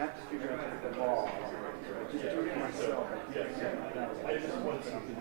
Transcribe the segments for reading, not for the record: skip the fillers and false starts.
have to figure out the ball. Just do it myself. I just want something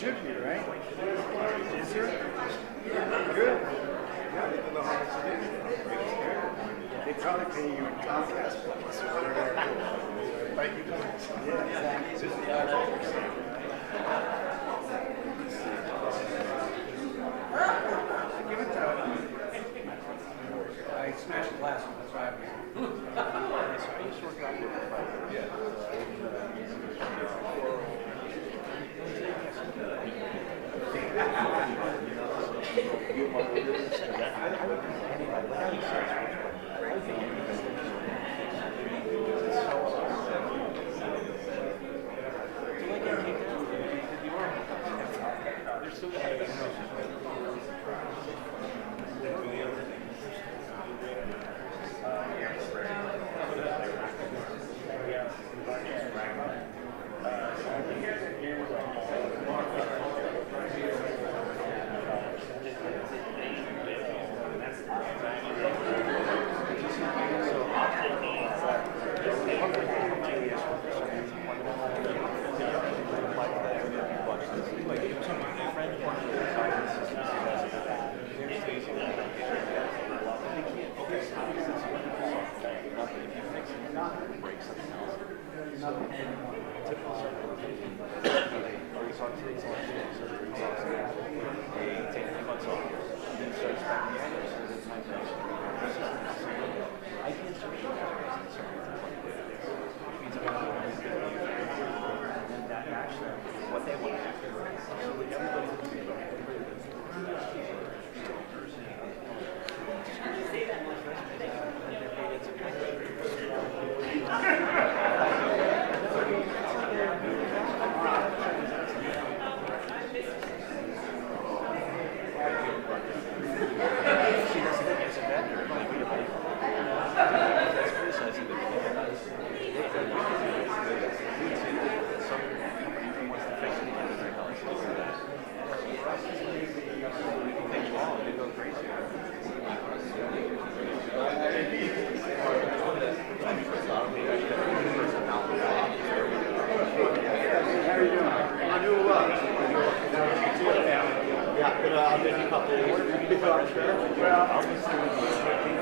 should be, right? Is there? Good. They probably pay you in Comcast points or whatever. Thank you. Yeah, exactly. Give it to I smashed the glass one, that's why I'm here. I used to work out here for 5 years.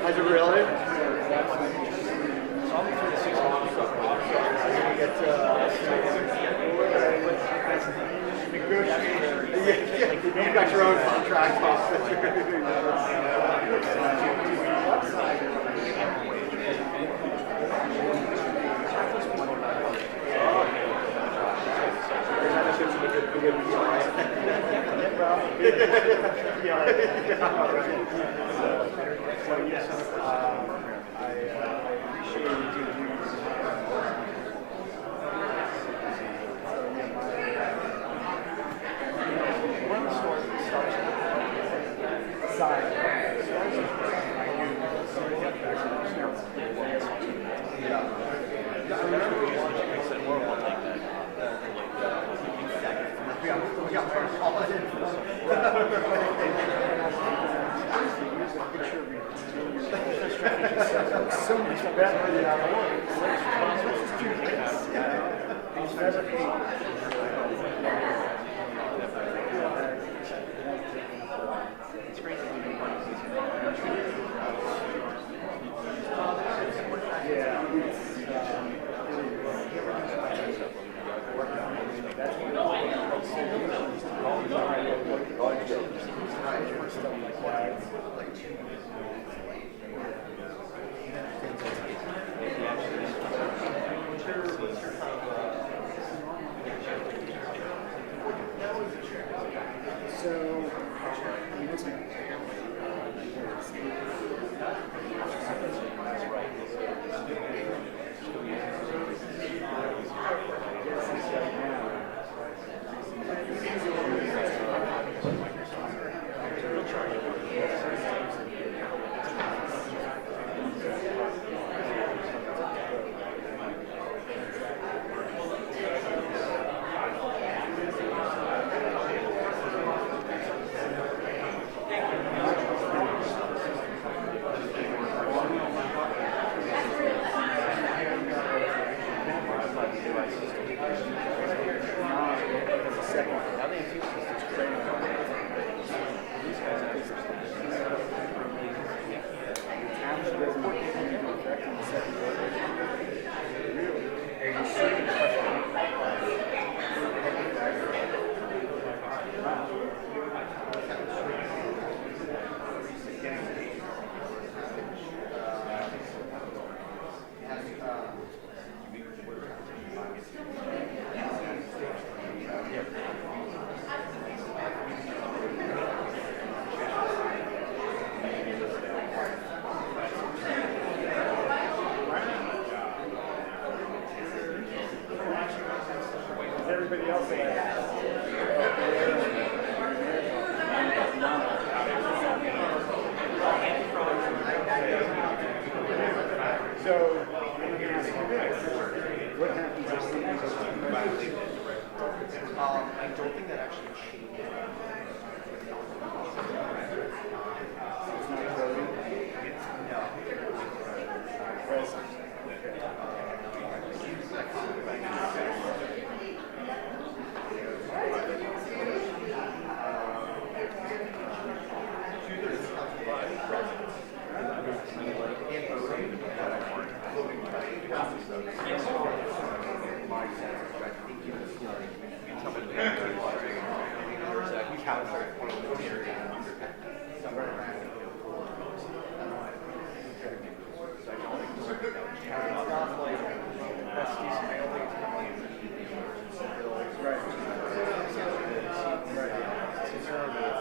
Has it really? You got your own contract. So much better than else that so, let me ask you this. What happens if somebody goes to I don't think that actually changed. it's not voting? No. Present.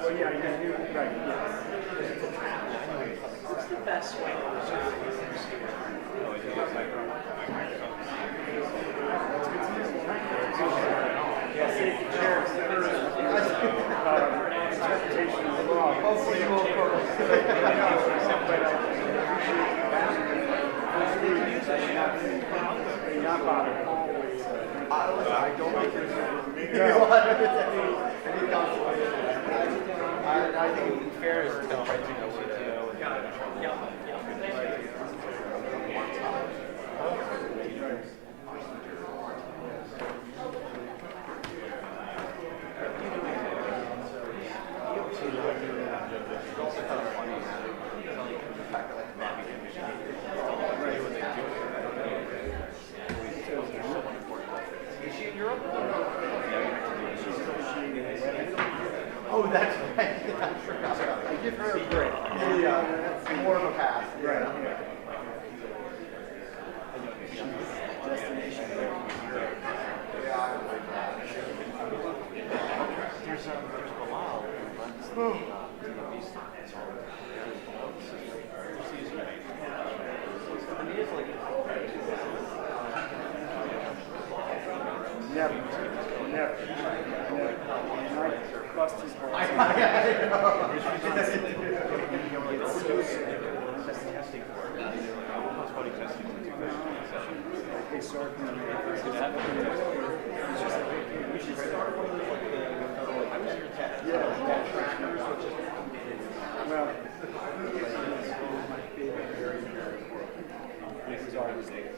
Well, yeah, you do, right, yes. What's the best way to reserve Interpretation of the law. Hopefully you will not bothered. I don't think there's I think it's fair to tell right to know what to know. Oh, that's right. I forgot. I give her a break. Yeah, more of a pass. Right, Yeah. yeah. Destination. Yeah, I like that. There's a law that runs the DMV standards. I mean, it's like Never. And I bust his balls. it's so sad. Just testing for it. Postponing testing to 2027. They start from the We should start with the yeah. Well, my favorite area was always there.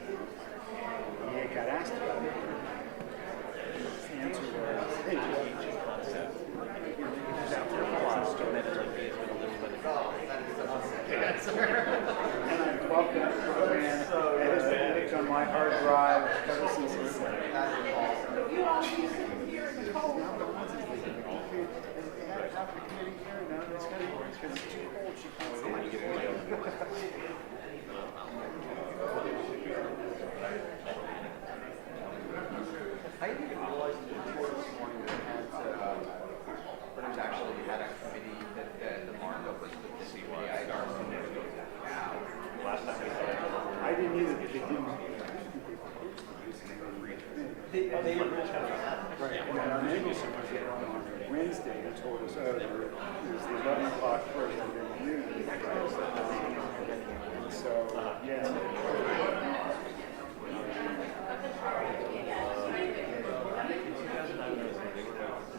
He got asked about it. His answer was, hey, and I loved that program. It has been linked on my hard drive ever since it's I didn't even realize that before this morning that but it was actually had a committee that the markup was with the CPI. Last time we saw it. I didn't either. They didn't. They were just kind of Right. And our neighbors on Wednesday, they told us, oh, it was the 11 o'clock first of June. So, yeah.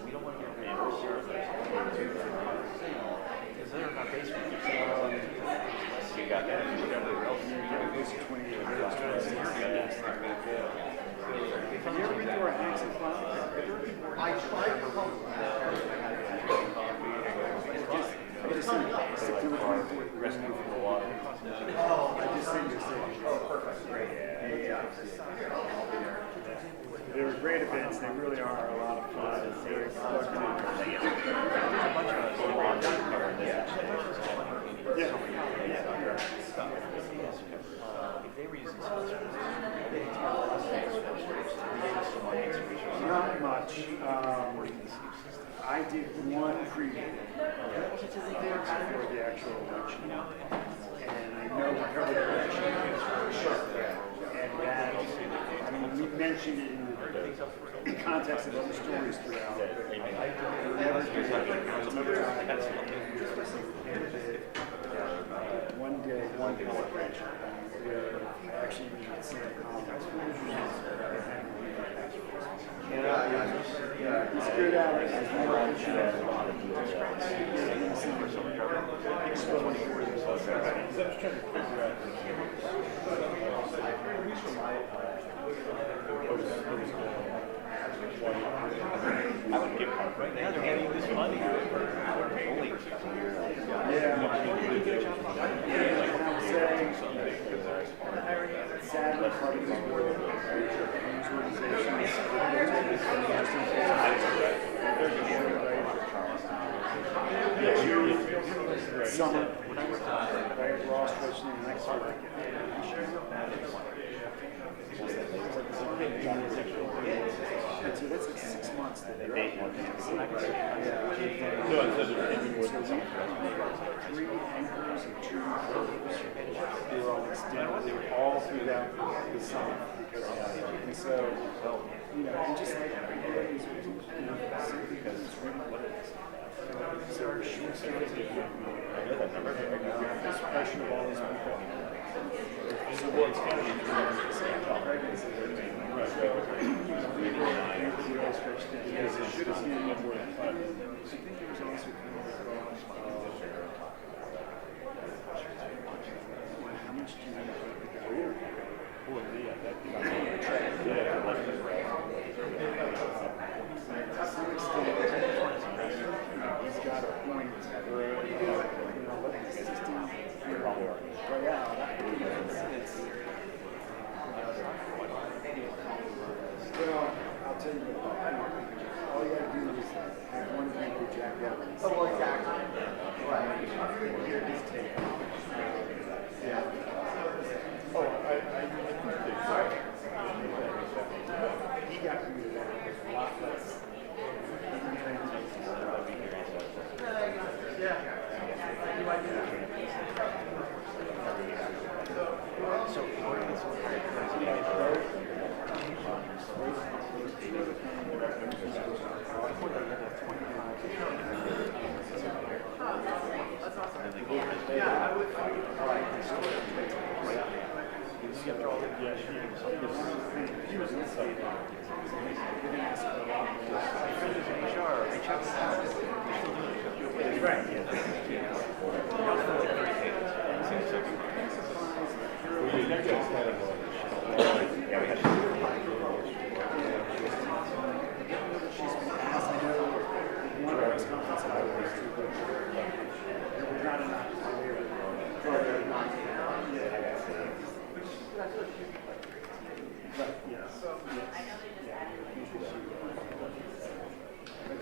we don't want to get rid of servers. Because they're not basement. You got that. Have you ever been to our access line? I tried to come. September 24th, rescue from the water. Oh, I just sent you a signal. Oh, perfect. Great. Yeah. They were great events. They really are a lot of fun. Very productive. Yeah. If they were using sponsors, Not much. I did one preview for the actual election, and I know we covered the election. And that, I mean, we mentioned it in the the context of other stories throughout. Never one day, one celebration where I actually needed some comments. He screwed out. I would give right now they're getting this money. Only 2 years. Sadly, part of this world, news organizations, summer, Ross was the next one. And so that's like 6 months that they're out. No, it says it more than 3 anchors and 2 reporters. They were all extended. They were all throughout the summer. And so, you know, and just like every day is, you know, simply because it's really what it is. So we're short stories. This pressure of all these people. So what's going to be pregnancy? Because it should have seen more than 5. I think there was also how much do you have to go? To some extent, he's got a point where, you know, let the system play out. Well, I'll tell you what, all you gotta do is have one thing with Jack Evans. Oh, exactly. Right. Hear his take. Yeah. Oh, He got rooted out a lot less. Yeah. You might do that. so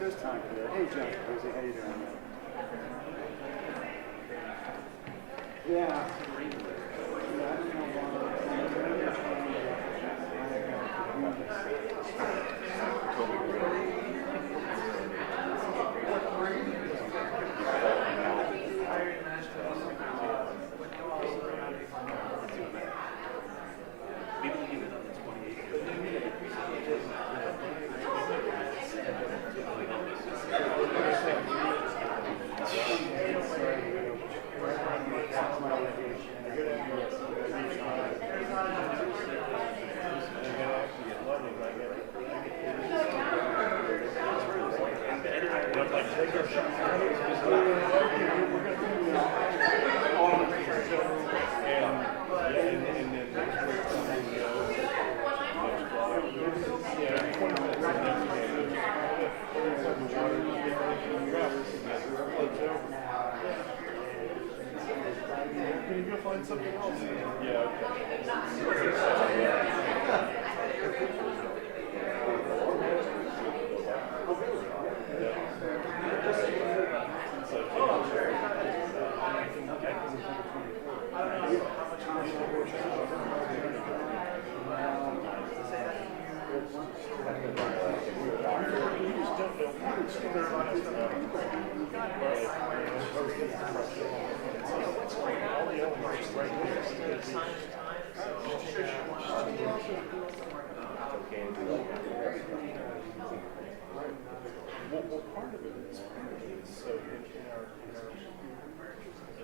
There's time for that. Hey, John, Rosie, how you doing? Yeah. I don't know something else. Yeah, okay. okay and do like Well, part of it is so in our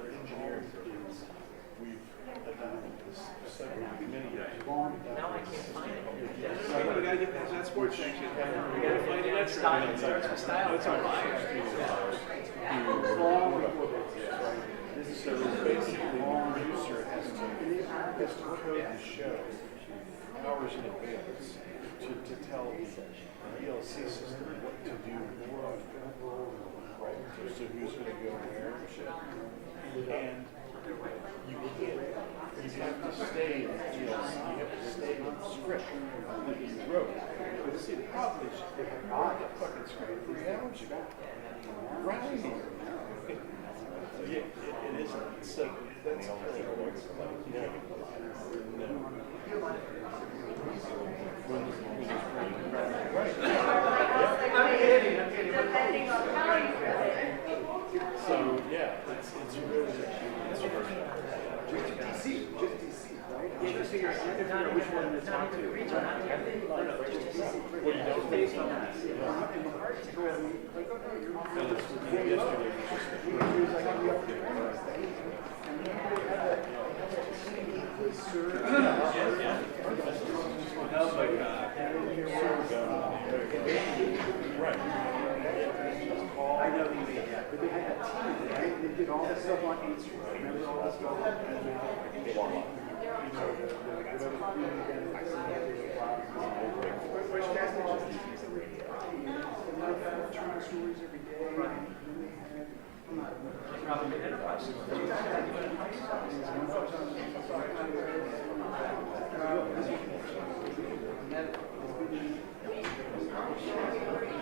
engineering fields, we've adopted this many years. Now I can't find it. So you gotta get past that sports section. You gotta find an extra. Style, it starts with style. That's all right. So basically, the producer has to code the show hours in advance to tell the PLC system what to do right? So who's going to go where, and you have to stay in the PLC, you have to stay in the script that you wrote. But see, the problem is, if I write the fucking script 3 hours ago, right? Yeah, it isn't. So that's all I yeah. Right. Depending on how you do it. So yeah, it's really just DC, right? Yeah, just figure out which one to talk to. Well, you don't face on that. Right. I know he made that, but they had that team, right? They did all this stuff on 8th Street. Remember all this stuff? Stories every day.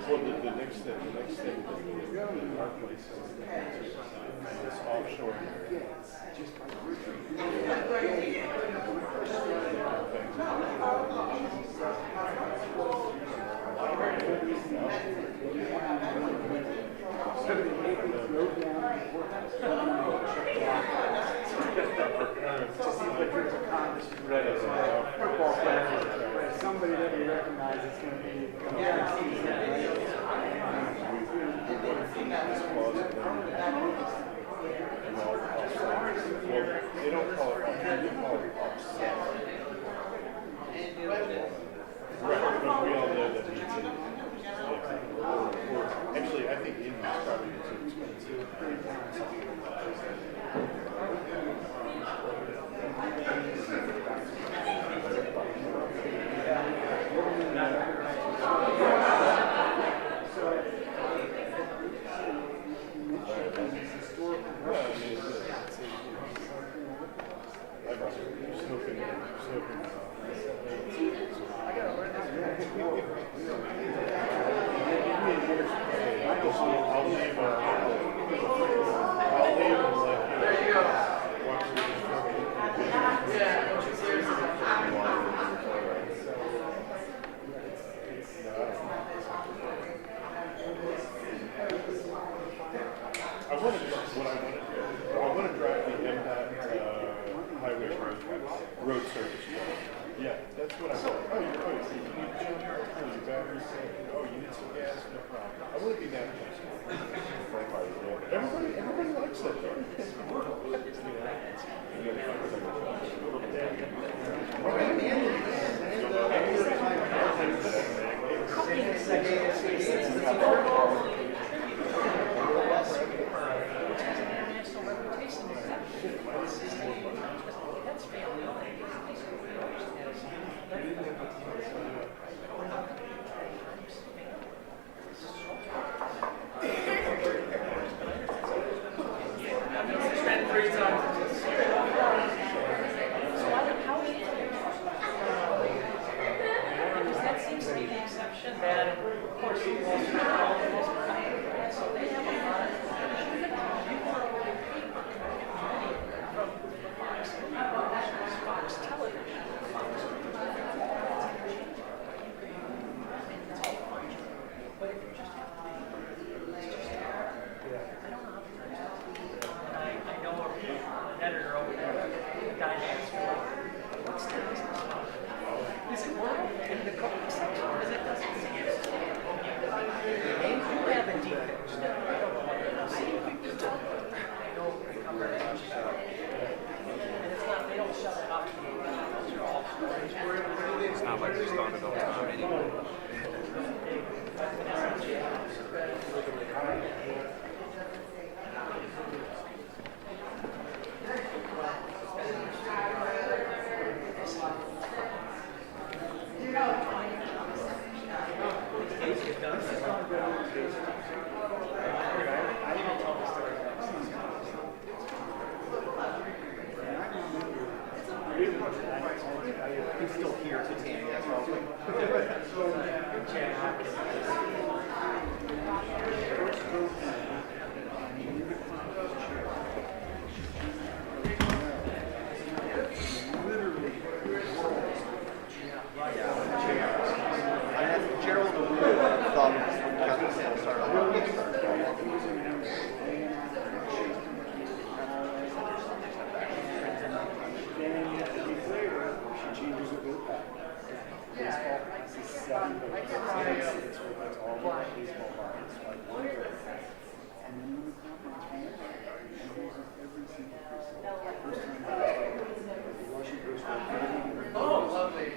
Well, the next thing that our place is offshore. Somebody that we recognize is going to be They don't call it offshore, they call it offset. Right, but we all know that it's actually, I think India's probably too expensive. Road service. Yeah, that's what I want. Oh, you need jump. Oh, your battery's dead. Oh, you need some gas. No problem. I want to be that person. Everybody likes that. That, of course, He's still here to Tammy, that's probably. Gerald thought Cousins started on Oh, lovely.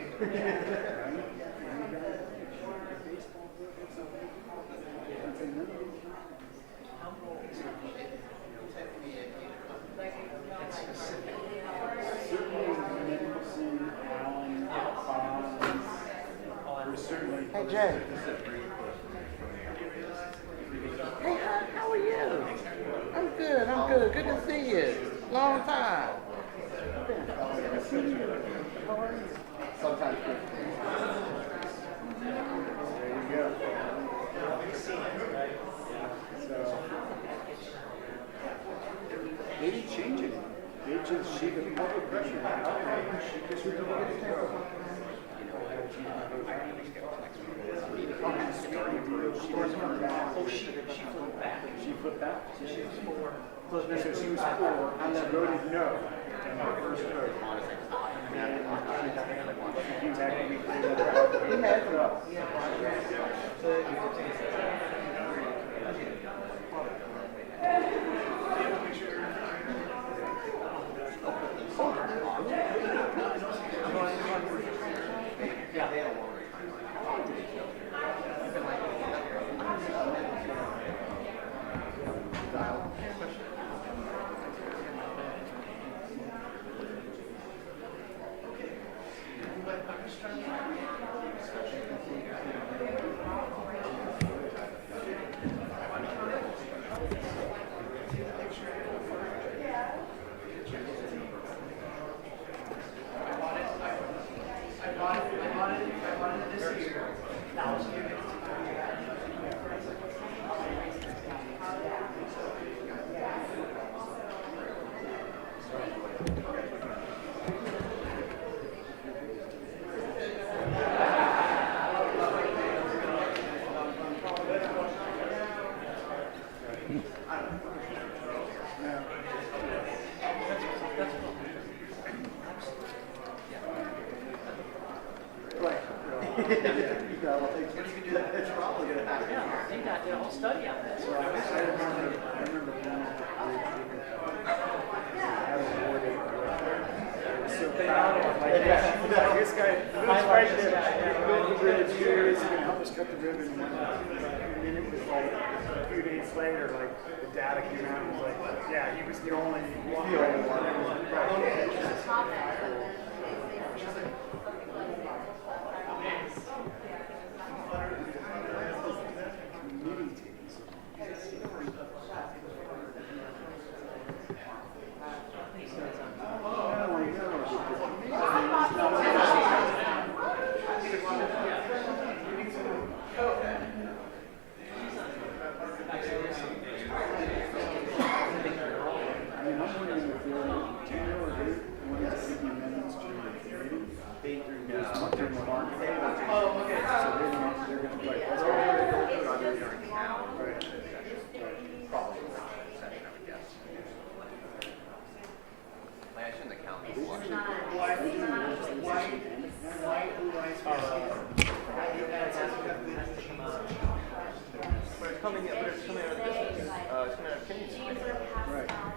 Hey Jay. Hey, how are you? I'm good. I'm good. Good to see you. Long time. Sometimes. There you go. So they didn't change it. They just the public pressure. She just She flew back. She flipped back. So she was 4. So she was 4 and she voted no in her first vote. He technically cleared it up. He had it up. It's probably going to happen. Yeah, they got their whole study on this. I remember one of the so proud of like this guy, the bridge, he's going to help us cut the ribbon. And then it was like a few days later, like the data came out and was like, yeah, he was the only one.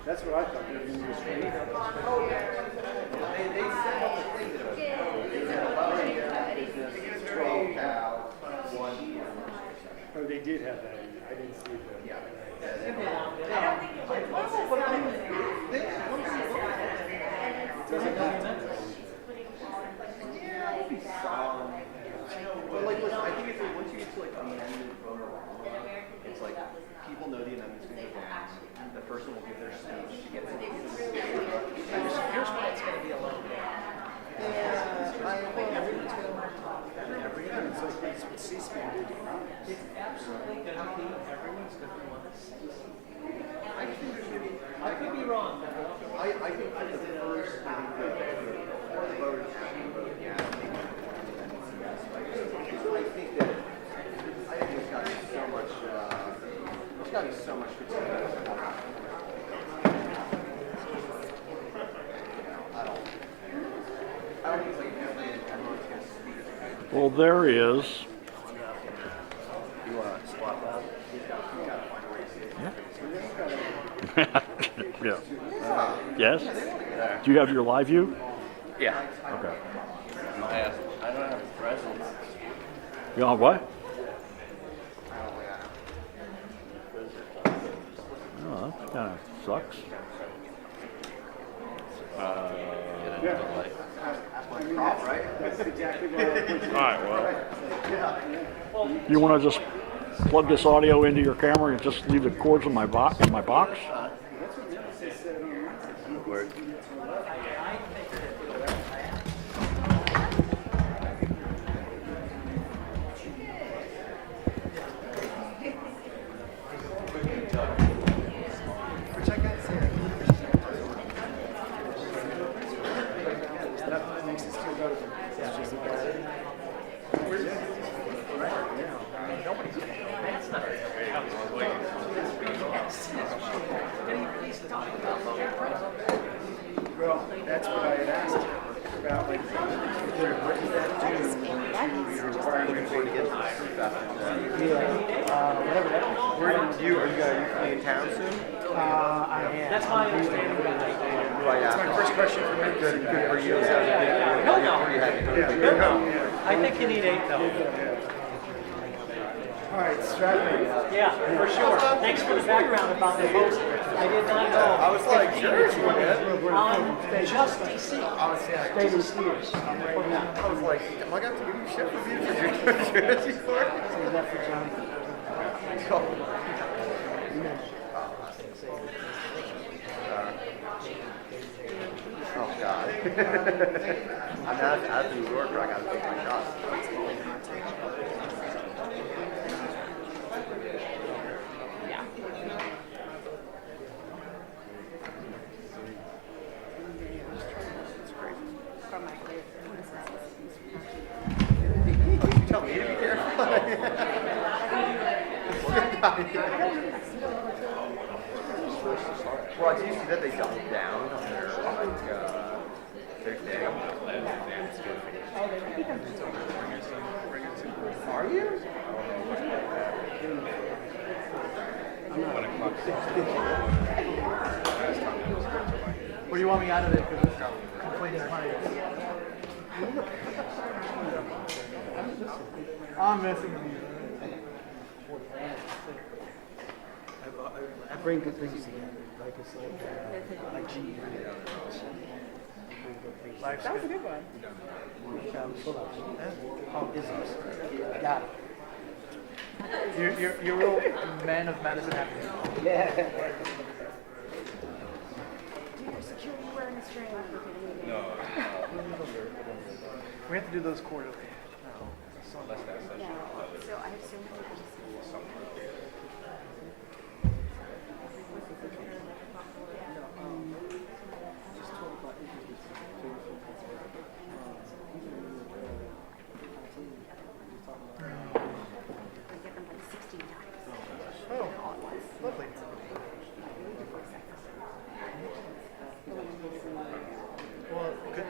That's what I thought they were going to do. They said on the thing that it was allowing business 12 cows, 1 Oh, they did have that. I didn't see that. Yeah. Doesn't have to. But like, listen, I think it's like, once you get to like amended voter law, it's like people know the amendment's going to go down. The person will give their speech to get to the Here's what it's going to be a little bit. It's like that's what C-SPAN did to economics. It's absolutely going to be everyone's different one. I could be wrong. I think that the first vote yeah. I think it's gotten so much I don't think like everyone's gonna speak. Well, there he is. You want to swap out? You gotta find a way to see it. Yeah. Yes? Do you have your live view? Yeah. Okay. I don't have his presence. You on what? Oh, that kind of sucks. Right? That's exactly what I was All right, well. You want to just plug this audio into your camera and just leave the cords in my box? Well, that's what I had asked about, like, what does that do to your requirement for to get Whatever that is. Where are you coming in town soon? I am. That's my understanding. That's my first question for me. Good for you. Hell no. Yeah. I think you need 8 though. All right, strap in. Yeah, for sure. Thanks for the background about the host. I did not know. I was like, sure. On just DC. State of Steers. I was like, am I going to give you shit for being for Jersey for it? Is that for Johnny? Oh, God. I'm out of New York, I got to take my shot. Tell me to be careful. Well, it's usually that they double down on their thing. Are you? What do you want me out of it? Complaining clients. I'm messing with you. I bring good things together. Like it's like G. That was a good one. Oh, business. Got it. You're real man of Madison Avenue. Yeah. Security awareness training. No. We have to do those quarterly. Yeah. So I have so many things. I get them like 16 times. Oh, All at once. lovely. Well, good.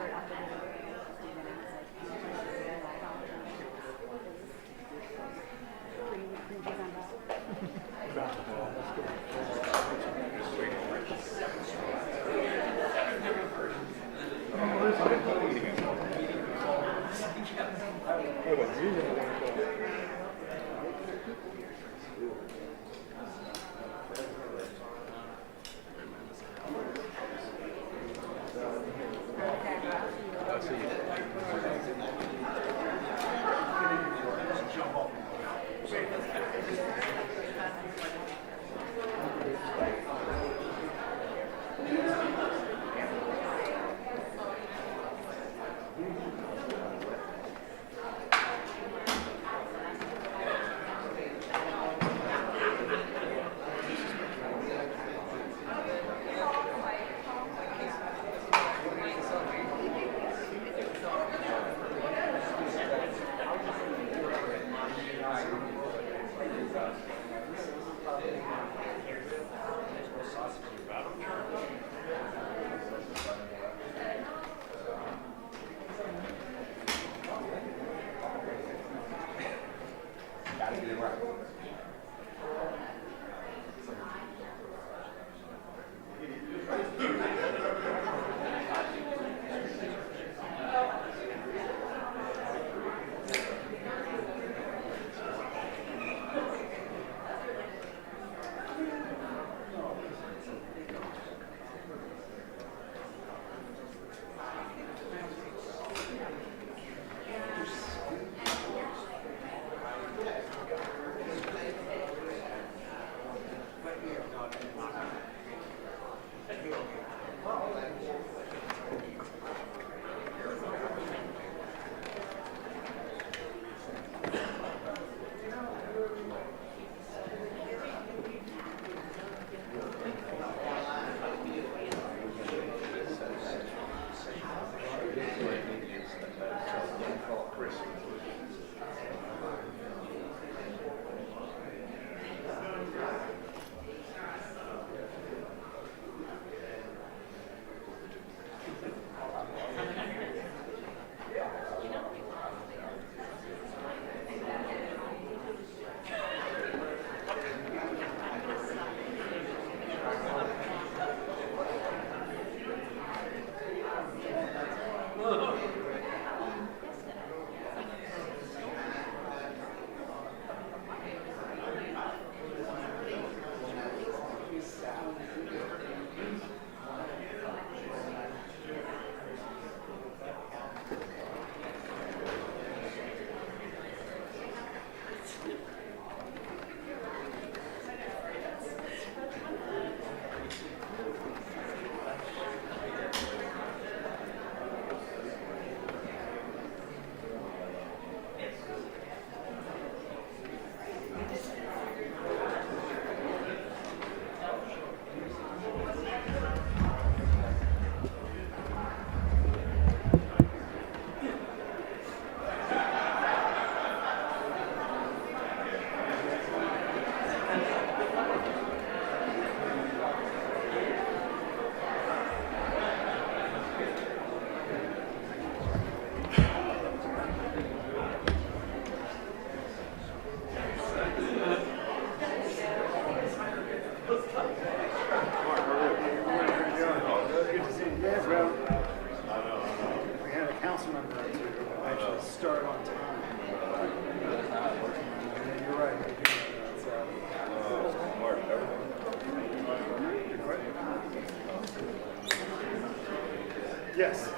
Yes.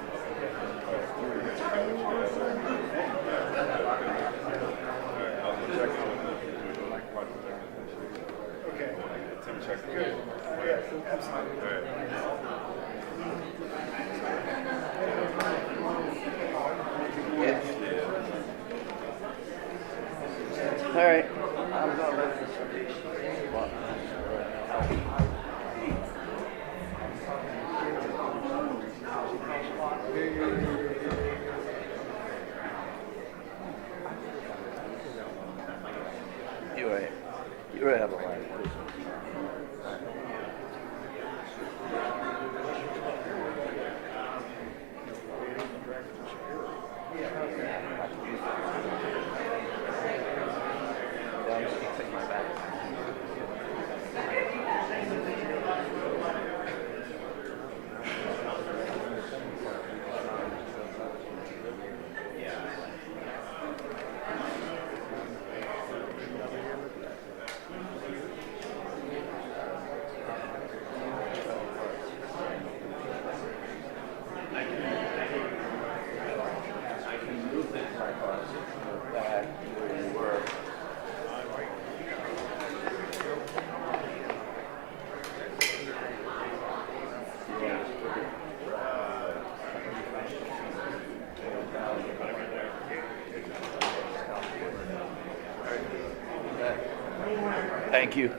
Okay. Good. Yeah, absolutely. All right. I'm gonna let this. You're right. Have a line. Thank you.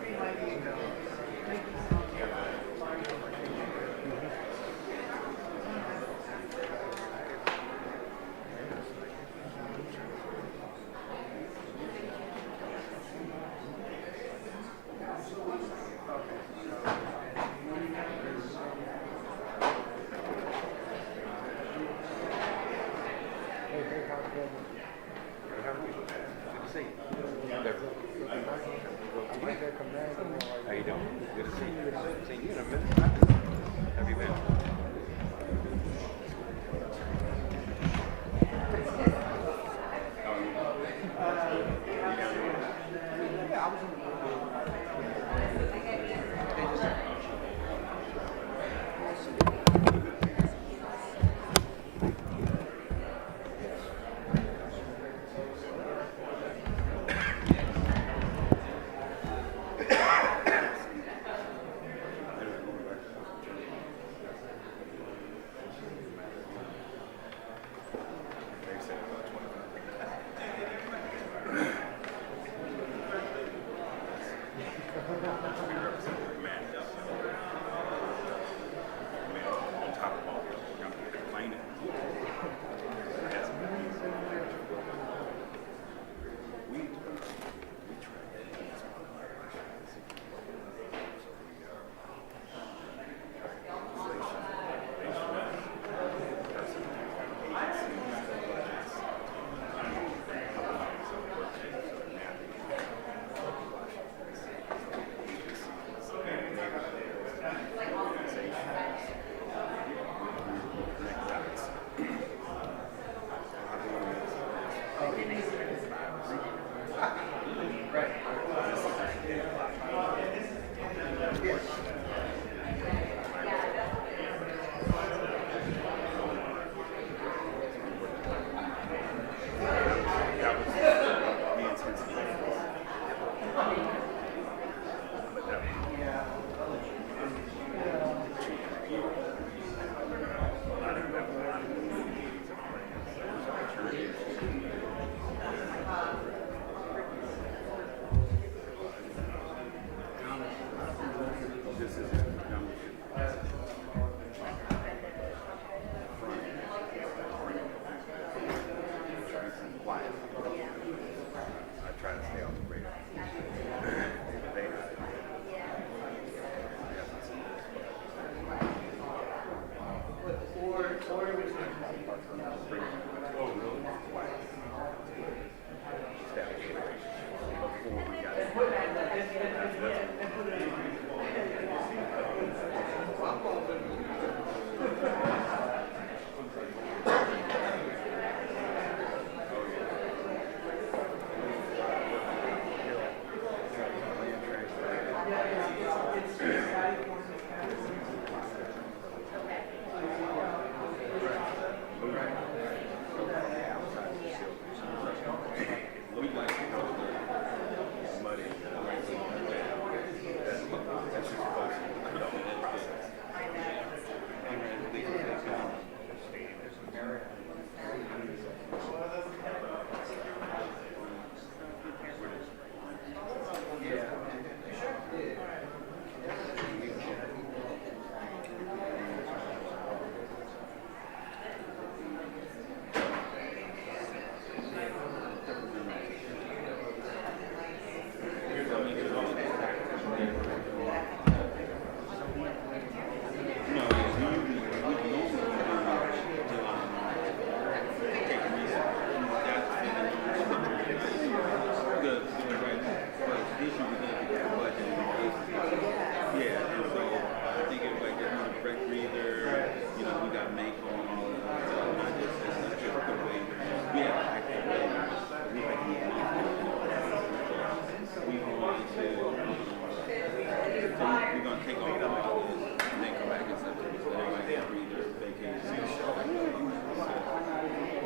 we're gonna take all the holidays and then come back in September. So everybody can breathe their vacation.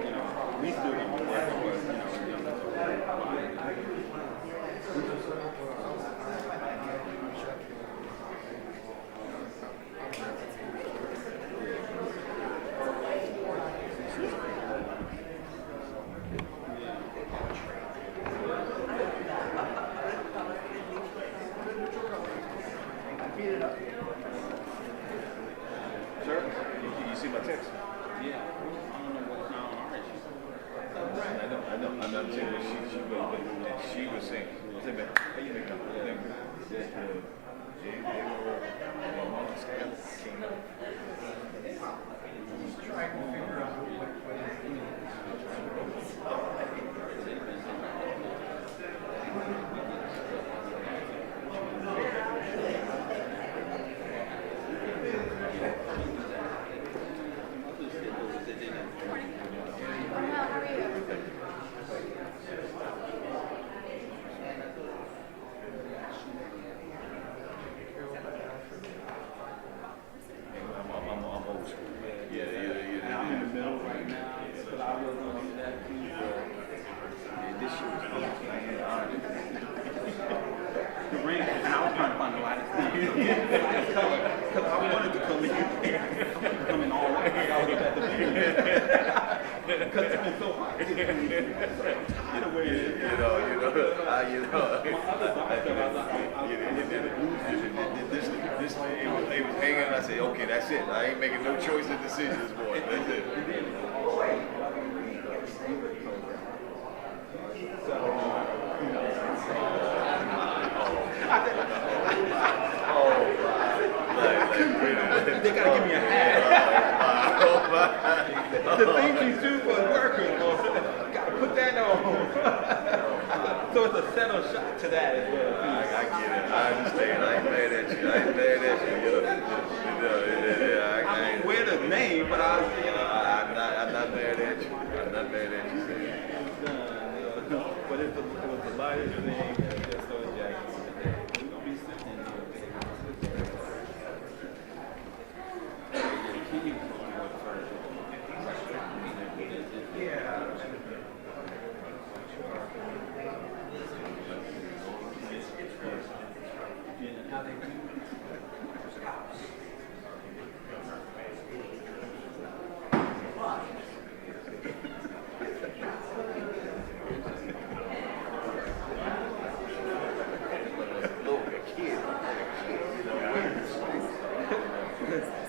You know, we still gonna be working, but you know, sure. You see my text? Yeah. I don't know what's now on our issue. I know. I'm saying what she was saying. I said, man, how you make up? They was hanging. I said, okay, that's it. I ain't making no choice of decisions, boy. That's it. They gotta give me a hat. The thing you do for workers, gotta put that on. So it's a settle shot to that as well. I get it. I understand. I ain't mad at you. I mean, wear the name, but I'm not mad at you. I'm not mad at you. But it was the lightest thing. Just so Jackson. We're gonna be sitting in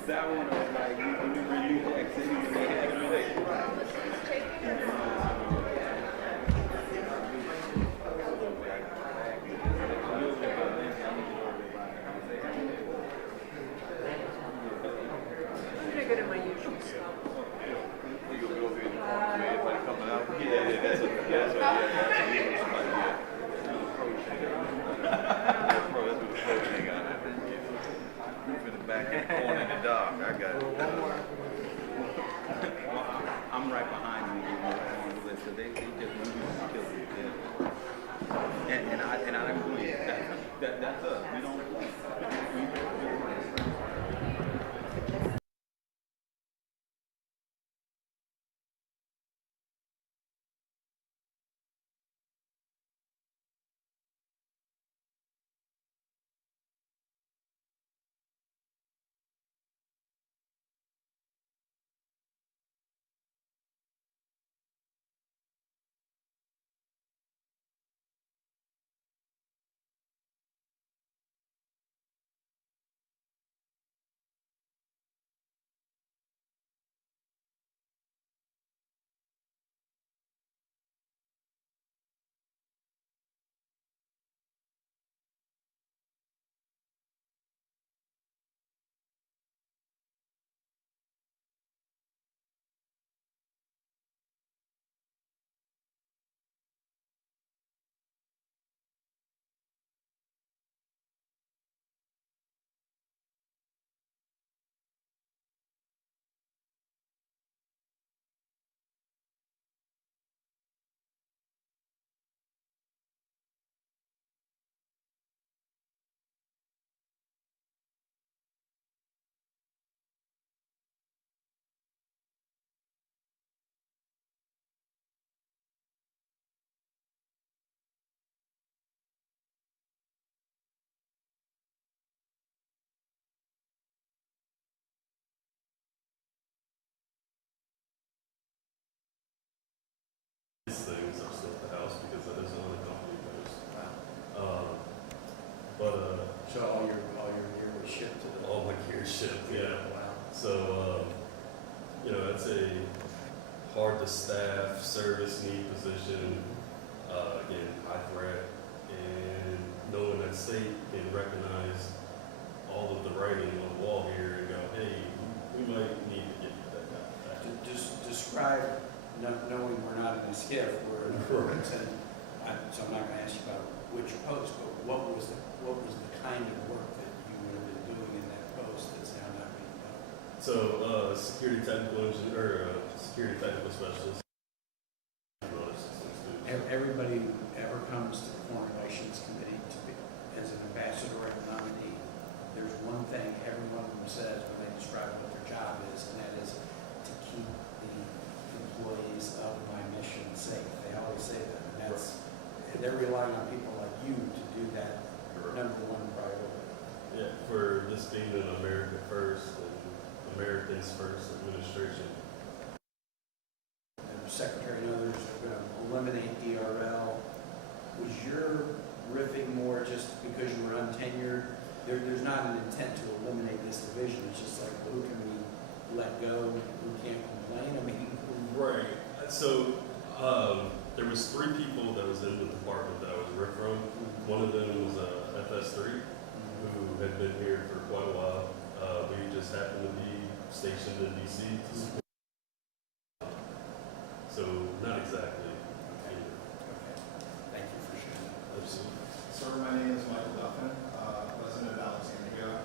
that one was like, you renew the activity they had every day. So all your gear was shipped to the. All my gear shipped, yeah. Wow. So, you know, it's a hard to staff, service need position, again, high threat, and knowing that state can recognize all of the writing on the wall here and go, hey, we might need to get that guy back. Just describe, knowing we're not in a skiff, we're in a and so I'm not going to ask you about which post, but what was the kind of work that you would have been doing in that post that's now not being done? So, security technical engineer, security technical specialist. Everybody who ever comes to the Foreign Relations Committee to be, as an ambassador or a nominee, there's one thing every one of them says when they describe what their job is, and that is to keep the employees of my mission safe. They always say that, and they're relying on people like you to do that number one priority. Yeah, for this being an America First and Americans First administration. The Secretary and others are going to eliminate DRL. Was your riffing more just because you were untenured? There's not an intent to eliminate this division. It's just like, who can we let go? Who can't complain? I mean, right. So there was 3 people that was in the department that I was ripped from. One of them was FS3, who had been here for quite a while. We just happened to be stationed in DC to support. So not exactly. thank you for sharing that. Absolutely. Sir, my name is Michael Duffin, resident of Alexandria.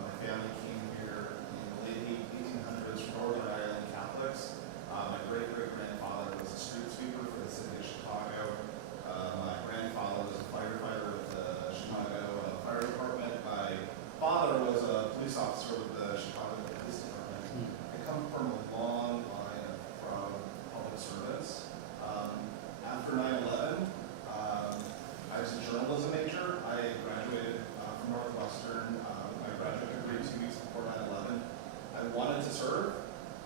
My family came here in the late 1800s from Northern Ireland Catholics. My great-great-grandfather was a street sweeper for the city of Chicago. My grandfather was a firefighter with the Chicago Fire Department. My father was a police officer with the Chicago Police Department. I come from a long line from public servants. After 9/11, I was a journalism major. I graduated from Northwestern with my graduate degree 2 weeks before 9/11. I wanted to serve.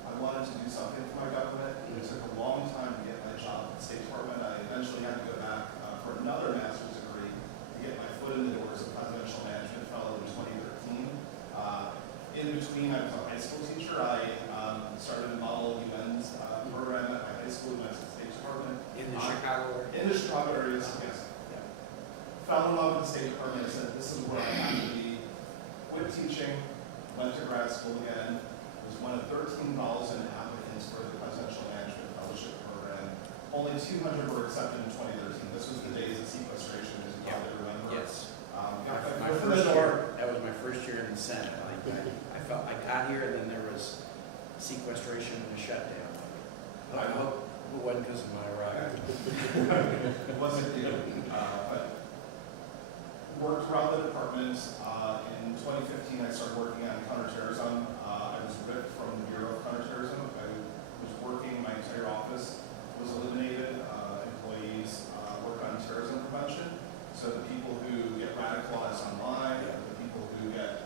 I wanted to do something for my government. It took a long time to get my job at the State Department. I eventually had to go back for another master's degree to get my foot in the door as a presidential management fellow in 2013. In between, I was a high school teacher. I started a model UN's program at my high school when I was at the State Department. In the Chicago area? In the Chicago area, yes. Fell in love with the State Department. I said, this is where I have to be. Quit teaching, went to grad school again, was one of 13,000 applicants for the Presidential Management Fellowship Program. Only 200 were accepted in 2013. This was the days of sequestration, as you probably remember. Yes. Got My my foot in first the door. year, that was my first year in the Senate. I felt I got here and then there was sequestration and a shutdown. I hope it wasn't because of my arrival. It wasn't you. But worked around the department. In 2015, I started working on counterterrorism. I was ripped from the Bureau of Counterterrorism. I was working, my entire office was eliminated. Employees work on terrorism prevention. So the people who get radicalized online, the people who get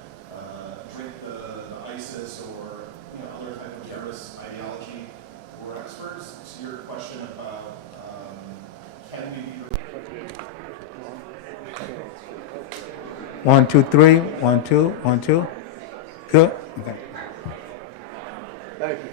drink the ISIS or other type of terrorist ideology, we're experts. To your question about can we be 1, 2, 3. 1, 2, 1, 2. Good. Okay. Thank you.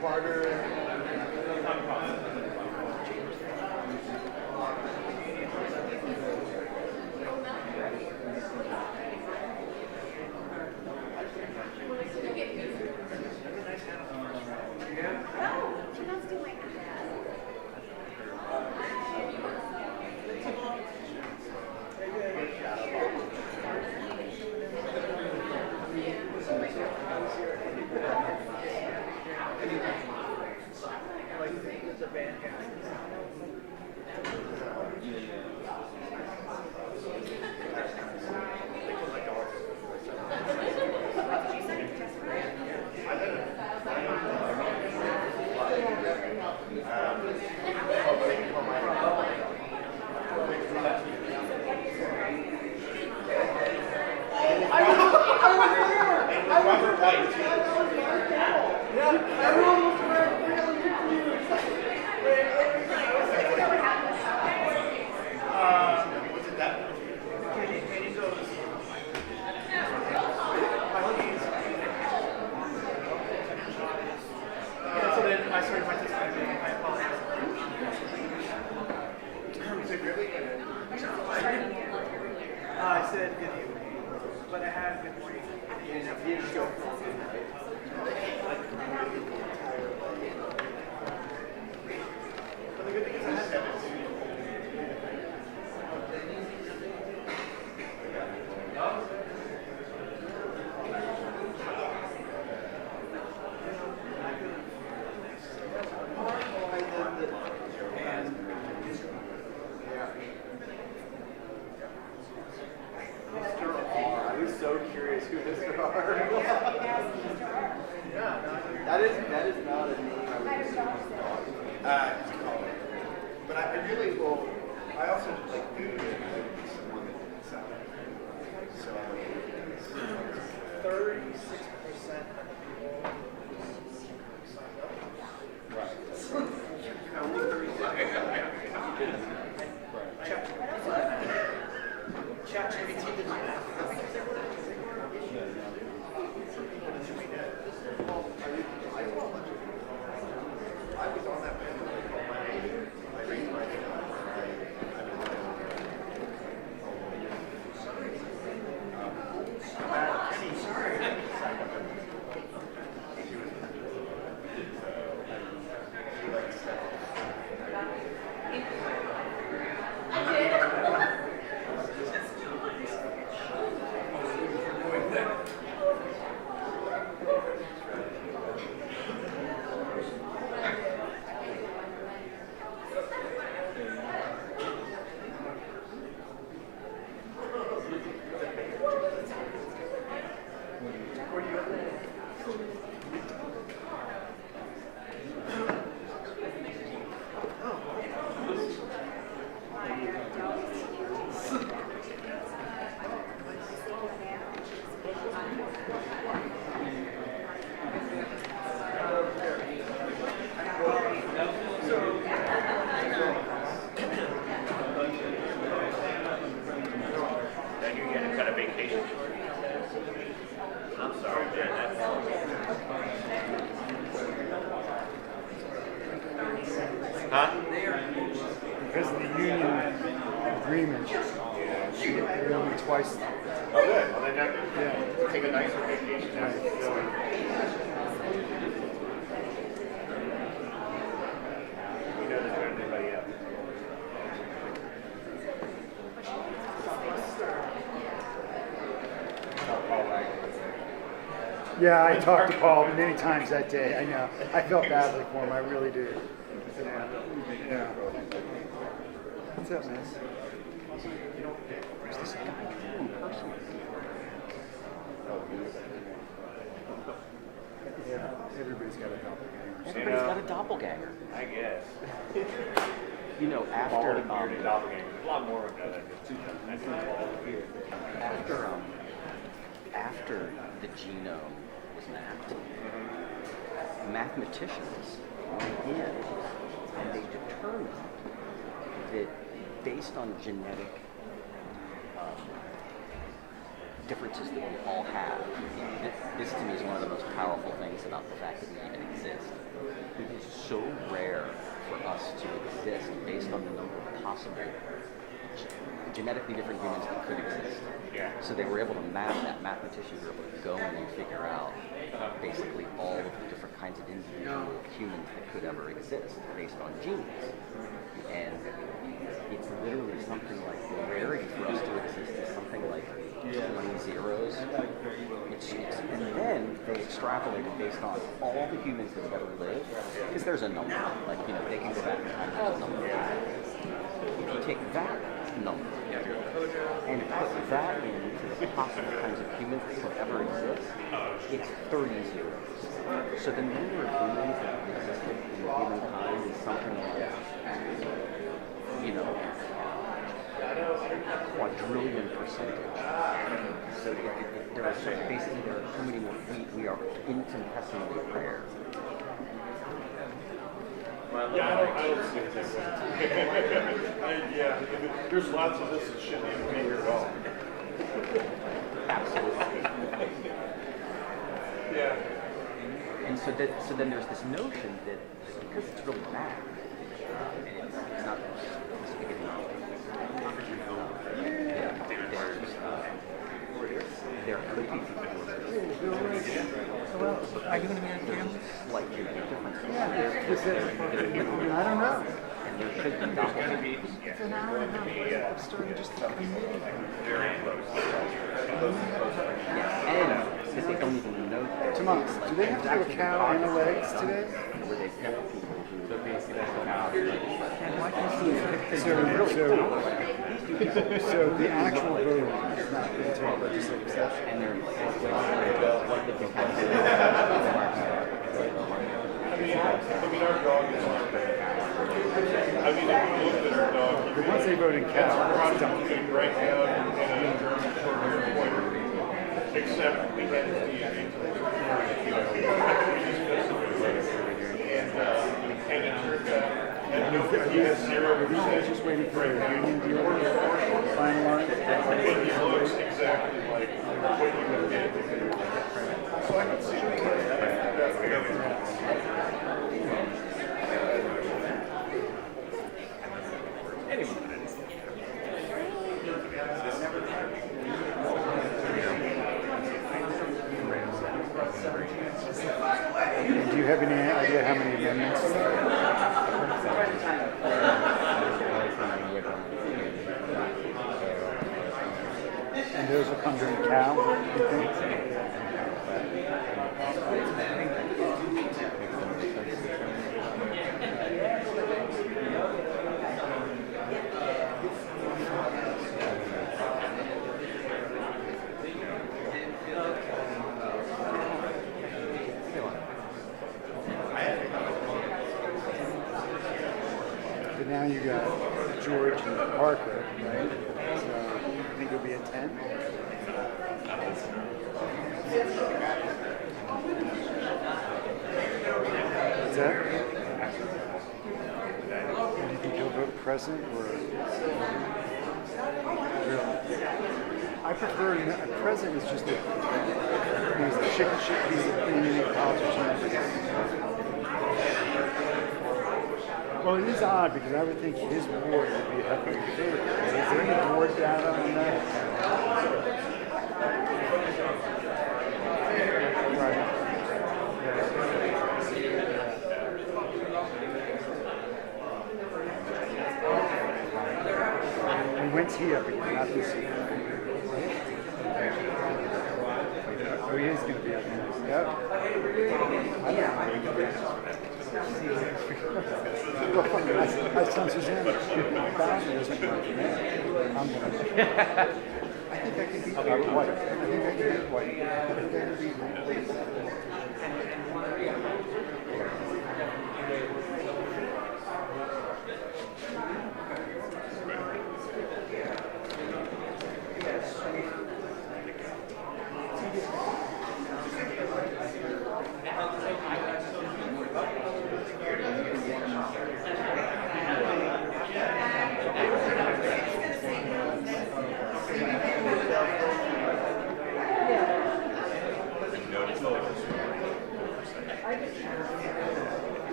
two-parter. I said good evening, but I had good morning. But the good thing is I had I was so curious who Mr. R. Yeah, that is not a name I would assume. But I really will. I also like Google it. I would be someone that did sound. So 36% of people signed up. Right. Only 36%. ChatGPT did my math. I was on that panel. I raised my hand. Huh? Because of the union agreement, they're only twice. Oh, good. Well, then take a nicer vacation now. You know there's not anybody else. Yeah, I talked to Paul many times that day. I know. I felt badly for him. I really do. Yeah. What's up, man? Where's this guy in person? Yeah, everybody's got a doppelganger. Everybody's got a doppelganger. I guess. You know, after doppelganger. There's a lot more of that. after the genome was mapped, mathematicians went in and they determined that based on genetic differences that we all have, this to me is one of the most powerful things about the fact that we even exist. to exist based on the number of possible genetically different humans that could exist. So they were able to map that. Mathematicians were able to go in and figure out basically all of the different kinds of individual humans that could ever exist based on genes. And it's literally something like the rarity for us to exist is something like 20 zeros. And then they extrapolated based on all the humans that have ever lived, because there's a number. Like, you know, they can go back in time, there's a number. If you take that number and put that into the possible kinds of humans that could ever exist, it's 30 zeros. So the number of humans that have existed in humankind is something like, you know, quadrillion percentage. So there are basically there are so many more. We are infinitesimally rare. Yeah, I don't see it this yeah, there's lots of this that shouldn't even be here at all. Absolutely. Yeah. And so then there's this notion that because it's really math, and it's not spaghetti. There could be people who Well, are you going to be on camera? like different. I don't know. And there should be doppelgangers. It's an hour and a half. I'm starting just to committee. Very close. Yeah, and because they don't even know. Tomas, do they have to do a cow analytics today? Where they pick people who So the actual voting is not until legislative session. and they're Our dog is not bad. I mean, if you look at our dog, But once they vote in cow, it's done. right now in a German short-hair pointer, except we had to be and it turns out that he has 0%. Just waiting for a union deal to finalize. But he looks exactly like what you would get. So I can see Do you have any idea how many amendments? And those will come during cow, you think? But now you got George and Parker, right? So I think it'll be a 10. What's that? Do you think he'll vote present or? Really? I prefer present is just a chicken shit piece of thing politician. Well, it is odd because I would think his ward would be up in favor. Is there any ward data on that? Right. And when's he up again? Not this year. Oh, he is going to be up next. Yep. I sent Suzanne. Bowser doesn't work for me. I'm going to. I think I can beat White. I think I can beat White. I think I can beat White.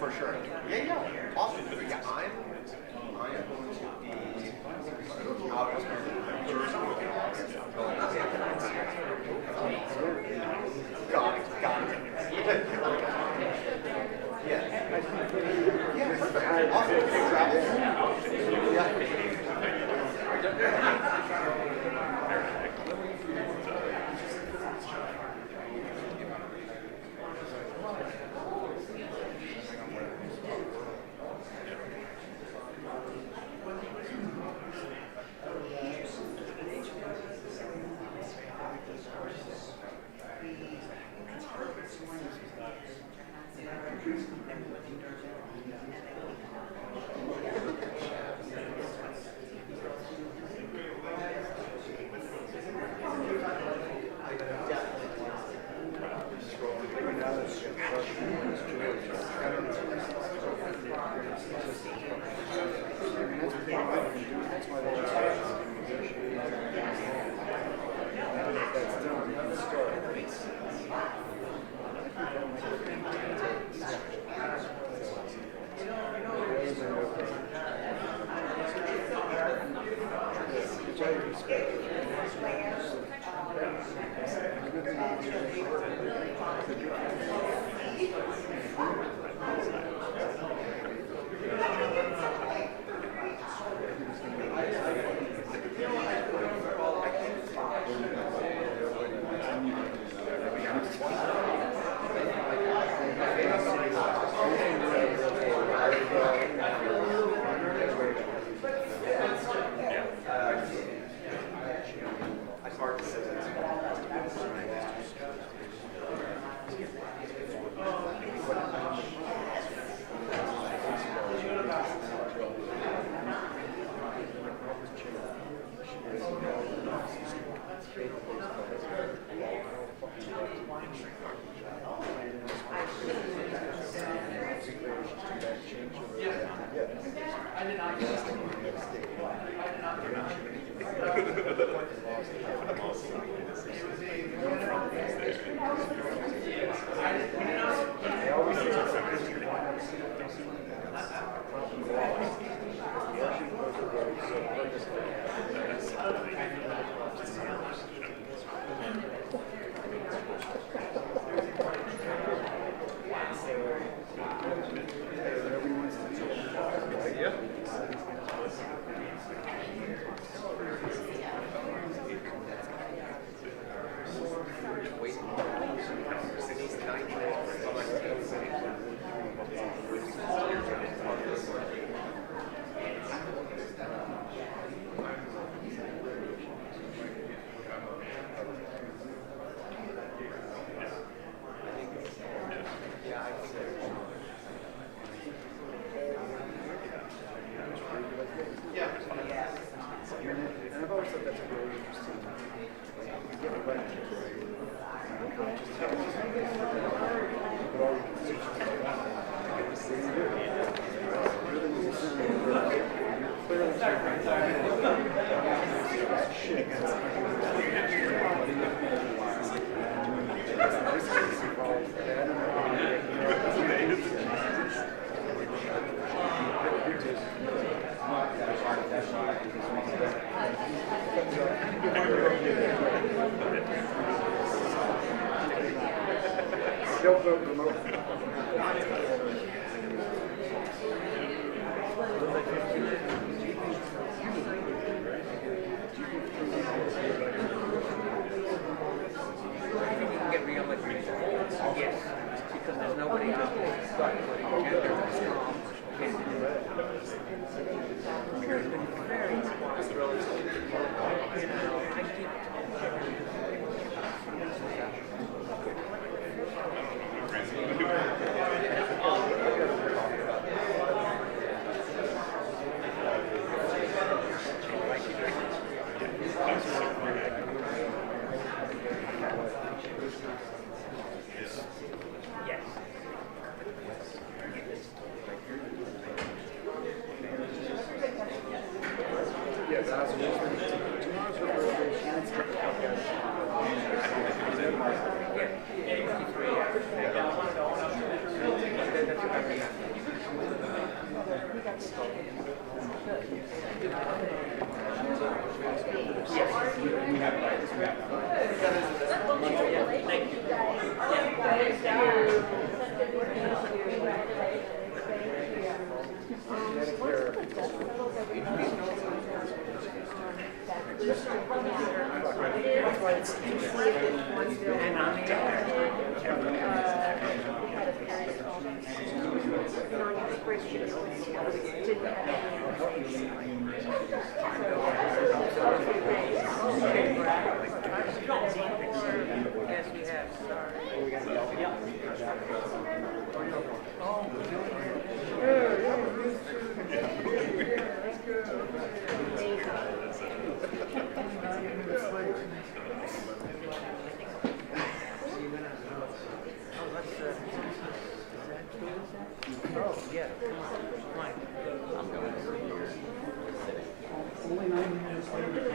For sure. Yeah, yeah. Awesome. Yeah, I am going to be out of Got it. Yeah. Yeah, perfect. Awesome. Travel. Don't vote remote. Get reelected. Yes, because there's nobody to start putting together a strong candidate. It's been very relatively, you know, I keep Yes, we have. Oh, yeah. Fine. I'm going over here. Only 9 minutes later.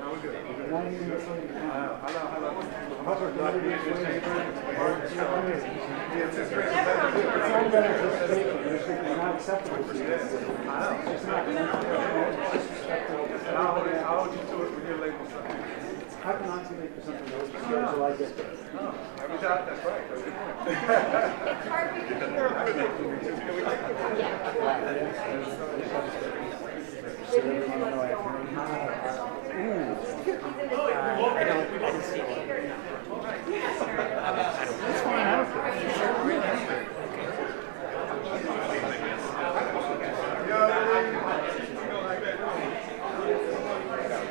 How would you do it with your label? How can I make for something else? Because like it. Every time, that's right. I didn't see it. That's fine. I don't care.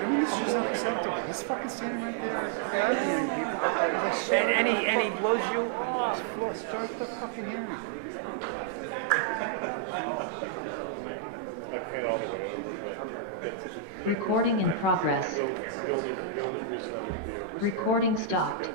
I mean, it's just unacceptable. He's fucking standing right there. And he blows you off. Start the fucking hearing. Recording in progress. Recording stopped.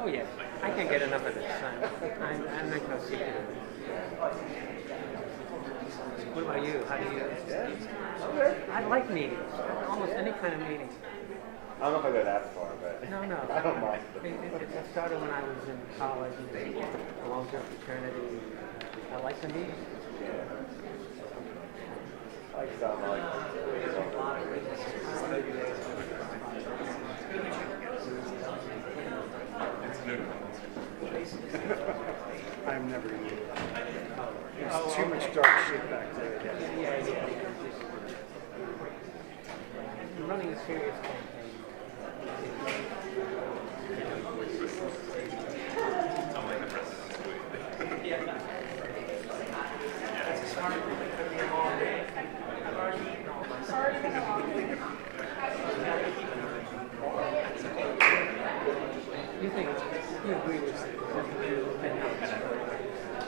Oh yeah, I can't get enough of this. I'm not gonna see it. What about you? How do you? I like meetings. Almost any kind of meeting. I don't know if I go that far, but No. I don't mind. It started when I was in college and belonged to a fraternity. I like the meetings. I like stuff like I'm never gonna do that. There's too much dark shit back there. Yeah. I'm running a serious campaign. You agree with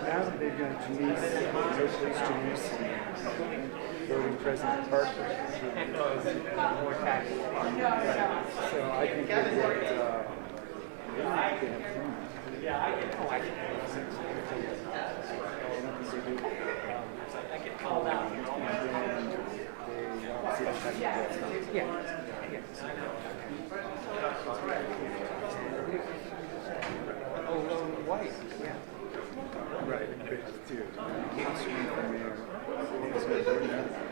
Now that they've done Janice, Socialist Janice, voting President Parker, more taxes. so I think that I get called out. Yeah. White. Yeah. right, but dude, you can't swing from there.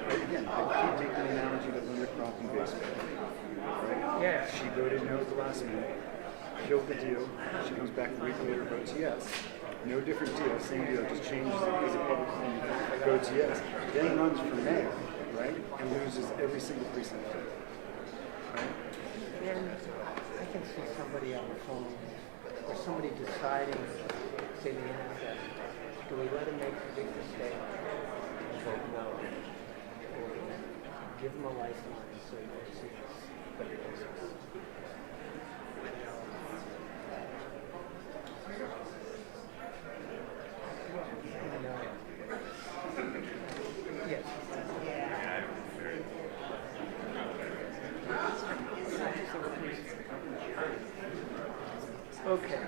Again, I keep taking the analogy to Linda Crofton baseball. Right? Yeah. She voted no at the last minute, killed the deal. She comes back a week later, votes yes. No different deal, same deal, just changes it because the public votes yes. Then runs for mayor, right? And loses every single precinct. Right? And I can see somebody on the phone or somebody deciding, say the NSF, do we let him make a big mistake and vote no? Or give him a lifeline so he won't see us, but it does us. Yes. Okay.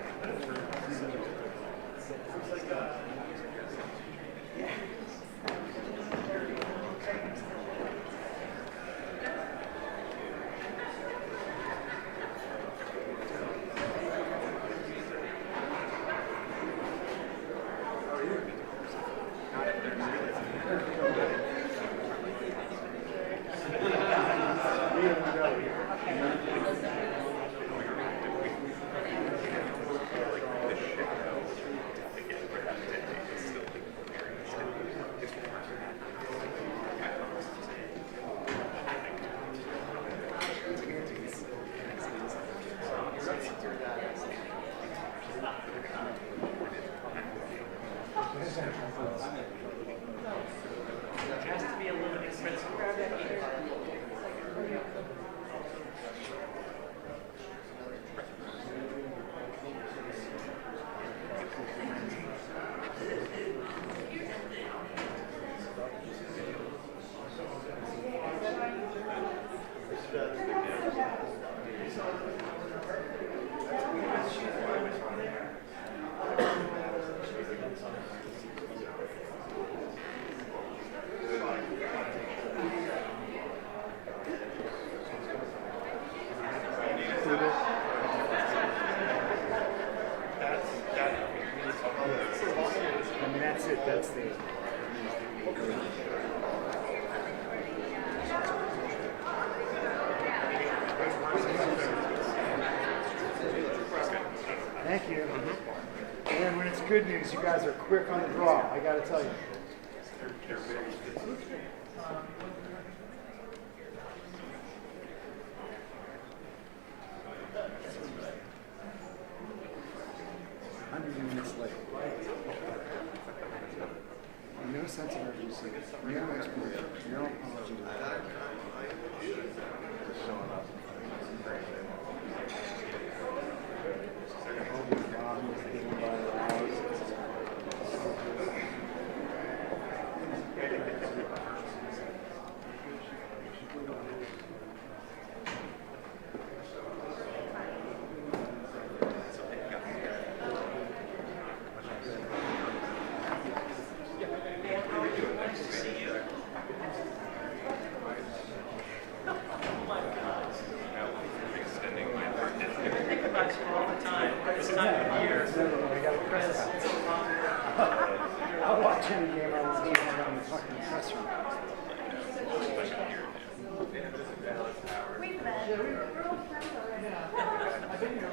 good news. You guys are quick on the draw. I got to tell you. No sense of urgency. No explanation. No apology. I'll watch any game I want to see around the fucking press room. I've been here.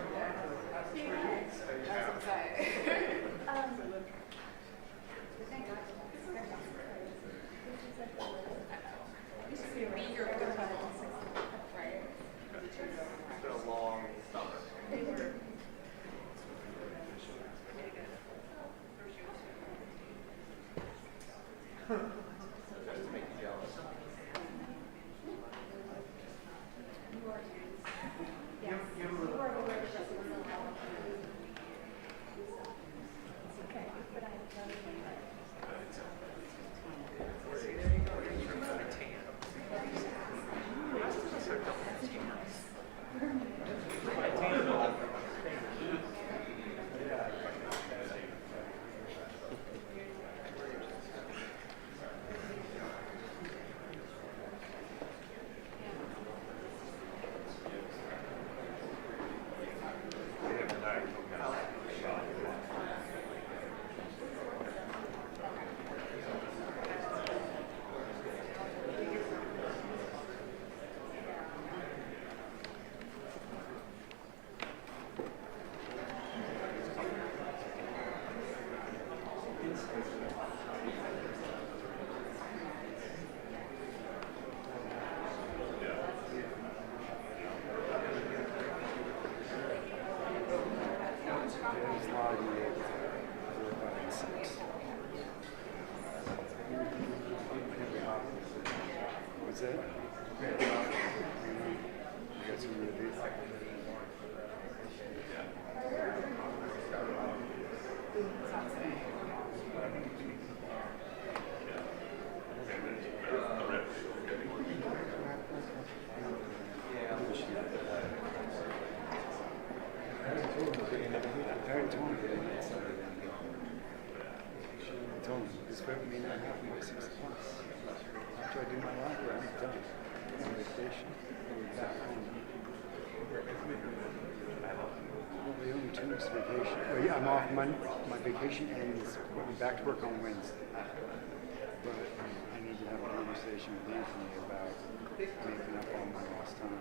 What's that? You got some reviews? After I do my locker, I'm done. On vacation, I'm back home. Well, the only 2 weeks vacation. Well, yeah, I'm off my vacation ends. I'll be back to work on Wednesday. But I need to have a conversation with Anthony about making up all my lost time.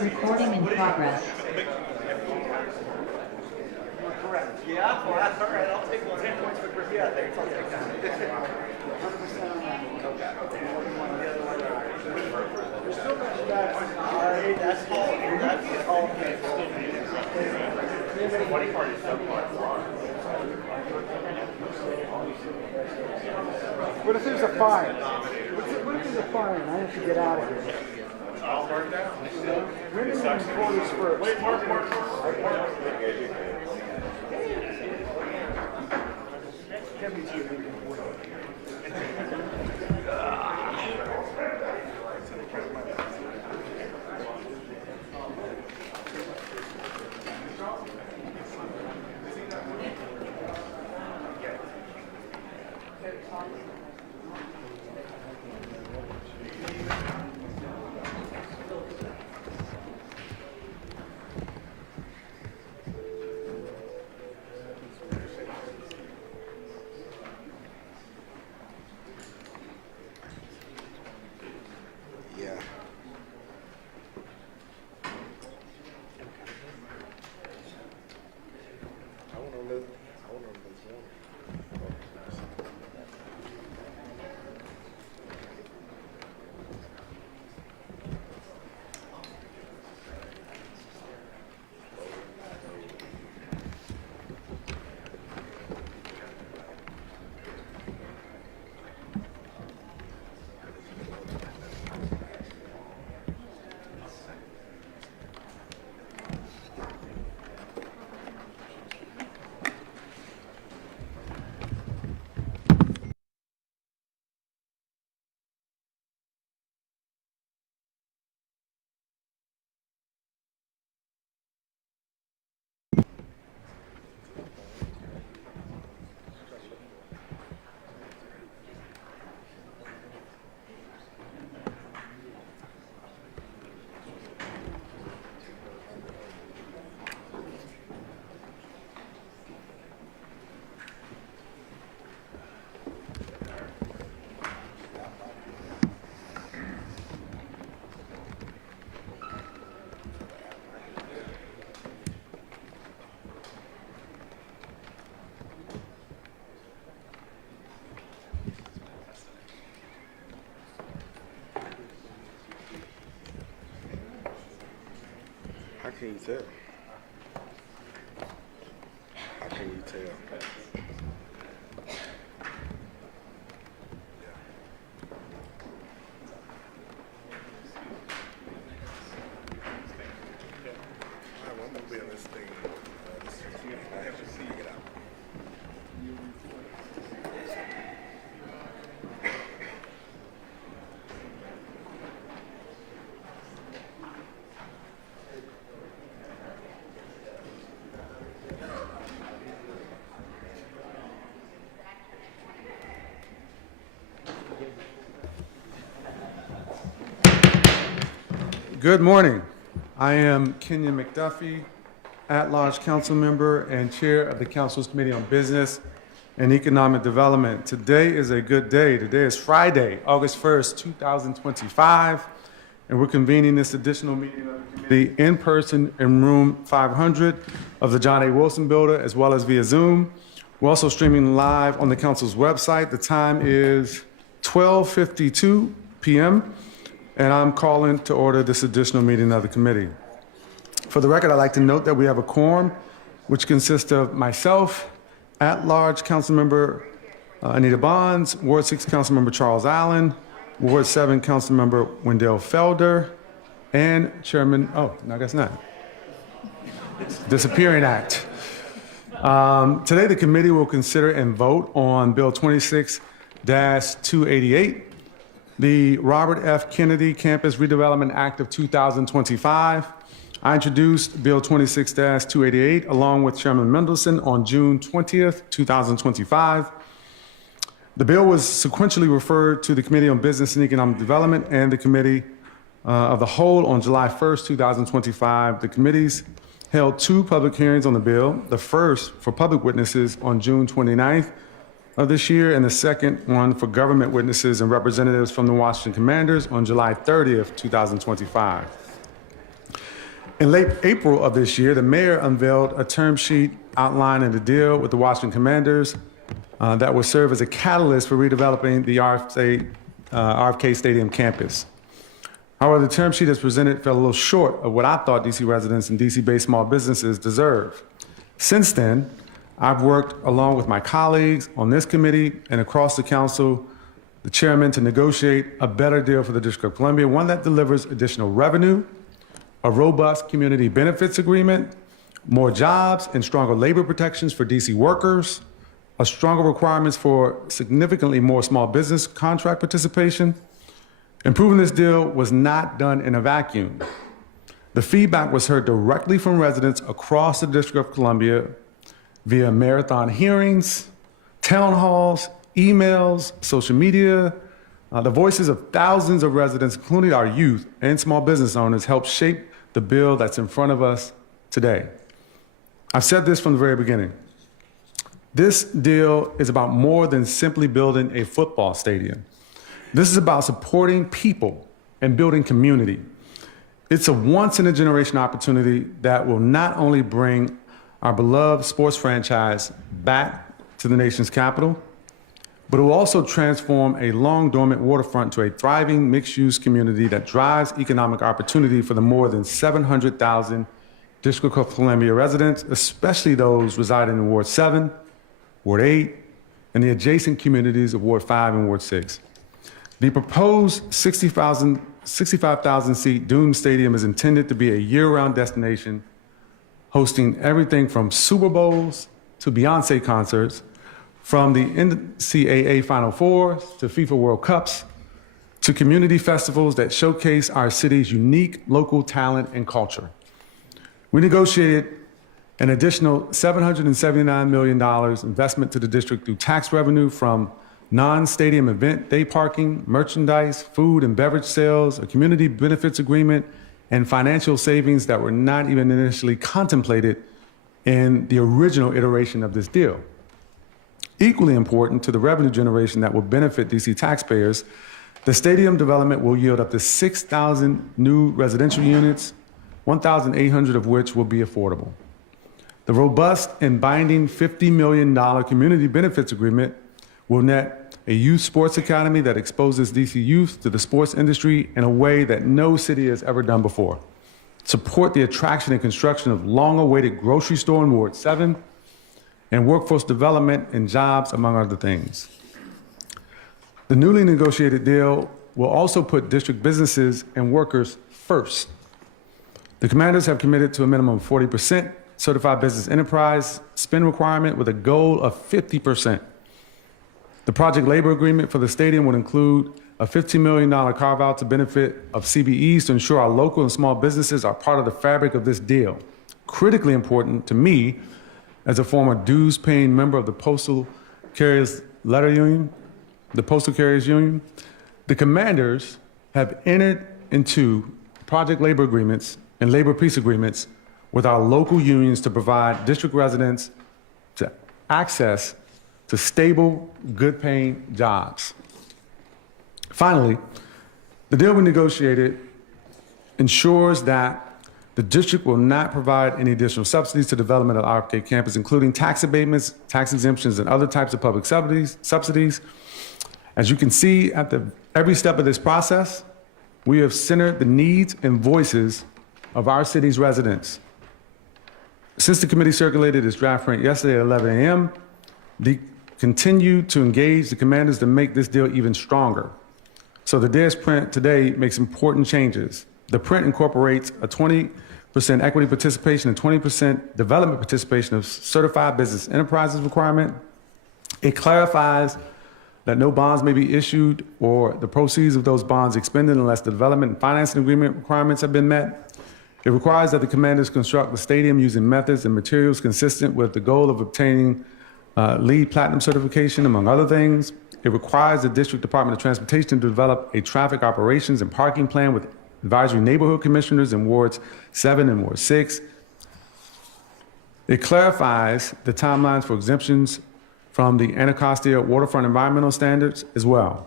Recording in progress. Yeah, well, that's all right. I'll take 10 points for Chris. Yeah, thanks. I'll take that. That's all. That's all. Funny part is so much. What if there's a fire? What if there's a fire and I have to get out of here? I'll burn down. Women in quarters first. Wait, Mark. How can you tell? How can you tell? Yeah. Good morning. I am Kenyon McDuffie, at-large council member and chair of the Council's Committee on Business and Economic Development. Today is a good day. Today is Friday, August 1st, 2025, and we're convening this additional meeting of the committee in person in room 500 of the John A. Wilson Building, as well as via Zoom. We're also streaming live on the council's website. The time is 12:52 p.m., and I'm calling to order this additional meeting of the committee. For the record, I'd like to note that we have a quorum, which consists of myself, at-large Councilmember Anita Bonds, Ward 6 Councilmember Charles Allen, Ward 7 Councilmember Wendell Felder, and Chairman, no, I guess not, Disappearing Act. Today, the committee will consider and vote on Bill 26-288, the Robert F. Kennedy Campus Redevelopment Act of 2025. I introduced Bill 26-288 along with Chairman Mendelson on June 20th, 2025. The bill was sequentially referred to the Committee on Business and Economic Development and the Committee of the Whole on July 1st, 2025. The committees held 2 public hearings on the bill, the first for public witnesses on June 29th of this year, and the second one for government witnesses and representatives from the Washington Commanders on July 30th, 2025. In late April of this year, the mayor unveiled a term sheet outlining the deal with the Washington Commanders that will serve as a catalyst for redeveloping the RFK Stadium campus. However, the term sheet as presented fell a little short of what I thought DC residents and DC-based small businesses deserve. Since then, I've worked along with my colleagues on this committee and across the council, the chairman, to negotiate a better deal for the District of Columbia, one that delivers additional revenue, a robust community benefits agreement, more jobs and stronger labor protections for DC workers, a stronger requirements for significantly more small business contract participation. Improving this deal was not done in a vacuum. The feedback was heard directly from residents across the District of Columbia via marathon hearings, town halls, emails, social media. The voices of thousands of residents, including our youth and small business owners, helped shape the bill that's in front of us today. I've said this from the very beginning. This deal is about more than simply building a football stadium. This is about supporting people and building community. It's a once-in-a-generation opportunity that will not only bring our beloved sports franchise back to the nation's capital, but it will also transform a long-dormant waterfront to a thriving mixed-use community that drives economic opportunity for the more than 700,000 District of Columbia residents, especially those residing in Ward 7, Ward 8, and the adjacent communities of Ward 5 and Ward 6. The proposed 65,000-seat Doom Stadium is intended to be a year-round destination, hosting everything from Super Bowls to Beyonce concerts, from the NCAA Final Four to FIFA World Cups, to community festivals that showcase our city's unique local talent and culture. We negotiated an additional $779 million investment to the district through tax revenue from non-stadium event day parking, merchandise, food and beverage sales, a community benefits agreement, and financial savings that were not even initially contemplated in the original iteration of this deal. Equally important to the revenue generation that will benefit DC taxpayers, the stadium development will yield up to 6,000 new residential units, 1,800 of which will be affordable. The robust and binding $50 million community benefits agreement will net a youth sports academy that exposes DC youth to the sports industry in a way that no city has ever done before. Support the attraction and construction of long-awaited grocery store in Ward 7, and workforce development and jobs, among other things. The newly negotiated deal will also put district businesses and workers first. The commanders have committed to a minimum of 40% certified business enterprise spend requirement with a goal of 50%. The project labor agreement for the stadium would include a $15 million carve-out to benefit of CBEs to ensure our local and small businesses are part of the fabric of this deal. Critically important to me, as a former dues-paying member of the Postal Carriers Union, the Commanders have entered into project labor agreements and labor peace agreements with our local unions to provide district residents to access to stable, good-paying jobs. Finally, the deal we negotiated ensures that the district will not provide any additional subsidies to development of RFK Campus, including tax abatements, tax exemptions, and other types of public subsidies. As you can see at every step of this process, we have centered the needs and voices of our city's residents. Since the committee circulated its draft print yesterday at 11 a.m., they continued to engage the commanders to make this deal even stronger. So the DAS print today makes important changes. The print incorporates a 20% equity participation and 20% development participation of certified business enterprises requirement. It clarifies that no bonds may be issued or the proceeds of those bonds expended unless the development and financing agreement requirements have been met. It requires that the commanders construct the stadium using methods and materials consistent with the goal of obtaining LEED Platinum certification, among other things. It requires the District Department of Transportation to develop a traffic operations and parking plan with advisory neighborhood commissioners in Wards 7 and Ward 6. It clarifies the timelines for exemptions from the Anacostia waterfront environmental standards as well.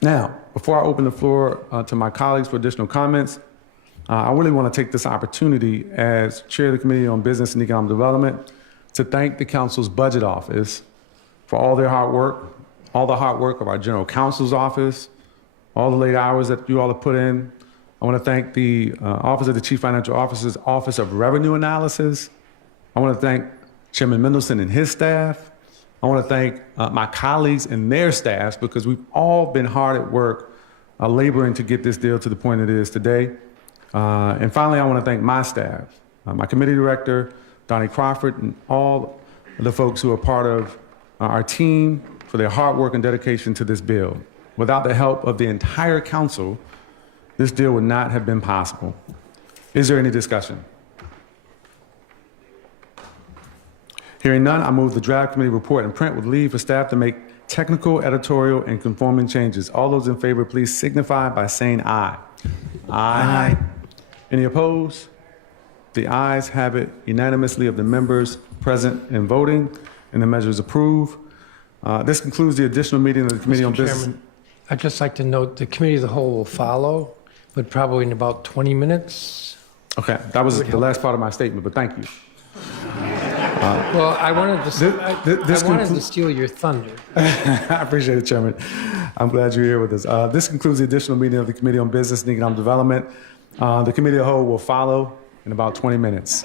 Now, before I open the floor to my colleagues for additional comments, I really want to take this opportunity as Chair of the Committee on Business and Economic Development to thank the Council's Budget Office for all their hard work, all the hard work of our General Counsel's Office, all the late hours that you all have put in. I want to thank the Office of the Chief Financial Officer's Office of Revenue Analysis. I want to thank Chairman Mendelson and his staff. I want to thank my colleagues and their staffs because we've all been hard at work laboring to get this deal to the point it is today. And finally, I want to thank my staff, my committee director, Donnie Crawford, and all the folks who are part of our team for their hard work and dedication to this bill. Without the help of the entire council, this deal would not have been possible. Is there any discussion? Hearing none, I move the draft committee report in print with leave for staff to make technical, editorial, and conforming changes. All those in favor, please signify by saying aye. Aye. Any opposed? The ayes have it unanimously of the members present and voting, and the measure is approved. This concludes the additional meeting of the Committee on Business. Chairman, I'd just like to note the Committee of the Whole will follow, but probably in about 20 minutes. Okay, that was the last part of my statement, but thank you. Well, I wanted to steal your thunder. I appreciate it, Chairman. I'm glad you're here with us. This concludes the additional meeting of the Committee on Business and Economic Development. The Committee of the Whole will follow in about 20 minutes.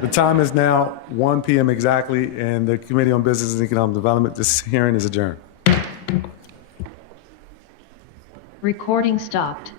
The time is now 1 p.m. exactly, and the Committee on Business and Economic Development, this hearing is adjourned. Recording stopped.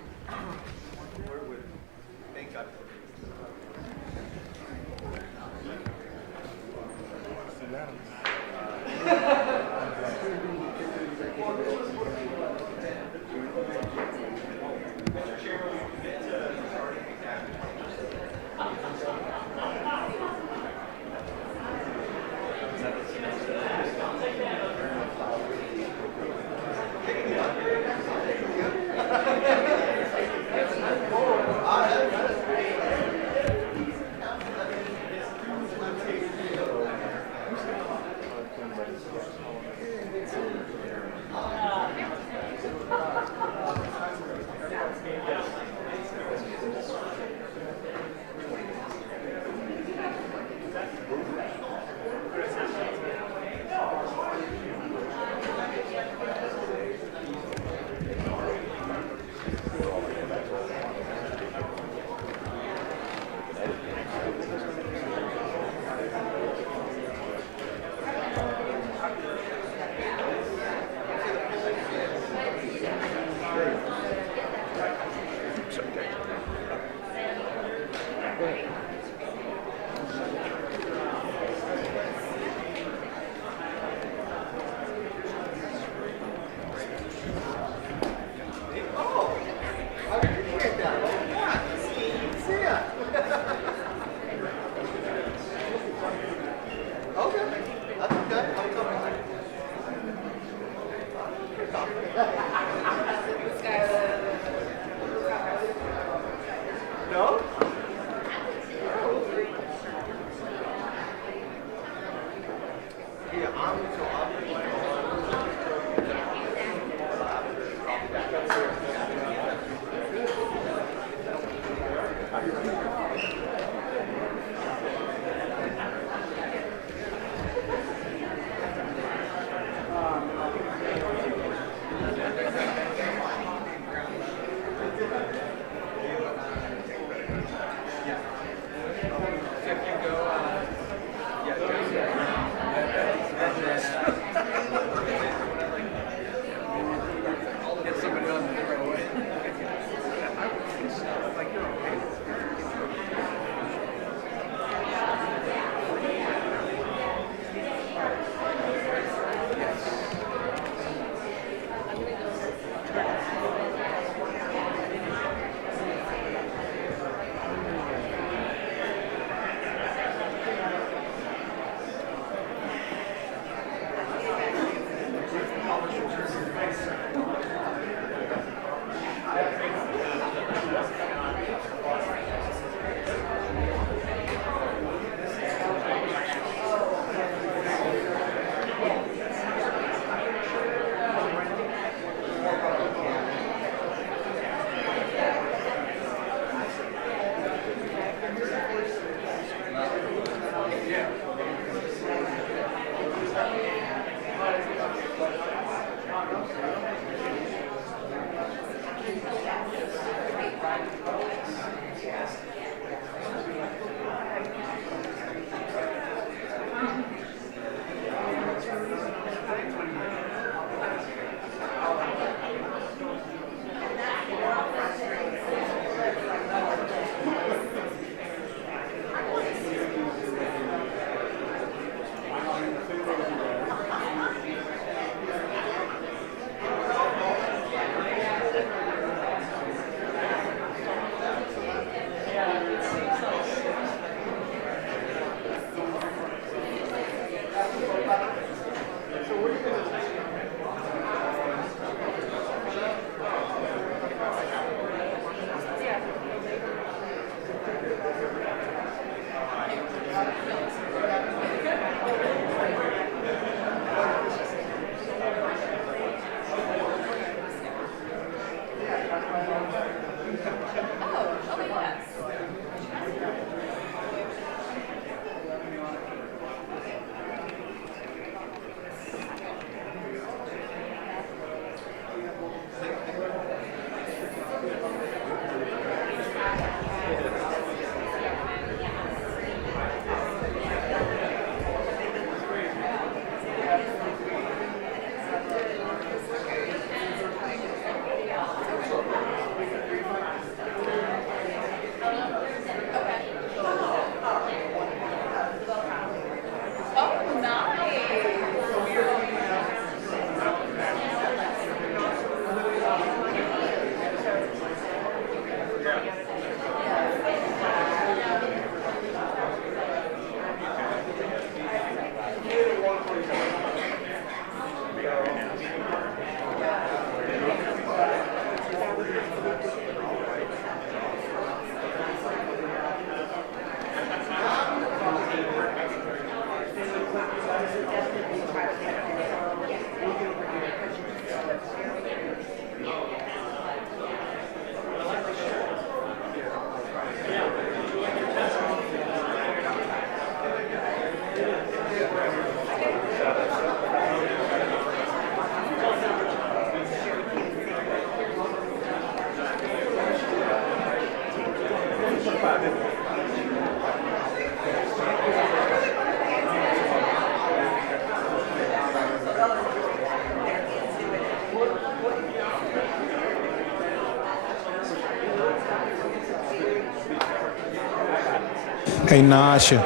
Hey, Nasha.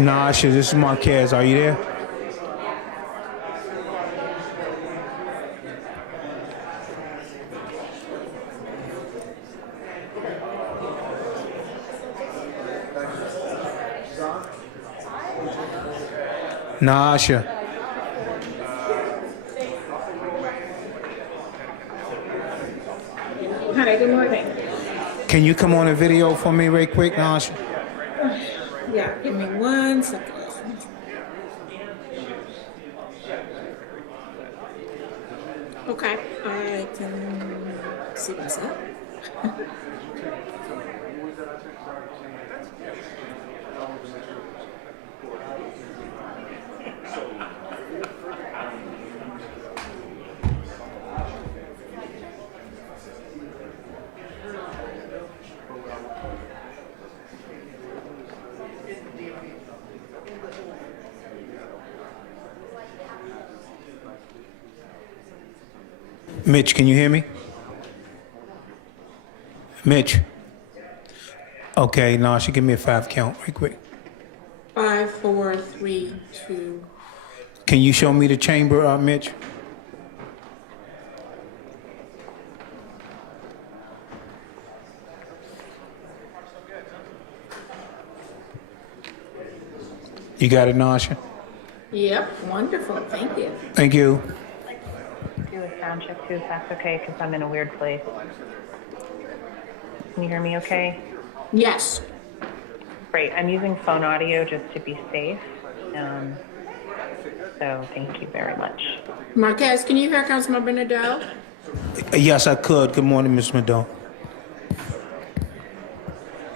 Nasha, this is Marquez. Are you there? Nasha. Hi, good morning. Can you come on a video for me right quick, Nasha? Yeah, give me 1 second. Okay, I can see what's up. Mitch, can you hear me? Mitch. Okay, Nasha, give me a 5 count right quick. 5, 4, 3, 2. Can you show me the chamber, Mitch? You got it, Nasha? Yep, wonderful. Thank you. Thank you. Do a sound check too, if that's okay, because I'm in a weird place. Can you hear me okay? Yes. Great. I'm using phone audio just to be safe. So thank you very much. Marquez, can you hear Councilman Nadeau? Yes, I could. Good morning, Ms. Madone.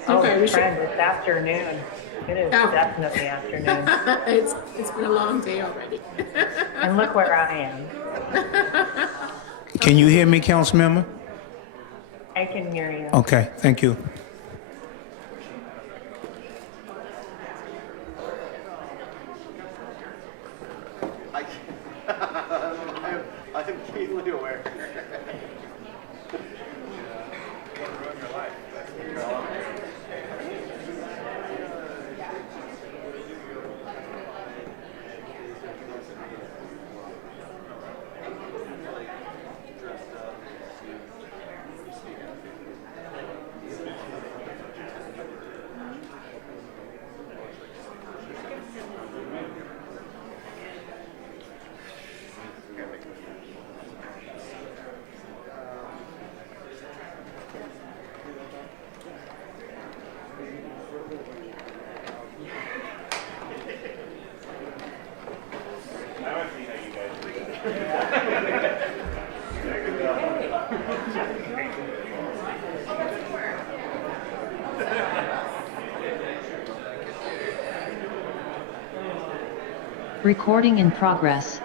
Okay, we should. Friend, it's afternoon. It is definitely afternoon. It's been a long day already. And look where I am. Can you hear me, council member? I can hear you. Okay, thank you. I'm keenly aware. Recording in progress.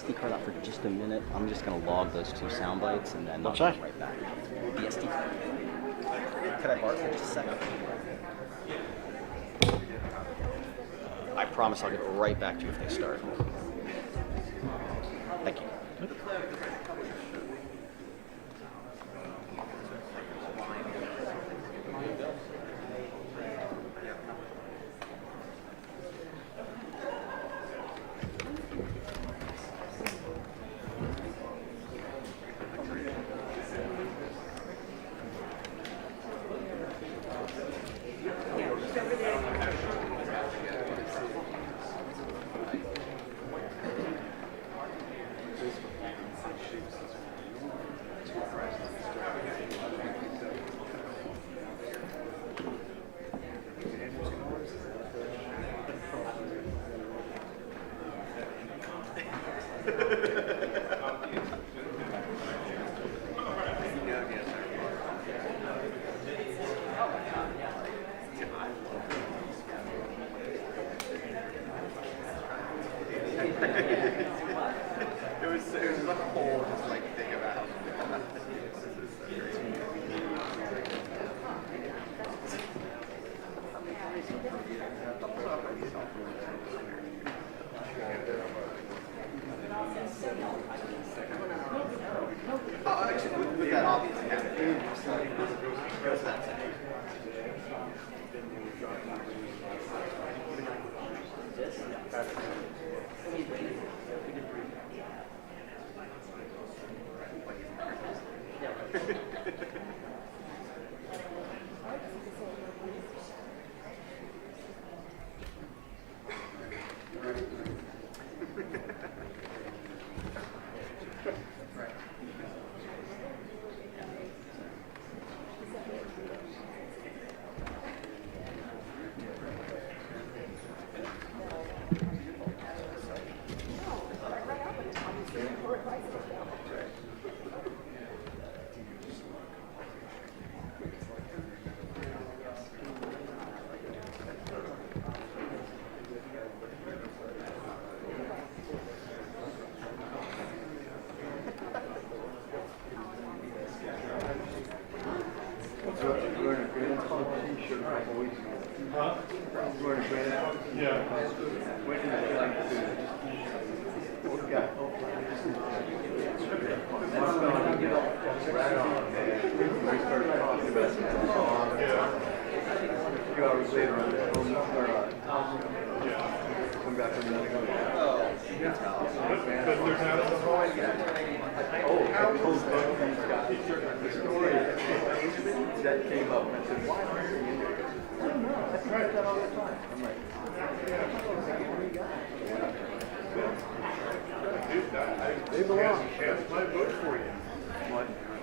SD card out for just a minute. I'm just going to log those 2 sound bites and then I'll be right back. The SD card. Could I borrow it for just a second? I promise I'll get right back to you if they start. Thank you.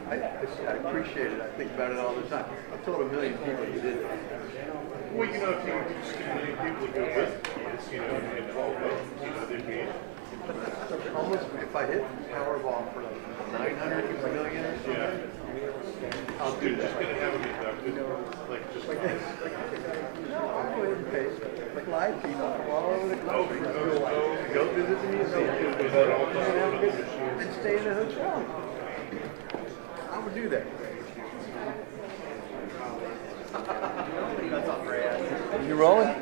I appreciate it. I think about it all the time. I've told a million people you did it. Well, you know, if you just get a million people to go with kids, you know, and all votes, you know, they'd be. Almost, if I hit Powerball for like 900 million or something, yeah. I'll do that. Just gonna have them inducted, like just like this. No, I'll go ahead and pay. Like live people from all over the country. Go visit the museum. And stay in a hotel. I would do that. That's not rad. You rolling?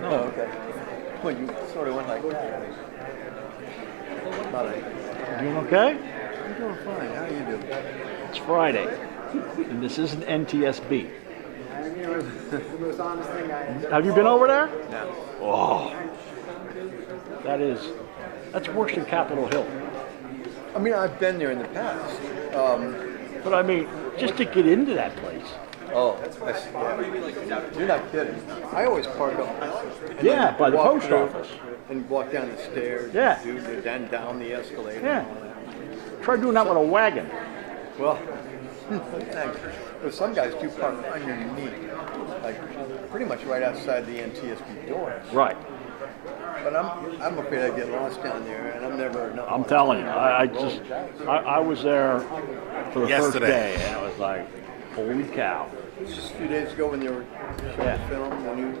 No, okay. Well, you sort of went like that. Doing okay? I'm doing fine. How are you doing? It's Friday, and this isn't NTSB. The most honest thing I Have you been over there? No. Oh, that's worse than Capitol Hill. I mean, I've been there in the past. But I mean, just to get into that place. Oh, you're not kidding. I always park up. Yeah, by the post through office. And walk down the stairs. Yeah. And then down the escalator. Yeah. And all that. Try doing that with a wagon. Well, thanks. Well, some guys do park underneath, like pretty much right outside the NTSB doors. Right. But I'm afraid I get lost down there, and I'm never. I'm telling you, I was there for the first day, and it was like, holy cow. Just a few days ago when they were showing the film, when you.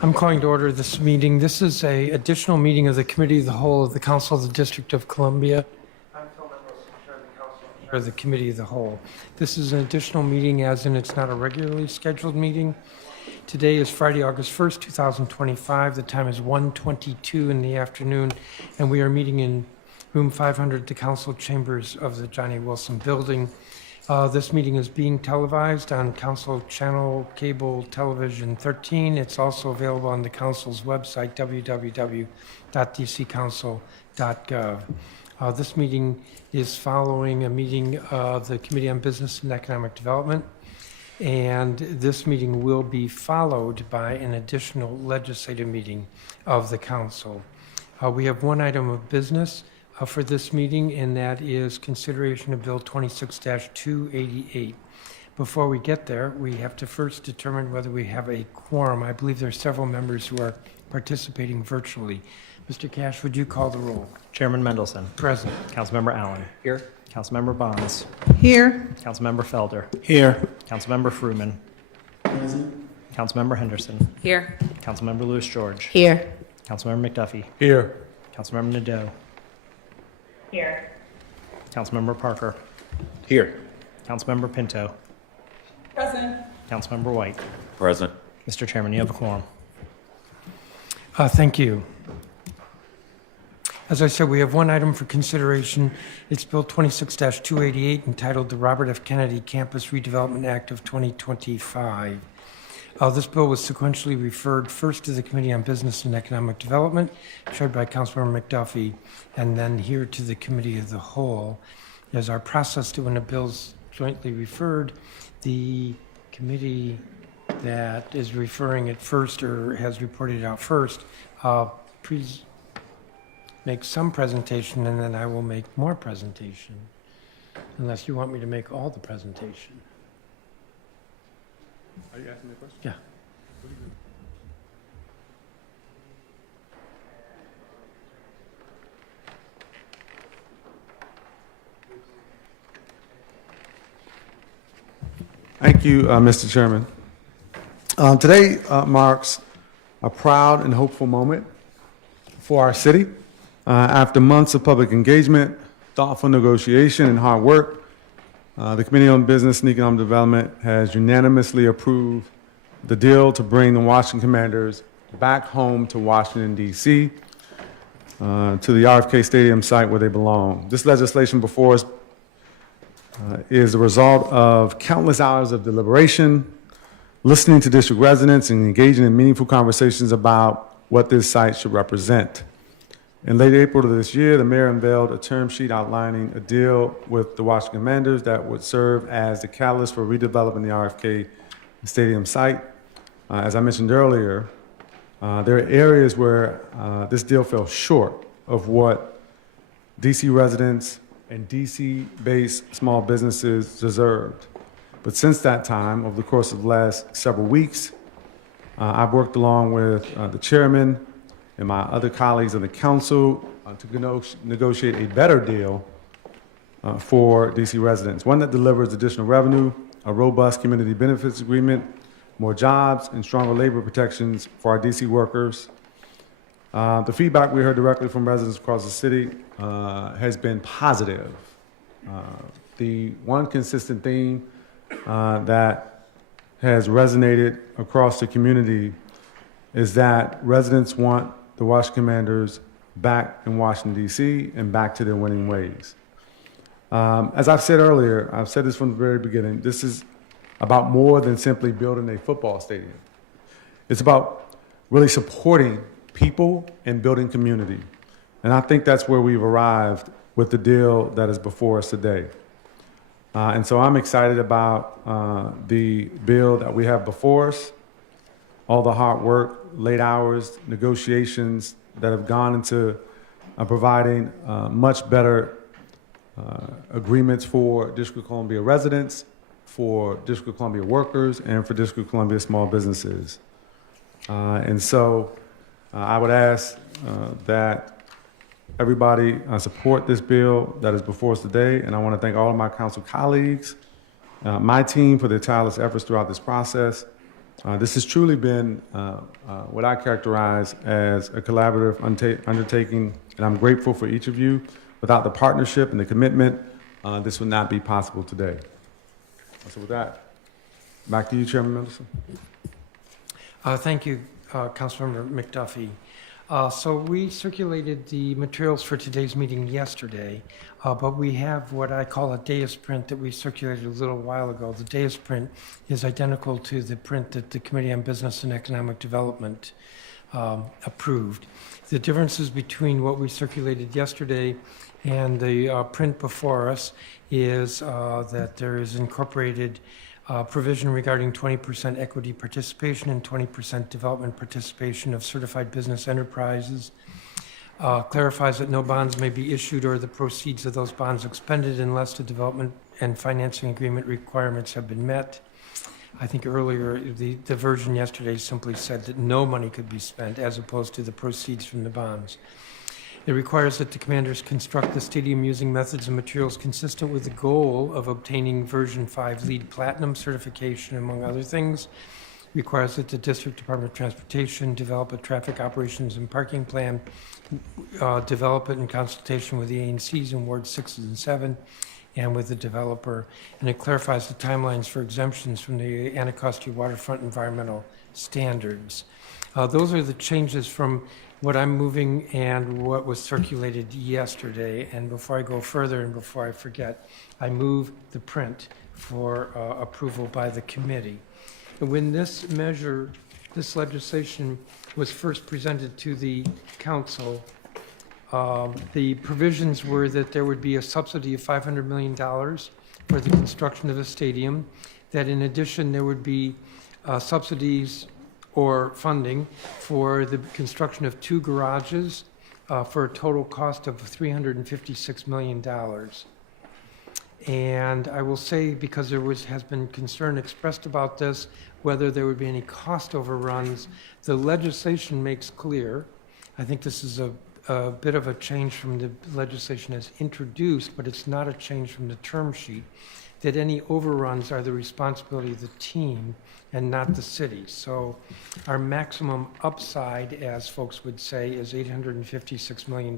I'm calling to order this meeting. This is a additional meeting of the Committee of the Whole of the Council of the District of Columbia. I'm Phil Nichols, Chair of the Council, Chair of the Committee of the Whole. This is an additional meeting, as in it's not a regularly scheduled meeting. Today is Friday, August 1st, 2025. The time is 1:22 in the afternoon, and we are meeting in room 500, the council chambers of the Johnny Wilson Building. This meeting is being televised on Council Channel Cable Television 13. It's also available on the Council's website, www.dccouncil.gov. This meeting is following a meeting of the Committee on Business and Economic Development, and this meeting will be followed by an additional legislative meeting of the Council. We have one item of business for this meeting, and that is consideration of Bill 26-288. Before we get there, we have to first determine whether we have a quorum. I believe there are several members who are participating virtually. Mr. Cash, would you call the roll? Chairman Mendelson. Present. Councilmember Allen. Here. Councilmember Bonds. Here. Councilmember Felder. Here. Councilmember Fruman. Present. Councilmember Henderson. Here. Councilmember Lewis George. Here. Councilmember McDuffie. Here. Councilmember Nadeau. Here. Councilmember Parker. Here. Councilmember Pinto. Present. Councilmember White. Present. Mr. Chairman, you have a quorum. Thank you. As I said, we have one item for consideration. It's Bill 26-288, entitled the Robert F. Kennedy Campus Redevelopment Act of 2025. This bill was sequentially referred first to the Committee on Business and Economic Development, chaired by Councilmember McDuffie, and then here to the Committee of the Whole. As our process to when a bill's jointly referred, the committee that is referring it first or has reported it out first, please make some presentation, and then I will make more presentation, unless you want me to make all the presentation. Are you asking me a question? Yeah. Thank you, Mr. Chairman. Today marks a proud and hopeful moment for our city. After months of public engagement, thoughtful negotiation, and hard work, the Committee on Business and Economic Development has unanimously approved the deal to bring the Washington Commanders back home to Washington, D.C., to the RFK Stadium site where they belong. This legislation before us is the result of countless hours of deliberation, listening to district residents, and engaging in meaningful conversations about what this site should represent. In late April of this year, the mayor unveiled a term sheet outlining a deal with the Washington Commanders that would serve as the catalyst for redeveloping the RFK Stadium site. As I mentioned earlier, there are areas where this deal fell short of what DC residents and DC-based small businesses deserved. But since that time, over the course of the last several weeks, I've worked along with the chairman and my other colleagues on the council to negotiate a better deal for DC residents, one that delivers additional revenue, a robust community benefits agreement, more jobs, and stronger labor protections for our DC workers. The feedback we heard directly from residents across the city has been positive. The one consistent theme that has resonated across the community is that residents want the Washington Commanders back in Washington, D.C., and back to their winning ways. As I've said earlier, I've said this from the very beginning, this is about more than simply building a football stadium. It's about really supporting people and building community. And I think that's where we've arrived with the deal that is before us today. And so I'm excited about the bill that we have before us, all the hard work, late hours, negotiations that have gone into providing much better agreements for District of Columbia residents, for District of Columbia workers, and for District of Columbia small businesses. And so I would ask that everybody support this bill that is before us today, and I want to thank all of my council colleagues, my team for their tireless efforts throughout this process, This has truly been what I characterize as a collaborative undertaking, and I'm grateful for each of you. Without the partnership and the commitment, this would not be possible today. So with that, back to you, Chairman Mendelson. Thank you, Councilmember McDuffie. So we circulated the materials for today's meeting yesterday, but we have what I call a dais print that we circulated a little while ago. The dais print is identical to the print that the Committee on Business and Economic Development approved. The differences between what we circulated yesterday and the print before us is that there is incorporated provision regarding 20% equity participation and 20% development participation of certified business enterprises. Clarifies that no bonds may be issued or the proceeds of those bonds expended unless the development and financing agreement requirements have been met. I think earlier the version yesterday simply said that no money could be spent as opposed to the proceeds from the bonds. It requires that the commanders construct the stadium using methods and materials consistent with the goal of obtaining version 5 LEED Platinum certification, among other things. Requires that the District Department of Transportation develop a traffic operations and parking plan, develop it in consultation with the ANCs in Wards 6 and 7 and with the developer. And it clarifies the timelines for exemptions from the Anacostia waterfront environmental standards. Those are the changes from what I'm moving and what was circulated yesterday. And before I go further and before I forget, I move the print for approval by the committee. And when this legislation was first presented to the council, the provisions were that there would be a subsidy of $500 million for the construction of the stadium, that in addition there would be subsidies or funding for the construction of 2 garages for a total cost of $356 million. And I will say, because there has been concern expressed about this, whether there would be any cost overruns, the legislation makes clear, I think this is a bit of a change from the legislation as introduced, but it's not a change from the term sheet, that any overruns are the responsibility of the team and not the city. So our maximum upside, as folks would say, is $856 million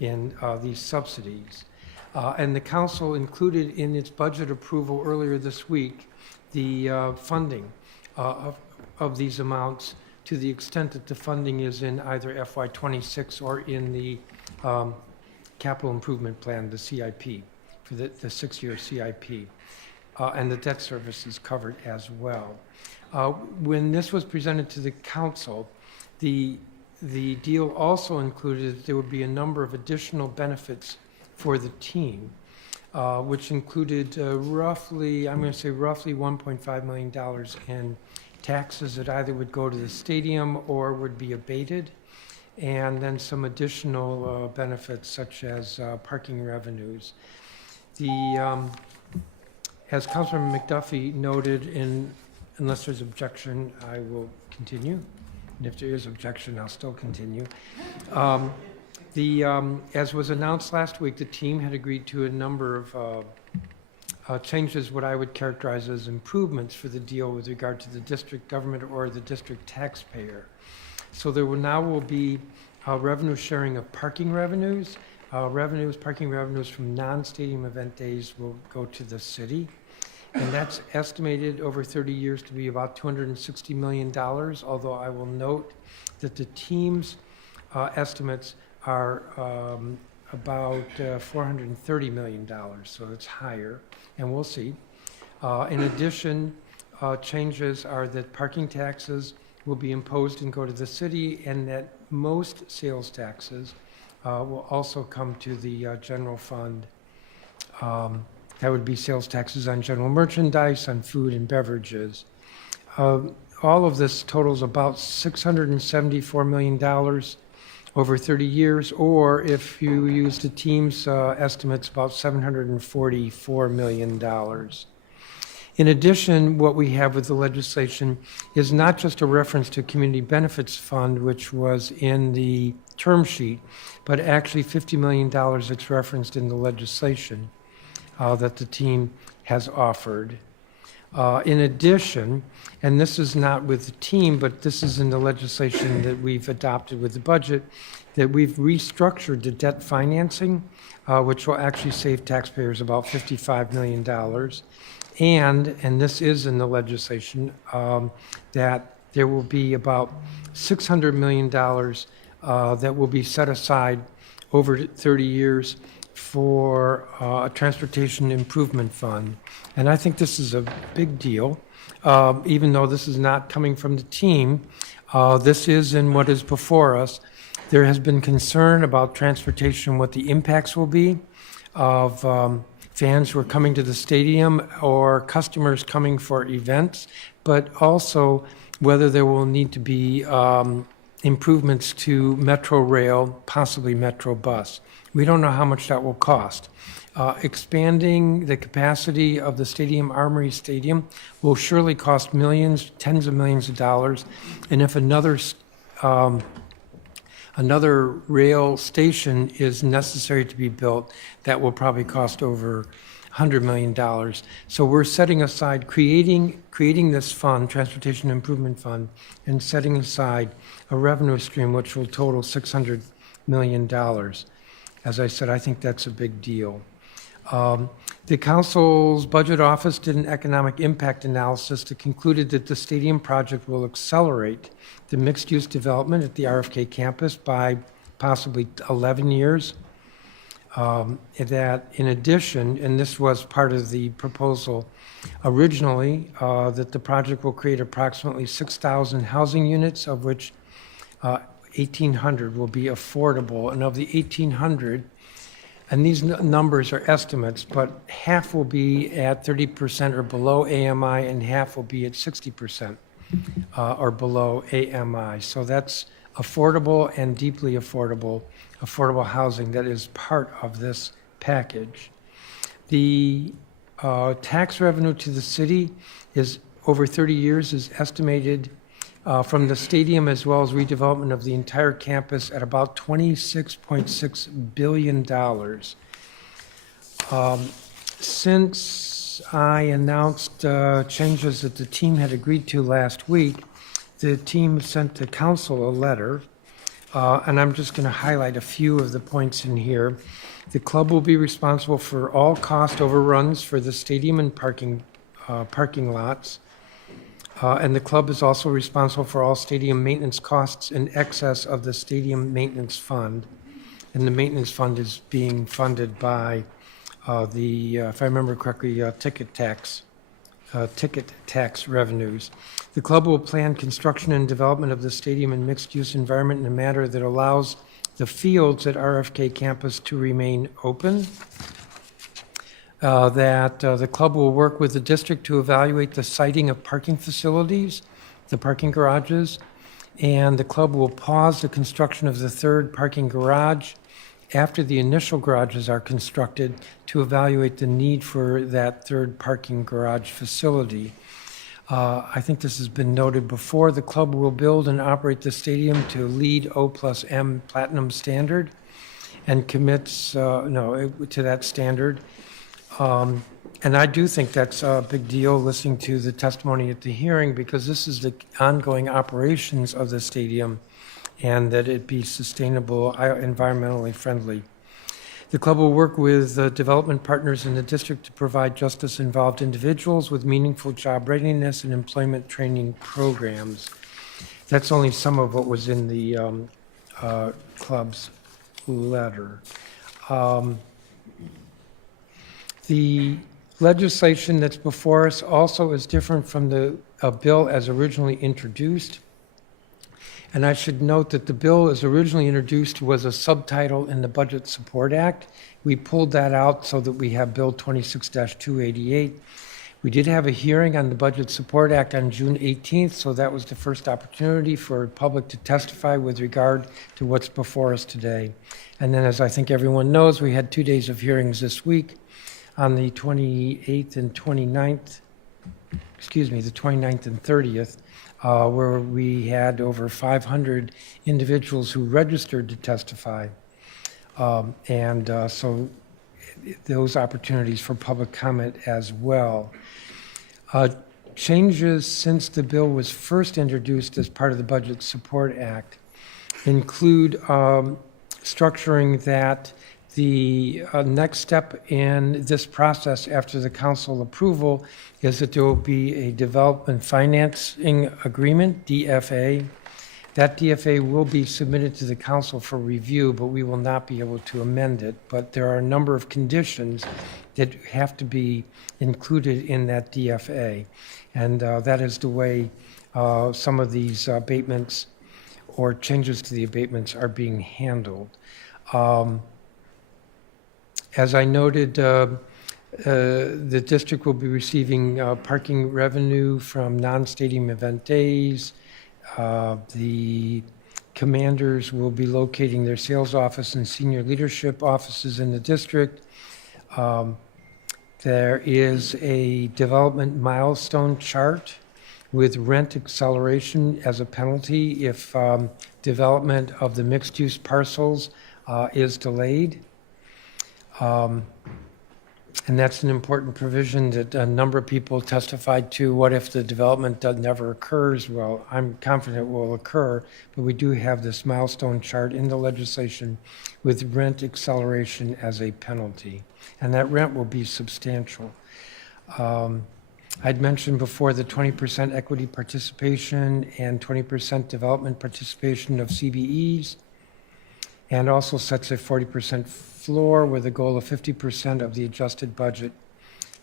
in these subsidies. And the council included in its budget approval earlier this week the funding of these amounts to the extent that the funding is in either FY26 or in the capital improvement plan, the CIP, for the 6-year CIP. And the debt service is covered as well. When this was presented to the council, the deal also included that there would be a number of additional benefits for the team, which included roughly $1.5 million in taxes that either would go to the stadium or would be abated, and then some additional benefits such as parking revenues. As Councilman McDuffie noted, unless there's objection, I will continue. And if there is objection, I'll still continue. As was announced last week, the team had agreed to a number of changes, what I would characterize as improvements for the deal with regard to the district government or the district taxpayer. So there will be revenue sharing of parking revenues. Parking revenues from non-stadium event days will go to the city. And that's estimated over 30 years to be about $260 million, although I will note that the team's estimates are about $430 million, so it's higher, and we'll see. In addition, changes are that parking taxes will be imposed and go to the city, and that most sales taxes will also come to the general fund. That would be sales taxes on general merchandise, on food and beverages. All of this totals about $674 million over 30 years, or if you use the team's estimates, about $744 million. In addition, what we have with the legislation is not just a reference to Community Benefits Fund, which was in the term sheet, but actually $50 million that's referenced in the legislation that the team has offered. In addition, and this is not with the team, but this is in the legislation that we've adopted with the budget, that we've restructured the debt financing, which will actually save taxpayers about $55 million. And this is in the legislation, that there will be about $600 million that will be set aside over 30 years for a transportation improvement fund. And I think this is a big deal, even though this is not coming from the team. This is in what is before us. There has been concern about transportation, what the impacts will be of fans who are coming to the stadium or customers coming for events, but also whether there will need to be improvements to Metro Rail, possibly Metro Bus. We don't know how much that will cost. Expanding the capacity of the stadium, Armory Stadium, will surely cost millions, tens of millions of dollars. And if another rail station is necessary to be built, that will probably cost over $100 million. So we're setting aside, creating this fund, Transportation Improvement Fund, and setting aside a revenue stream which will total $600 million. As I said, I think that's a big deal. The council's budget office did an economic impact analysis that concluded that the stadium project will accelerate the mixed-use development at the RFK campus by possibly 11 years. That in addition, and this was part of the proposal originally, that the project will create approximately 6,000 housing units, of which 1,800 will be affordable. And of the 1,800, and these numbers are estimates, but half will be at 30% or below AMI, and half will be at 60% or below AMI. So that's affordable and deeply affordable housing that is part of this package. The tax revenue to the city is over 30 years is estimated from the stadium as well as redevelopment of the entire campus at about $26.6 billion. Since I announced changes that the team had agreed to last week, the team sent to council a letter, and I'm just going to highlight a few of the points in here. The club will be responsible for all cost overruns for the stadium and parking lots. And the club is also responsible for all stadium maintenance costs in excess of the stadium maintenance fund. And the maintenance fund is being funded by if I remember correctly, ticket tax revenues. The club will plan construction and development of the stadium and mixed-use environment in a manner that allows the fields at RFK campus to remain open. The club will work with the district to evaluate the siting of parking facilities, the parking garages, and the club will pause the construction of the third parking garage after the initial garages are constructed to evaluate the need for that third parking garage facility. I think this has been noted before. The club will build and operate the stadium to LEED O+M Platinum standard and commits to that standard. And I do think that's a big deal, listening to the testimony at the hearing, because this is the ongoing operations of the stadium and that it be sustainable, environmentally friendly. The club will work with development partners in the district to provide justice-involved individuals with meaningful job readiness and employment training programs. That's only some of what was in the club's letter. The legislation that's before us also is different from the bill as originally introduced. And I should note that the bill as originally introduced was a subtitle in the Budget Support Act. We pulled that out so that we have Bill 26-288. We did have a hearing on the Budget Support Act on June 18th, so that was the first opportunity for the public to testify with regard to what's before us today. And then, as I think everyone knows, we had 2 days of hearings this week on the 28th and 29th, the 29th and 30th, where we had over 500 individuals who registered to testify. So those opportunities for public comment as well. Changes since the bill was first introduced as part of the Budget Support Act include structuring that the next step in this process after the council approval is that there will be a development financing agreement, DFA. That DFA will be submitted to the council for review, but we will not be able to amend it. But there are a number of conditions that have to be included in that DFA. And that is the way some of these abatements or changes to the abatements are being handled. As I noted, the district will be receiving parking revenue from non-stadium event days. The commanders will be locating their sales office and senior leadership offices in the district. There is a development milestone chart with rent acceleration as a penalty if development of the mixed-use parcels is delayed. And that's an important provision that a number of people testified to. What if the development never occurs? Well, I'm confident it will occur, but we do have this milestone chart in the legislation with rent acceleration as a penalty. And that rent will be substantial. I'd mentioned before the 20% equity participation and 20% development participation of CBEs, and also sets a 40% floor with a goal of 50% of the adjusted budget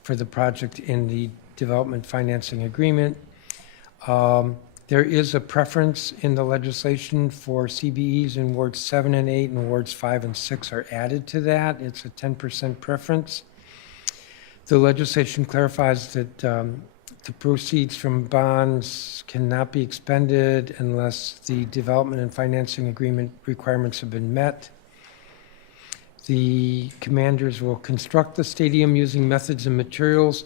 for the project in the development financing agreement. There is a preference in the legislation for CBEs in wards 7 and 8, and wards 5 and 6 are added to that. It's a 10% preference. The legislation clarifies that the proceeds from bonds cannot be expended unless the development and financing agreement requirements have been met. The commanders will construct the stadium using methods and materials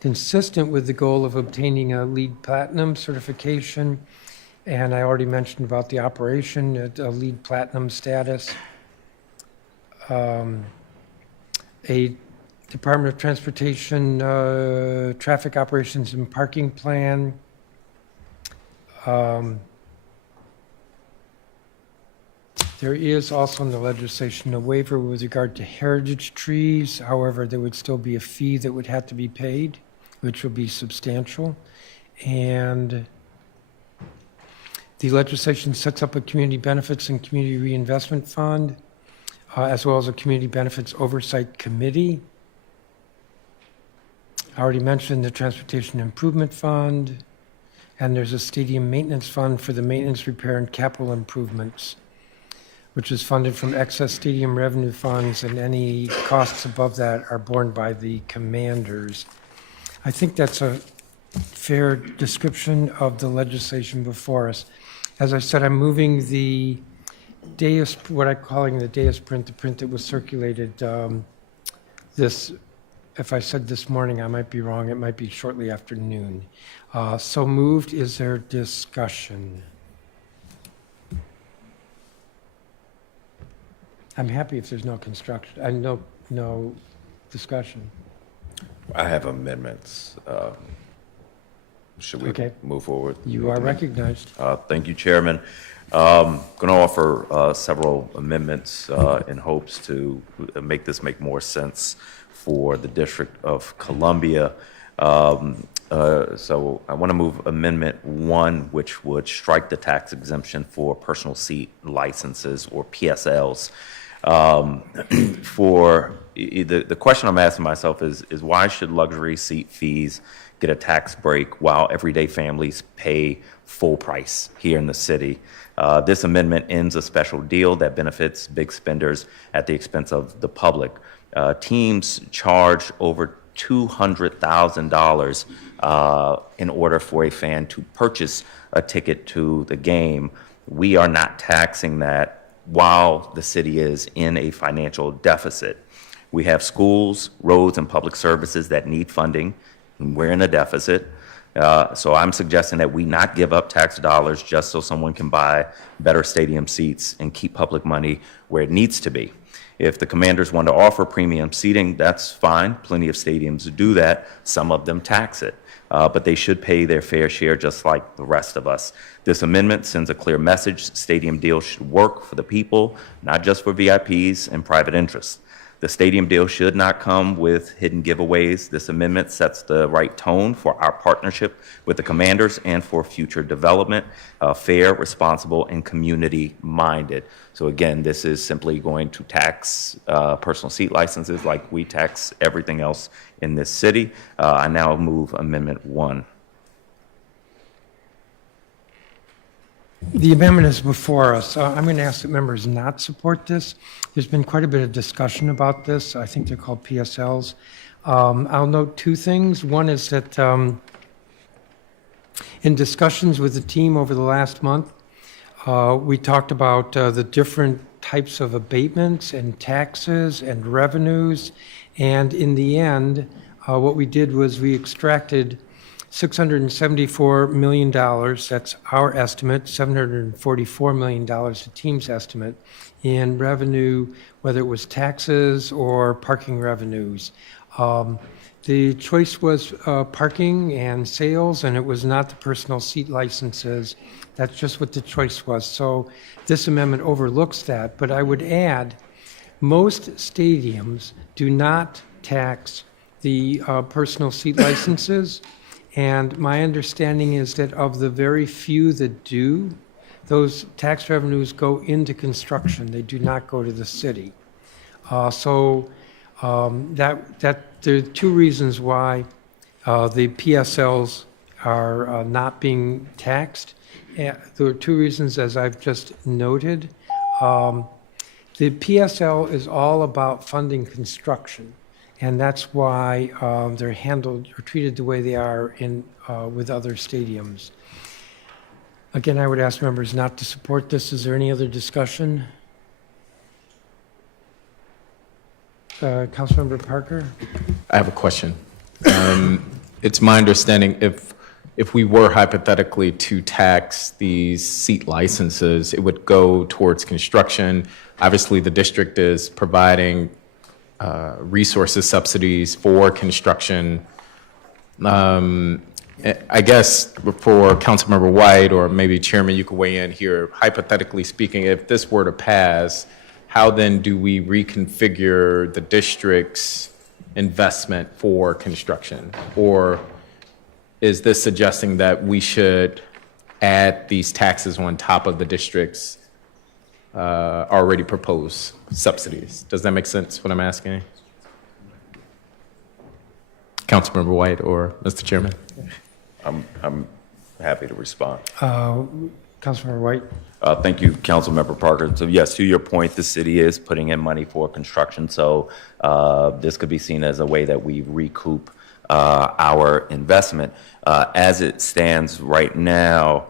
consistent with the goal of obtaining a LEED Platinum certification. And I already mentioned about the operation at a LEED Platinum status. A Department of Transportation traffic operations and parking plan. There is also in the legislation a waiver with regard to heritage trees. However, there would still be a fee that would have to be paid, which will be substantial. And the legislation sets up a community benefits and community reinvestment fund, as well as a community benefits oversight committee. I already mentioned the Transportation Improvement Fund, and there's a stadium maintenance fund for the maintenance, repair, and capital improvements, which is funded from excess stadium revenue funds, and any costs above that are borne by the commanders. I think that's a fair description of the legislation before us. As I said, I'm moving the Deus, what I'm calling the Deus print, the print that was circulated if I said this morning, I might be wrong. It might be shortly after noon. So moved. Is there discussion? I'm happy if there's no construction, no discussion. I have amendments. Should we move forward? You are recognized. Thank you, Chairman. Going to offer several amendments in hopes to make this make more sense for the District of Columbia. So I want to move Amendment 1, which would strike the tax exemption for personal seat licenses or PSLs. For the question I'm asking myself is why should luxury seat fees get a tax break while everyday families pay full price here in the city? This amendment ends a special deal that benefits big spenders at the expense of the public. Teams charge over $200,000 in order for a fan to purchase a ticket to the game. We are not taxing that while the city is in a financial deficit. We have schools, roads, and public services that need funding, and we're in a deficit. So I'm suggesting that we not give up tax dollars just so someone can buy better stadium seats and keep public money where it needs to be. If the Commanders want to offer premium seating, that's fine. Plenty of stadiums do that. Some of them tax it. But they should pay their fair share just like the rest of us. This amendment sends a clear message. Stadium deals should work for the people, not just for VIPs and private interests. The stadium deal should not come with hidden giveaways. This amendment sets the right tone for our partnership with the Commanders and for future development, fair, responsible, and community-minded. So again, this is simply going to tax personal seat licenses like we tax everything else in this city. I now move Amendment 1. The amendment is before us. I'm going to ask that members not support this. There's been quite a bit of discussion about this. I think they're called PSLs. I'll note two things. One is that in discussions with the team over the last month, we talked about the different types of abatements and taxes and revenues. And in the end, what we did was we extracted $674 million, that's our estimate, $744 million, the team's estimate, in revenue, whether it was taxes or parking revenues. The choice was parking and sales, and it was not the personal seat licenses. That's just what the choice was. So this amendment overlooks that, but I would add, most stadiums do not tax the personal seat licenses. And my understanding is that of the very few that do, those tax revenues go into construction. They do not go to the city. So there are two reasons why the PSLs are not being taxed. There are two reasons, as I've just noted. The PSL is all about funding construction. And that's why they're handled or treated the way they are with other stadiums. Again, I would ask members not to support this. Is there any other discussion? Councilmember Parker? I have a question. It's my understanding if we were hypothetically to tax these seat licenses, it would go towards construction. Obviously, the district is providing resources, subsidies for construction. I guess for Councilmember White, or maybe Chairman, you could weigh in here. Hypothetically speaking, if this were to pass, how then do we reconfigure the district's investment for construction? Or is this suggesting that we should add these taxes on top of the district's already proposed subsidies? Does that make sense, what I'm asking? Councilmember White or Mr. Chairman? I'm happy to respond. Councilmember White? Thank you, Councilmember Parker. So yes, to your point, the city is putting in money for construction. So this could be seen as a way that we recoup our investment. As it stands right now,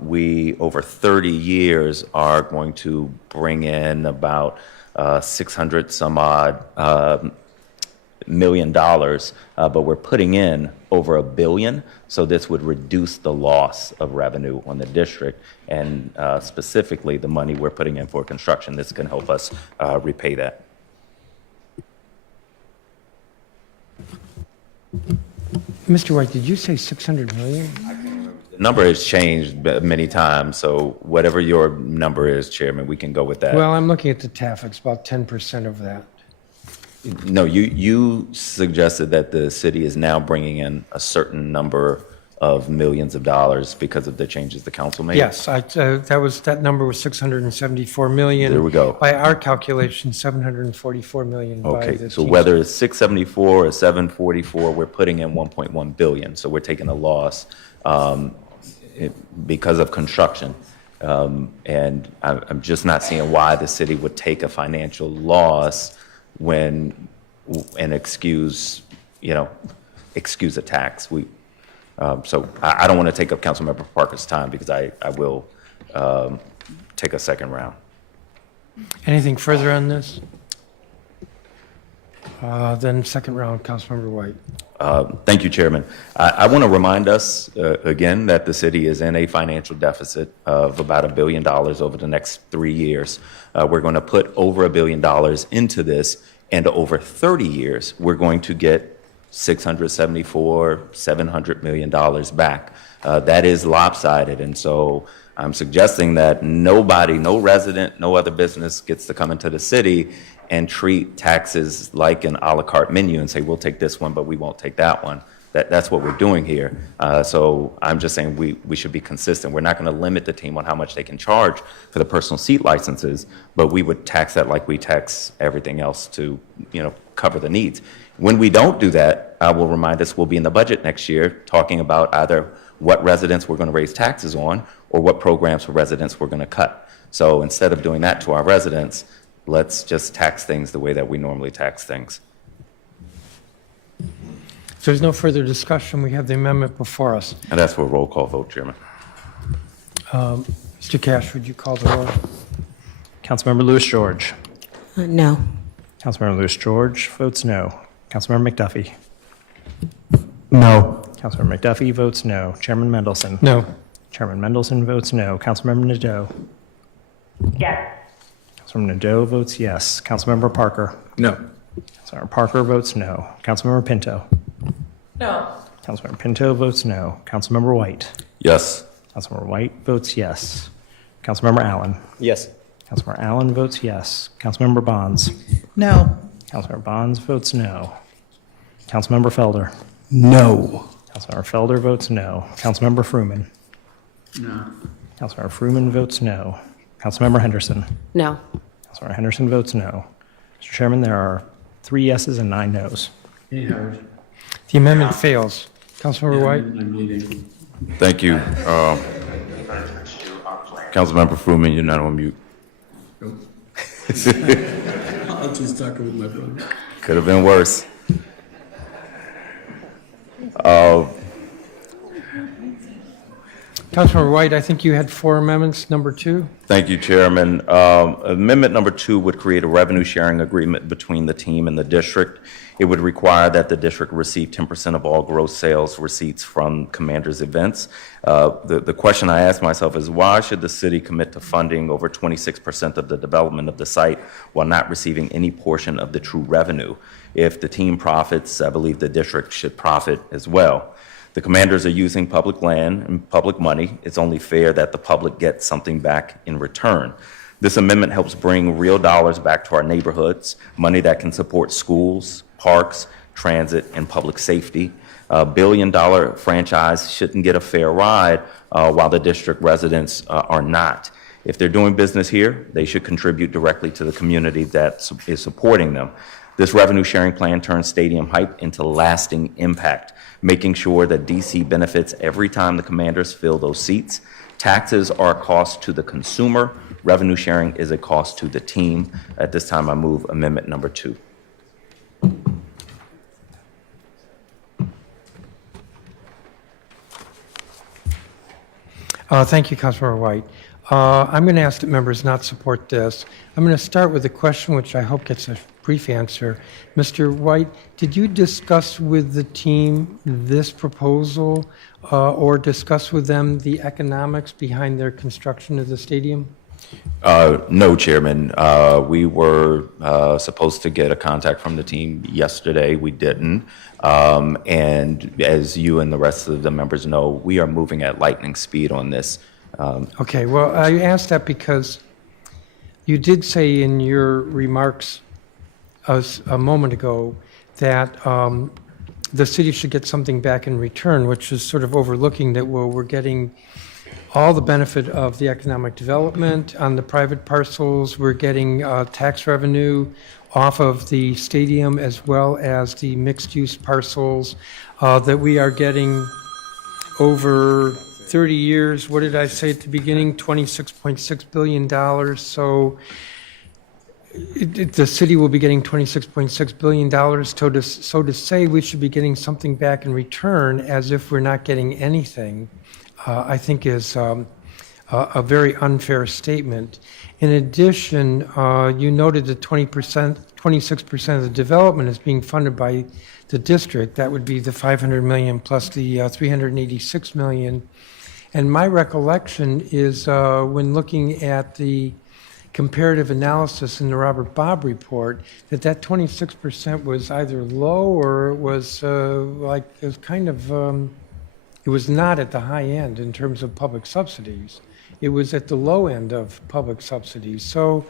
we, over 30 years, are going to bring in about 600 some odd million dollars, but we're putting in over $1 billion. So this would reduce the loss of revenue on the district, and specifically the money we're putting in for construction. This can help us repay that. Mr. White, did you say 600 million? The number has changed many times, so whatever your number is, Chairman, we can go with that. Well, I'm looking at the TAF. It's about 10% of that. No, you suggested that the city is now bringing in a certain number of millions of dollars because of the changes the council made? Yes, that number was 674 million. There we go. By our calculation, 744 million. Okay, by the so team. whether it's 674 or 744, we're putting in 1.1 billion. So we're taking a loss because of construction. And I'm just not seeing why the city would take a financial loss and excuse a tax. So I don't want to take up Councilmember Parker's time because I will take a second round. Anything further on this? Then second round, Councilmember White. Thank you, Chairman. I want to remind us again that the city is in a financial deficit of about $1 billion over the next 3 years. We're going to put over $1 billion into this, and over 30 years, we're going to get $700 million back. That is lopsided, and so I'm suggesting that nobody, no resident, no other business gets to come into the city and treat taxes like an a la carte menu and say, we'll take this one, but we won't take that one. That's what we're doing here. So I'm just saying we should be consistent. We're not going to limit the team on how much they can charge for the personal seat licenses, but we would tax that like we tax everything else to, cover the needs. When we don't do that, I will remind us we'll be in the budget next year talking about either what residents we're going to raise taxes on or what programs for residents we're going to cut. So instead of doing that to our residents, let's just tax things the way that we normally tax things. If there's no further discussion, we have the amendment before us. And that's for a roll call vote, Chairman. Mr. Cash, would you call the roll? Councilmember Lewis George. No. Councilmember Lewis George votes no. Councilmember McDuffie. No. Councilmember McDuffie votes no. Chairman Mendelson. No. Chairman Mendelson votes no. Councilmember Nadeau. Yes. Councilmember Nadeau votes yes. Councilmember Parker. No. Councilmember Parker votes no. Councilmember Pinto. No. Councilmember Pinto votes no. Councilmember White. Yes. Councilmember White votes yes. Councilmember Allen. Yes. Councilmember Allen votes yes. Councilmember Bonds. No. Councilmember Bonds votes no. Councilmember Felder. No. Councilmember Felder votes no. Councilmember Fruman. No. Councilmember Fruman votes no. Councilmember Henderson. No. Councilmember Henderson votes no. Mr. Chairman, there are 3 yeses and 9 nos. The amendment fails. Councilmember White? Thank you. Councilmember Fruman, you're not on mute. I'm just talking with my brother. Could have been worse. Councilmember White, I think you had 4 amendments. Number 2? Thank you, Chairman. Amendment number 2 would create a revenue sharing agreement between the team and the district. It would require that the district receive 10% of all gross sales receipts from Commander's events. The question I ask myself is, why should the city commit to funding over 26% of the development of the site while not receiving any portion of the true revenue? If the team profits, I believe the district should profit as well. The Commanders are using public land and public money. It's only fair that the public gets something back in return. This amendment helps bring real dollars back to our neighborhoods, money that can support schools, parks, transit, and public safety. A $1 billion franchise shouldn't get a fair ride while the district residents are not. If they're doing business here, they should contribute directly to the community that is supporting them. This revenue sharing plan turns stadium hype into lasting impact, making sure that DC benefits every time the Commanders fill those seats. Taxes are a cost to the consumer. Revenue sharing is a cost to the team. At this time, I move amendment number 2. Thank you, Councilmember White. I'm going to ask that members not support this. I'm going to start with a question which I hope gets a brief answer. Mr. White, did you discuss with the team this proposal or discuss with them the economics behind their construction of the stadium? No, Chairman. We were supposed to get a contact from the team yesterday. We didn't. And as you and the rest of the members know, we are moving at lightning speed on this. Okay, well, I asked that because you did say in your remarks a moment ago that the city should get something back in return, which is sort of overlooking that, well, we're getting all the benefit of the economic development on the private parcels. We're getting tax revenue off of the stadium as well as the mixed-use parcels that we are getting over 30 years. What did I say at the beginning? $26.6 billion. So the city will be getting $26.6 billion. So to say we should be getting something back in return as if we're not getting anything, I think is a very unfair statement. In addition, you noted the 26% 26% of the development is being funded by the district, that would be the 500 million plus the 386 million. And my recollection is when looking at the comparative analysis in the Robert Bob report, that 26% was either low or it was it was kind of, it was not at the high end in terms of public subsidies. It was at the low end of public subsidies. So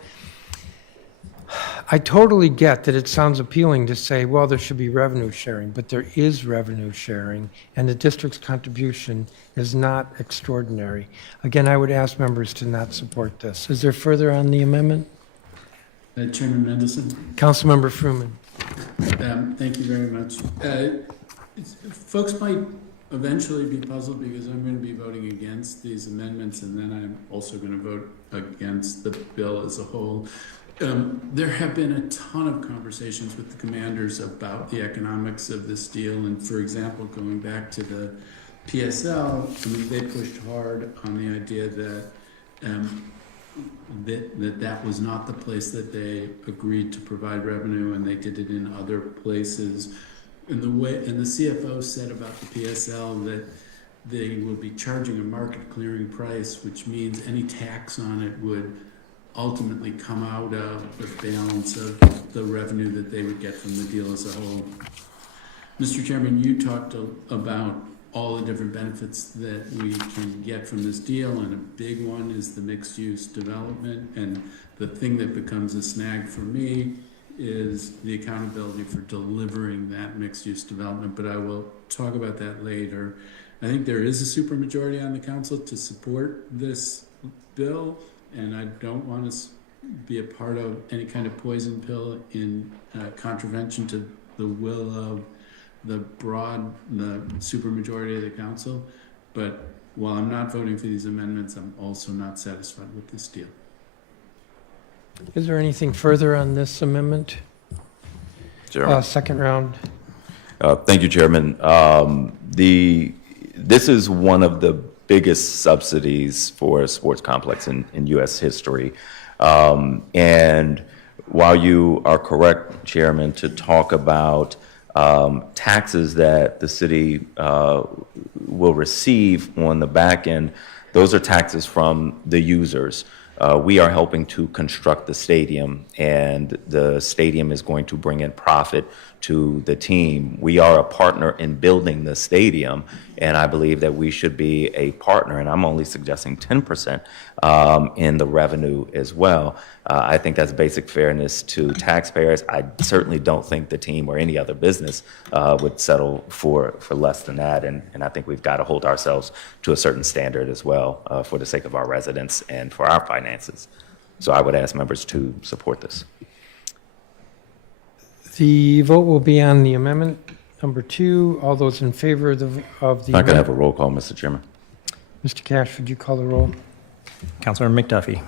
I totally get that it sounds appealing to say, well, there should be revenue sharing, but there is revenue sharing, and the district's contribution is not extraordinary. Again, I would ask members to not support this. Is there further on the amendment? Chairman Mendelson. Councilmember Fruman. Thank you very much. Folks might eventually be puzzled because I'm going to be voting against these amendments, and then I'm also going to vote against the bill as a whole. There have been a ton of conversations with the commanders about the economics of this deal, and for example, going back to the PSL, I mean, they pushed hard on the idea that that was not the place that they agreed to provide revenue, and they did it in other places. And the CFO said about the PSL that they will be charging a market clearing price, which means any tax on it would ultimately come out of the balance of the revenue that they would get from the deal as a whole. Mr. Chairman, you talked about all the different benefits that we can get from this deal, and a big one is the mixed-use development. And the thing that becomes a snag for me is the accountability for delivering that mixed-use development, but I will talk about that later. I think there is a supermajority on the council to support this bill, and I don't want to be a part of any kind of poison pill in contravention to the will of the supermajority of the council. But while I'm not voting for these amendments, I'm also not satisfied with this deal. Is there anything further on this amendment? Chairman. Second round. Thank you, Chairman. This is one of the biggest subsidies for a sports complex in U.S. history. And while you are correct, Chairman, to talk about taxes that the city will receive on the back end, those are taxes from the users. We are helping to construct the stadium, and the stadium is going to bring in profit to the team. We are a partner in building the stadium, and I believe that we should be a partner, and I'm only suggesting 10% in the revenue as well. I think that's basic fairness to taxpayers. I certainly don't think the team or any other business would settle for less than that, and I think we've got to hold ourselves to a certain standard as well for the sake of our residents and for our finances. So I would ask members to support this. The vote will be on the amendment number 2. All those in favor of the I'm not going to have a roll call, Mr. Chairman. Mr. Cash, would you call the roll? Councilmember McDuffie.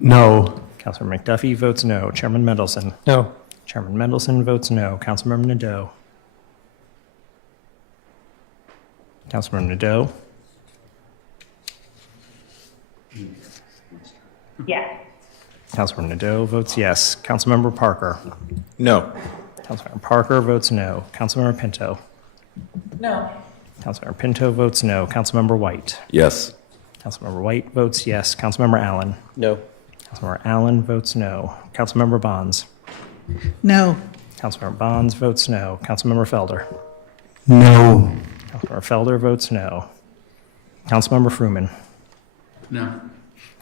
No. Councilmember McDuffie votes no. Chairman Mendelson. No. Chairman Mendelson votes no. Councilmember Nadeau. Councilmember Nadeau. Yes. Councilmember Nadeau votes yes. Councilmember Parker. No. Councilmember Parker votes no. Councilmember Pinto. No. Councilmember Pinto votes no. Councilmember White. Yes. Councilmember White votes yes. Councilmember Allen. No. Councilmember Allen votes no. Councilmember Bonds. No. Councilmember Bonds votes no. Councilmember Felder. No. Councilmember Felder votes no. Councilmember Fruman. No.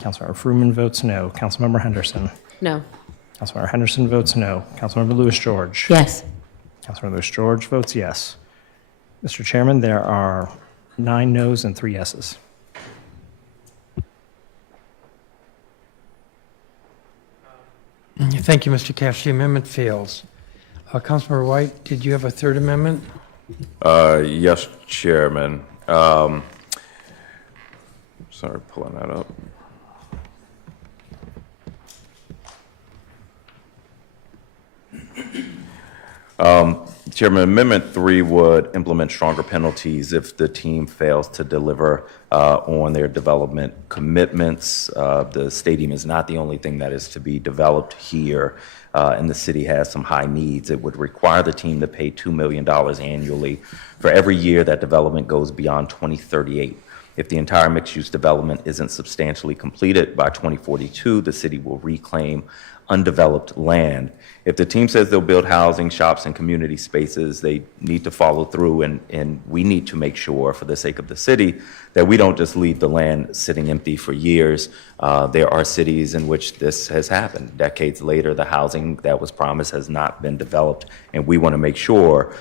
Councilmember Fruman votes no. Councilmember Henderson. No. Councilmember Henderson votes no. Councilmember Lewis George. Yes. Councilmember Lewis George votes yes. Mr. Chairman, there are 9 noes and 3 yeses. Thank you, Mr. Cash. The amendment fails. Councilmember White, did you have a third amendment? Yes, Chairman. Sorry, pulling that up. Chairman, Amendment 3 would implement stronger penalties if the team fails to deliver on their development commitments. The stadium is not the only thing that is to be developed here. and the city has some high needs. It would require the team to pay $2 million annually for every year that development goes beyond 2038. If the entire mixed-use development isn't substantially completed by 2042, the city will reclaim undeveloped land. If the team says they'll build housing, shops, and community spaces, they need to follow through, and we need to make sure, for the sake of the city, that we don't just leave the land sitting empty for years. There are cities in which this has happened. Decades later, the housing that was promised has not been developed, and we want to make sure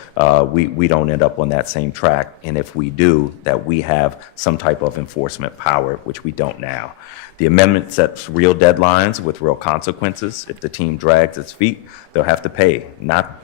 we don't end up on that same track, and if we do, that we have some type of enforcement power, which we don't now. The amendment sets real deadlines with real consequences. If the team drags its feet, they'll have to pay, not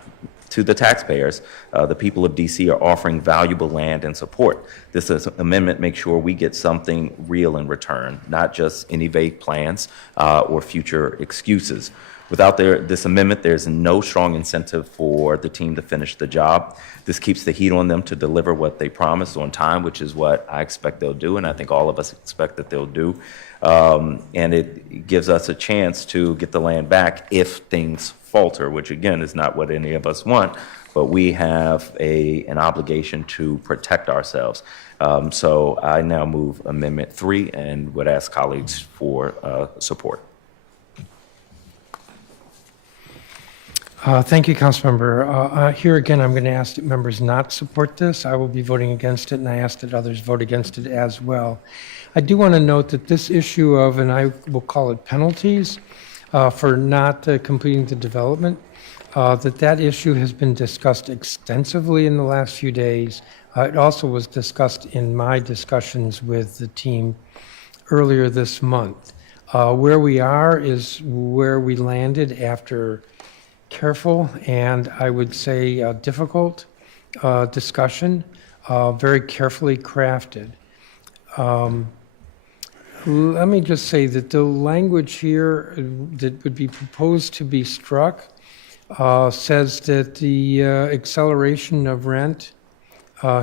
to the taxpayers. The people of DC are offering valuable land and support. This amendment makes sure we get something real in return, not just any vague plans or future excuses. Without this amendment, there's no strong incentive for the team to finish the job. This keeps the heat on them to deliver what they promised on time, which is what I expect they'll do, and I think all of us expect that they'll do. And it gives us a chance to get the land back if things falter, which again is not what any of us want, but we have an obligation to protect ourselves. So I now move Amendment 3 and would ask colleagues for support. Thank you, Councilmember. Here again, I'm going to ask that members not support this. I will be voting against it, and I ask that others vote against it as well. I do want to note that this issue of, and I will call it penalties, for not completing the development, that issue has been discussed extensively in the last few days. It also was discussed in my discussions with the team earlier this month. Where we are is where we landed after careful and I would say difficult discussion, very carefully crafted. Let me just say that the language here that would be proposed to be struck says that the acceleration of rent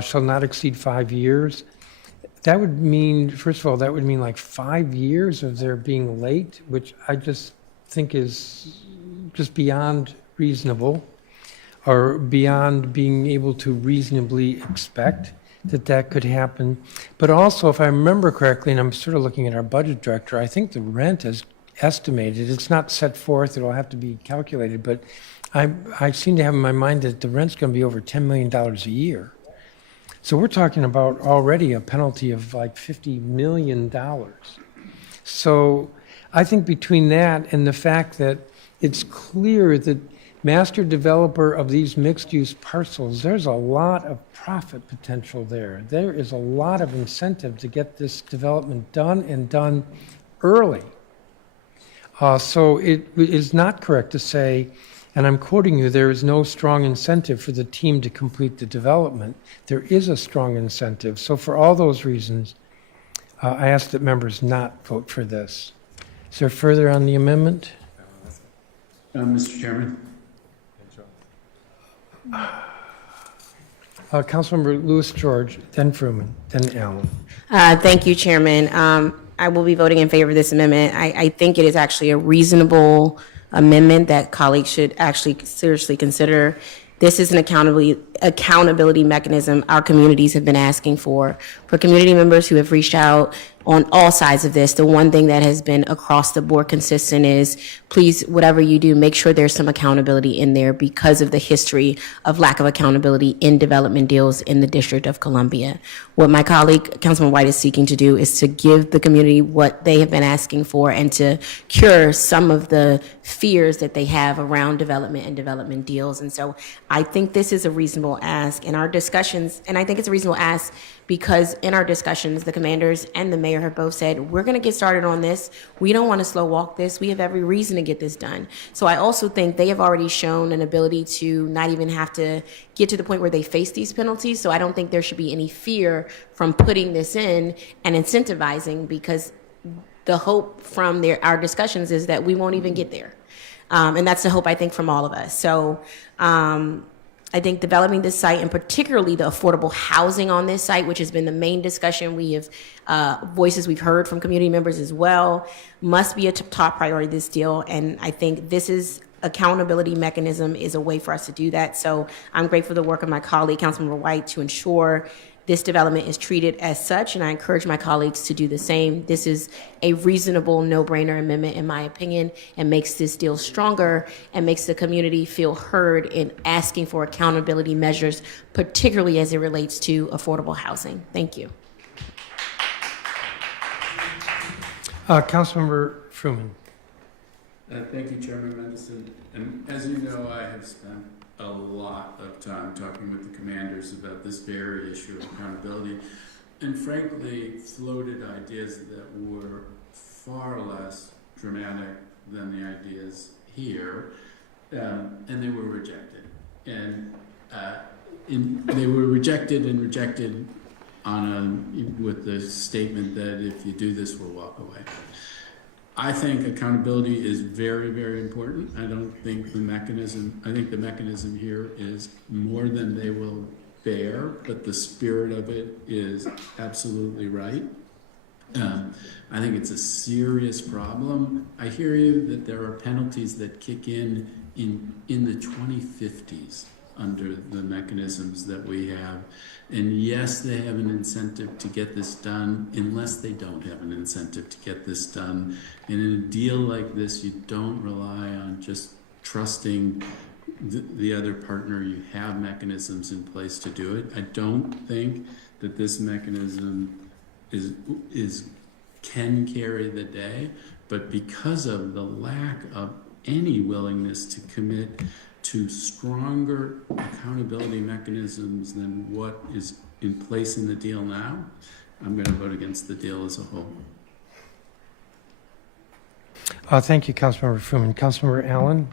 shall not exceed 5 years. That would mean, first of all, that would mean like 5 years of their being late, which I just think is just beyond reasonable, or beyond being able to reasonably expect that could happen. But also, if I remember correctly, and I'm sort of looking at our budget director, I think the rent is estimated. It's not set forth, it'll have to be calculated, but I seem to have in my mind that the rent's going to be over $10 million a year. So we're talking about already a penalty of like $50 million. So I think between that and the fact that it's clear that master developer of these mixed-use parcels, there's a lot of profit potential there. There is a lot of incentive to get this development done and done early. So it is not correct to say, and I'm quoting you, there is no strong incentive for the team to complete the development. There is a strong incentive. So for all those reasons, I ask that members not vote for this. Is there further on the amendment? Mr. Chairman. Councilmember Lewis George, then Fruman, then Allen. Thank you, Chairman. I will be voting in favor of this amendment. I think it is actually a reasonable amendment that colleagues should actually seriously consider. This is an accountability mechanism our communities have been asking for community members who have reached out on all sides of this. The one thing that has been across the board consistent is, please, whatever you do, make sure there's some accountability in there because of the history of lack of accountability in development deals in the District of Columbia. What my colleague, Councilman White, is seeking to do is to give the community what they have been asking for and to cure some of the fears that they have around development and development deals. And so I think this is a reasonable ask in our discussions, and I think it's a reasonable ask because in our discussions, the commanders and the mayor have both said, we're going to get started on this. We don't want to slow walk this. We have every reason to get this done. So I also think they have already shown an ability to not even have to get to the point where they face these penalties. So I don't think there should be any fear from putting this in and incentivizing, because the hope from our discussions is that we won't even get there. And that's the hope, I think, from all of us. So I think developing this site, and particularly the affordable housing on this site, which has been the main discussion we have, voices we've heard from community members as well, must be a top priority of this deal. And I think this is accountability mechanism is a way for us to do that. So I'm grateful for the work of my colleague, Councilmember White, to ensure this development is treated as such, and I encourage my colleagues to do the same. This is a reasonable, no-brainer amendment, in my opinion, and makes this deal stronger and makes the community feel heard in asking for accountability measures, particularly as it relates to affordable housing. Thank you. Councilmember Fruman. Thank you, Chairman Mendelson. And as you know, I have spent a lot of time talking with the commanders about this very issue of accountability, and frankly floated ideas that were far less dramatic than the ideas here, and they were rejected. And they were rejected on with the statement that if you do this, we'll walk away. I think accountability is very, very important. I think the mechanism here is more than they will bear, but the spirit of it is absolutely right. I think it's a serious problem. I hear you that there are penalties that kick in the 2050s under the mechanisms that we have. And yes, they have an incentive to get this done, unless they don't have an incentive to get this done. And in a deal like this, you don't rely on just trusting the other partner. You have mechanisms in place to do it. I don't think that this mechanism can carry the day, but because of the lack of any willingness to commit to stronger accountability mechanisms than what is in place in the deal now, I'm going to vote against the deal as a whole. Thank you, Councilmember Fruman. Councilmember Allen.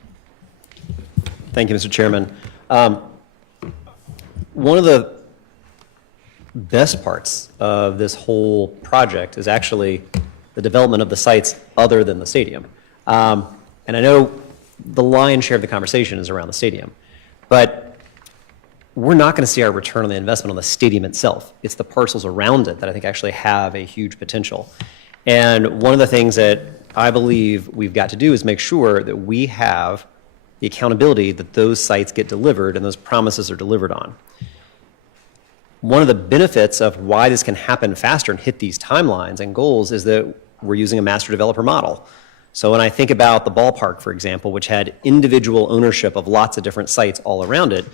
Thank you, Mr. Chairman. One of the best parts of this whole project is actually the development of the sites other than the stadium. And I know the lion's share of the conversation is around the stadium, but we're not going to see our return on the investment on the stadium itself. It's the parcels around it that I think actually have a huge potential. And one of the things that I believe we've got to do is make sure that we have the accountability that those sites get delivered and those promises are delivered on. One of the benefits of why this can happen faster and hit these timelines and goals is that we're using a master developer model. So when I think about the ballpark, for example, which had individual ownership of lots of different sites all around it,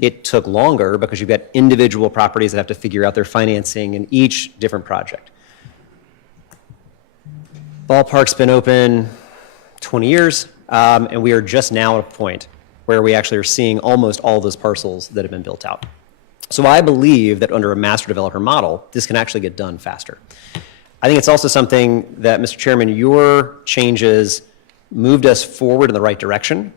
it took longer because you've got individual properties that have to figure out their financing in each different project. Ballpark's been open 20 years, and we are just now at a point where we actually are seeing almost all those parcels that have been built out. So I believe that under a master developer model, this can actually get done faster. I think it's also something that, Mr. Chairman, your changes moved us forward in the right direction,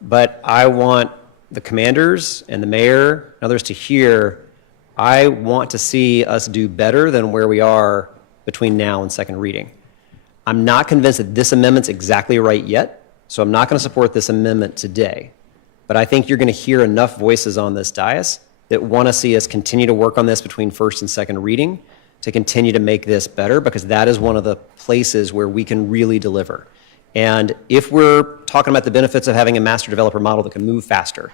but I want the commanders and the mayor and others to hear, I want to see us do better than where we are between now and second reading. I'm not convinced that this amendment's exactly right yet, so I'm not going to support this amendment today. But I think you're going to hear enough voices on this dais that want to see us continue to work on this between first and second reading to continue to make this better, because that is one of the places where we can really deliver. And if we're talking about the benefits of having a master developer model that can move faster,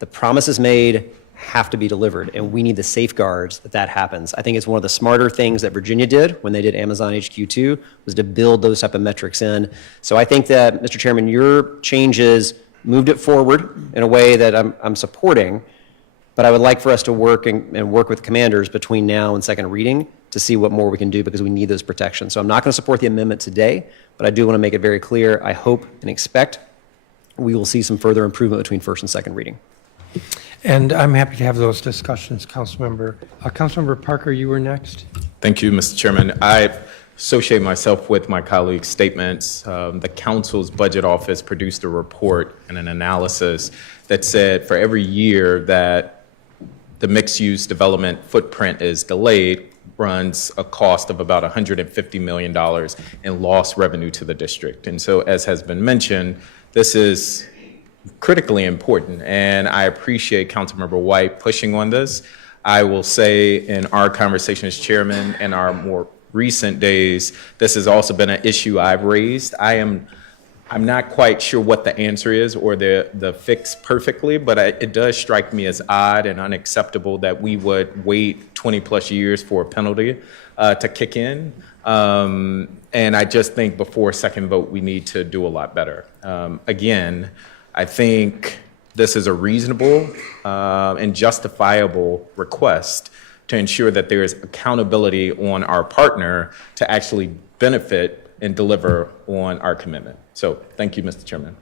the promises made have to be delivered, and we need the safeguards that that happens. I think it's one of the smarter things that Virginia did when they did Amazon HQ2 was to build those type of metrics in. So I think that, Mr. Chairman, your changes moved it forward in a way that I'm supporting, but I would like for us to work and work with commanders between now and second reading to see what more we can do, because we need those protections. So I'm not going to support the amendment today, but I do want to make it very clear, I hope and expect we will see some further improvement between first and second reading. And I'm happy to have those discussions, Councilmember. Councilmember Parker, you were next. Thank you, Mr. Chairman. I associate myself with my colleagues' statements. The council's budget office produced a report and an analysis that said for every year that the mixed-use development footprint is delayed, runs a cost of about $150 million in lost revenue to the district. And so, as has been mentioned, this is critically important, and I appreciate Councilmember White pushing on this. I will say in our conversation as chairman and our more recent days, this has also been an issue I've raised. I I'm not quite sure what the answer is or the fix perfectly, but it does strike me as odd and unacceptable that we would wait 20 plus years for a penalty to kick in. And I just think before second vote, we need to do a lot better. Again, I think this is a reasonable and justifiable request to ensure that there is accountability on our partner to actually benefit and deliver on our commitment. So thank you, Mr. Chairman.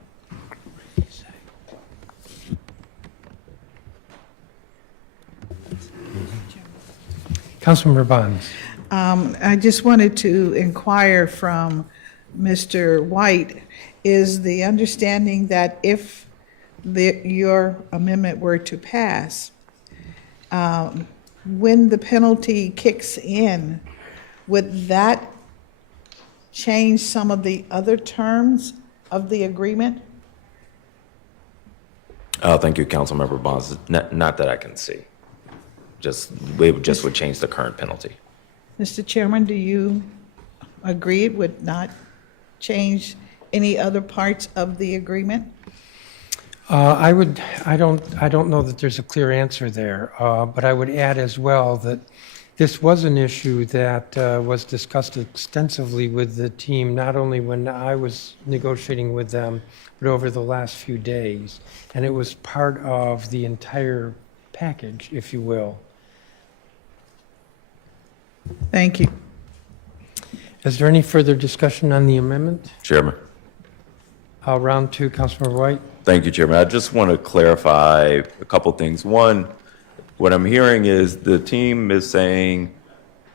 Councilmember Bonds. I just wanted to inquire from Mr. White, is the understanding that if your amendment were to pass, when the penalty kicks in, would that change some of the other terms of the agreement? Thank you, Councilmember Bonds. Not that I can see. We would change the current penalty. Mr. Chairman, do you agree it would not change any other parts of the agreement? I don't know that there's a clear answer there, but I would add as well that this was an issue that was discussed extensively with the team, not only when I was negotiating with them, but over the last few days. And it was part of the entire package, if you will. Thank you. Is there any further discussion on the amendment? Chairman. Round two, Councilmember White. Thank you, Chairman. I just want to clarify a couple things. One, what I'm hearing is the team is saying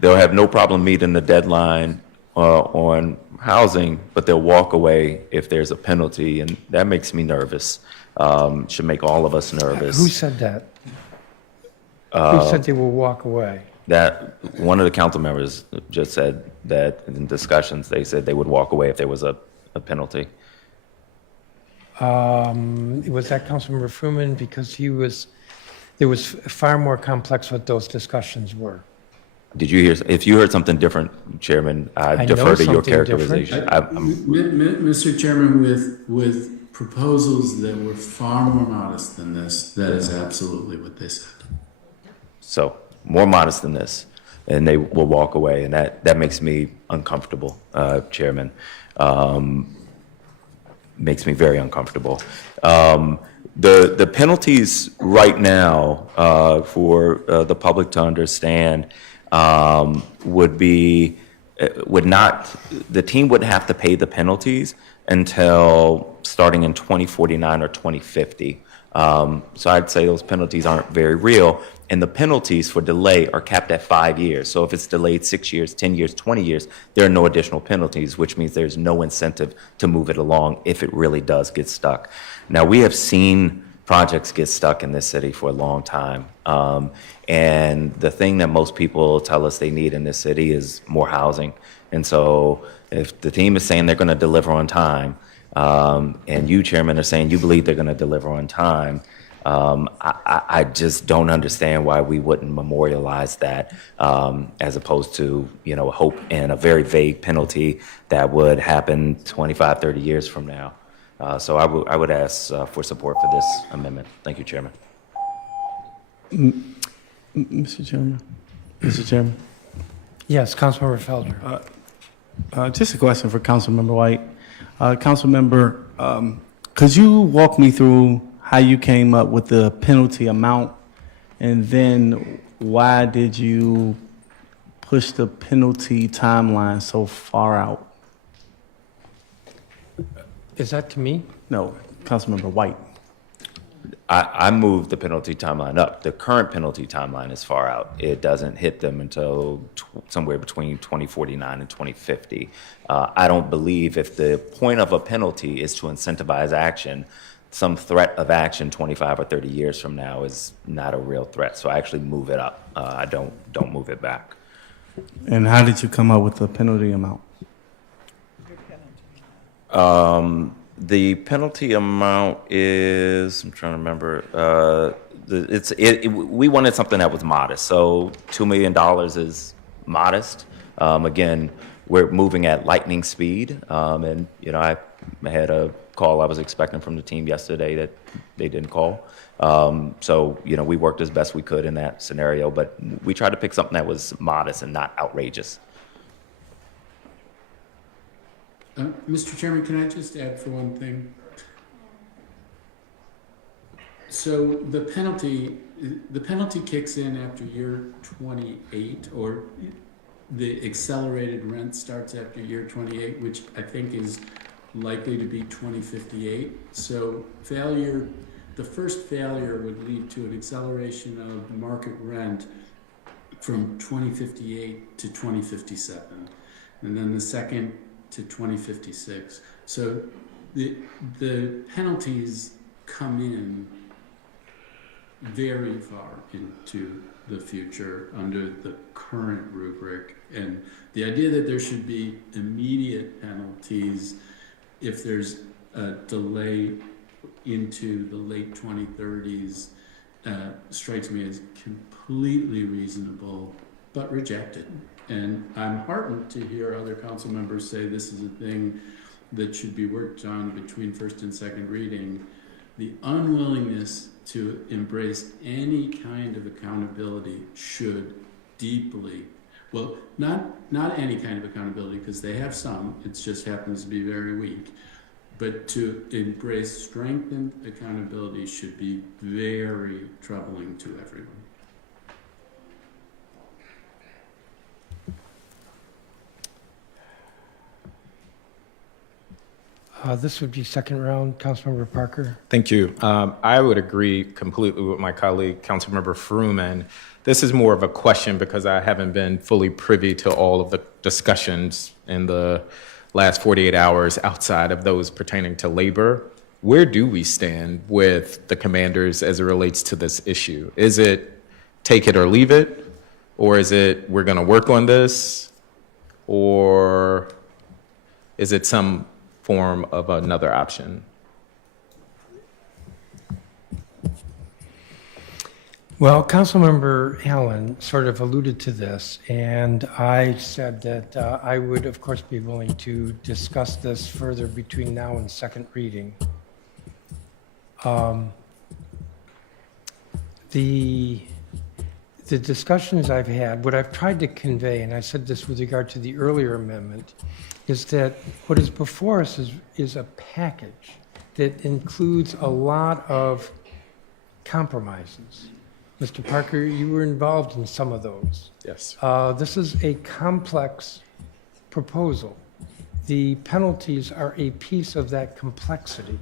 they'll have no problem meeting the deadline on housing, but they'll walk away if there's a penalty, and that makes me nervous. Should make all of us nervous. Who said that? Who said they will walk away? That one of the council members just said that in discussions, they said they would walk away if there was a penalty. Was that Councilmember Fruman? Because it was far more complex what those discussions were. Did you hear? If you heard something different, Chairman, I defer to your characterization. Mr. Chairman, with proposals that were far more modest than this, that is absolutely what they said. So more modest than this, and they will walk away, and that makes me uncomfortable, Chairman. Makes me very uncomfortable. The penalties right now for the public to understand the team wouldn't have to pay the penalties until starting in 2049 or 2050. So I'd say those penalties aren't very real. And the penalties for delay are capped at 5 years. So if it's delayed 6 years, 10 years, 20 years, there are no additional penalties, which means there's no incentive to move it along if it really does get stuck. Now, we have seen projects get stuck in this city for a long time. And the thing that most people tell us they need in this city is more housing. And so if the team is saying they're going to deliver on time, and you, Chairman, are saying you believe they're going to deliver on time, I just don't understand why we wouldn't memorialize that as opposed to, hope and a very vague penalty that would happen 25, 30 years from now. So I would ask for support for this amendment. Thank you, Chairman. Mr. Chairman. Mr. Chairman. Yes, Councilmember Felder. Just a question for Councilmember White. Councilmember, could you walk me through how you came up with the penalty amount, and then why did you push the penalty timeline so far out? Is that to me? No, Councilmember White. I moved the penalty timeline up. The current penalty timeline is far out. It doesn't hit them until somewhere between 2049 and 2050. I don't believe if the point of a penalty is to incentivize action, some threat of action 25 or 30 years from now is not a real threat. So I actually move it up. I don't move it back. And how did you come up with the penalty amount? The penalty amount is, I'm trying to remember, we wanted something that was modest. So $2 million is modest. Again, we're moving at lightning speed. And, I had a call I was expecting from the team yesterday that they didn't call. So, you know, we worked as best we could in that scenario, but we tried to pick something that was modest and not outrageous. Mr. Chairman, can I just add for one thing? So the penalty kicks in after year 28, or the accelerated rent starts after year 28, which I think is likely to be 2058. So the first failure would lead to an acceleration of market rent from 2058 to 2057, and then the second to 2056. So the penalties come in very far into the future under the current rubric, and the idea that there should be immediate penalties if there's a delay into the late 2030s strikes me as completely reasonable but rejected. And I'm heartened to hear other council members say this is a thing that should be worked on between first and second reading. The unwillingness to embrace any kind of accountability should deeply, well, not any kind of accountability, because they have some, it just happens to be very weak, but to embrace strengthened accountability should be very troubling to everyone. This would be second round. Councilmember Parker. Thank you. I would agree completely with my colleague, Councilmember Fruman. This is more of a question because I haven't been fully privy to all of the discussions in the last 48 hours outside of those pertaining to labor. Where do we stand with the commanders as it relates to this issue? Is it take it or leave it? Or is it we're going to work on this? Or is it some form of another option? Well, Councilmember Allen sort of alluded to this, and I said that I would, of course, be willing to discuss this further between now and second reading. The discussions I've had, what I've tried to convey, and I said this with regard to the earlier amendment, is that what is before us is a package that includes a lot of compromises. Mr. Parker, you were involved in some of those. Yes. This is a complex proposal. The penalties are a piece of that complexity.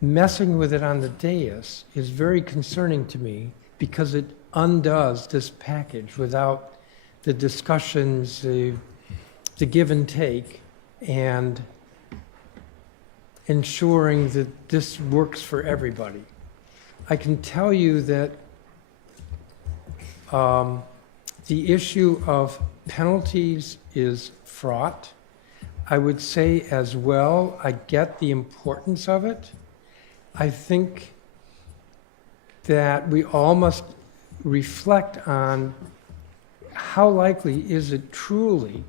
Messing with it on the dais is very concerning to me because it undoes this package without the discussions, the give and take, and ensuring that this works for everybody. I can tell you that the issue of penalties is fraught. I would say as well, I get the importance of it. I think that we all must reflect on how likely is it truly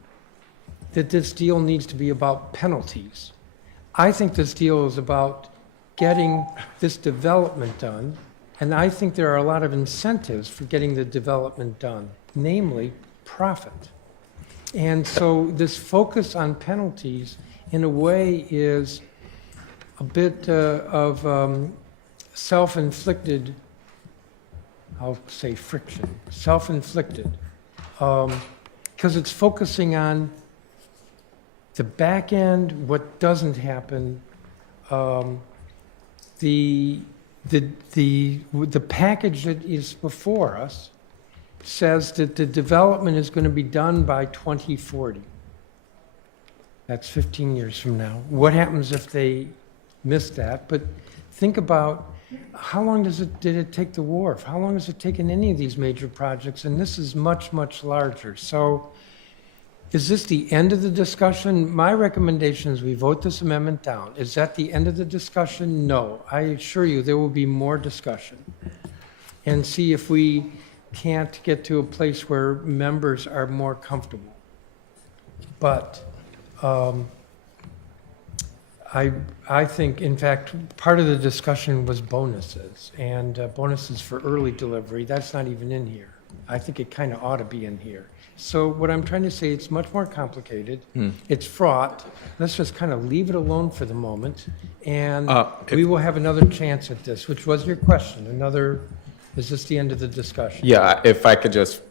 that this deal needs to be about penalties. I think this deal is about getting this development done, and I think there are a lot of incentives for getting the development done, namely profit. And so this focus on penalties, in a way, is a bit of self-inflicted, I'll say friction, self-inflicted, because it's focusing on the back end, what doesn't happen. The package that is before us says that the development is going to be done by 2040. That's 15 years from now. What happens if they miss that? But think about how long did it take the wharf? How long has it taken any of these major projects? And this is much, much larger. So is this the end of the discussion? My recommendation is we vote this amendment down. Is that the end of the discussion? No. I assure you there will be more discussion. And see if we can't get to a place where members are more comfortable. But I think, in fact, part of the discussion was bonuses, and bonuses for early delivery. That's not even in here. I think it kind of ought to be in here. So what I'm trying to say, it's much more complicated. It's fraught. Let's just kind of leave it alone for the moment, and we will have another chance at this, which was your question. Is this the end of the discussion? Yeah, if I could just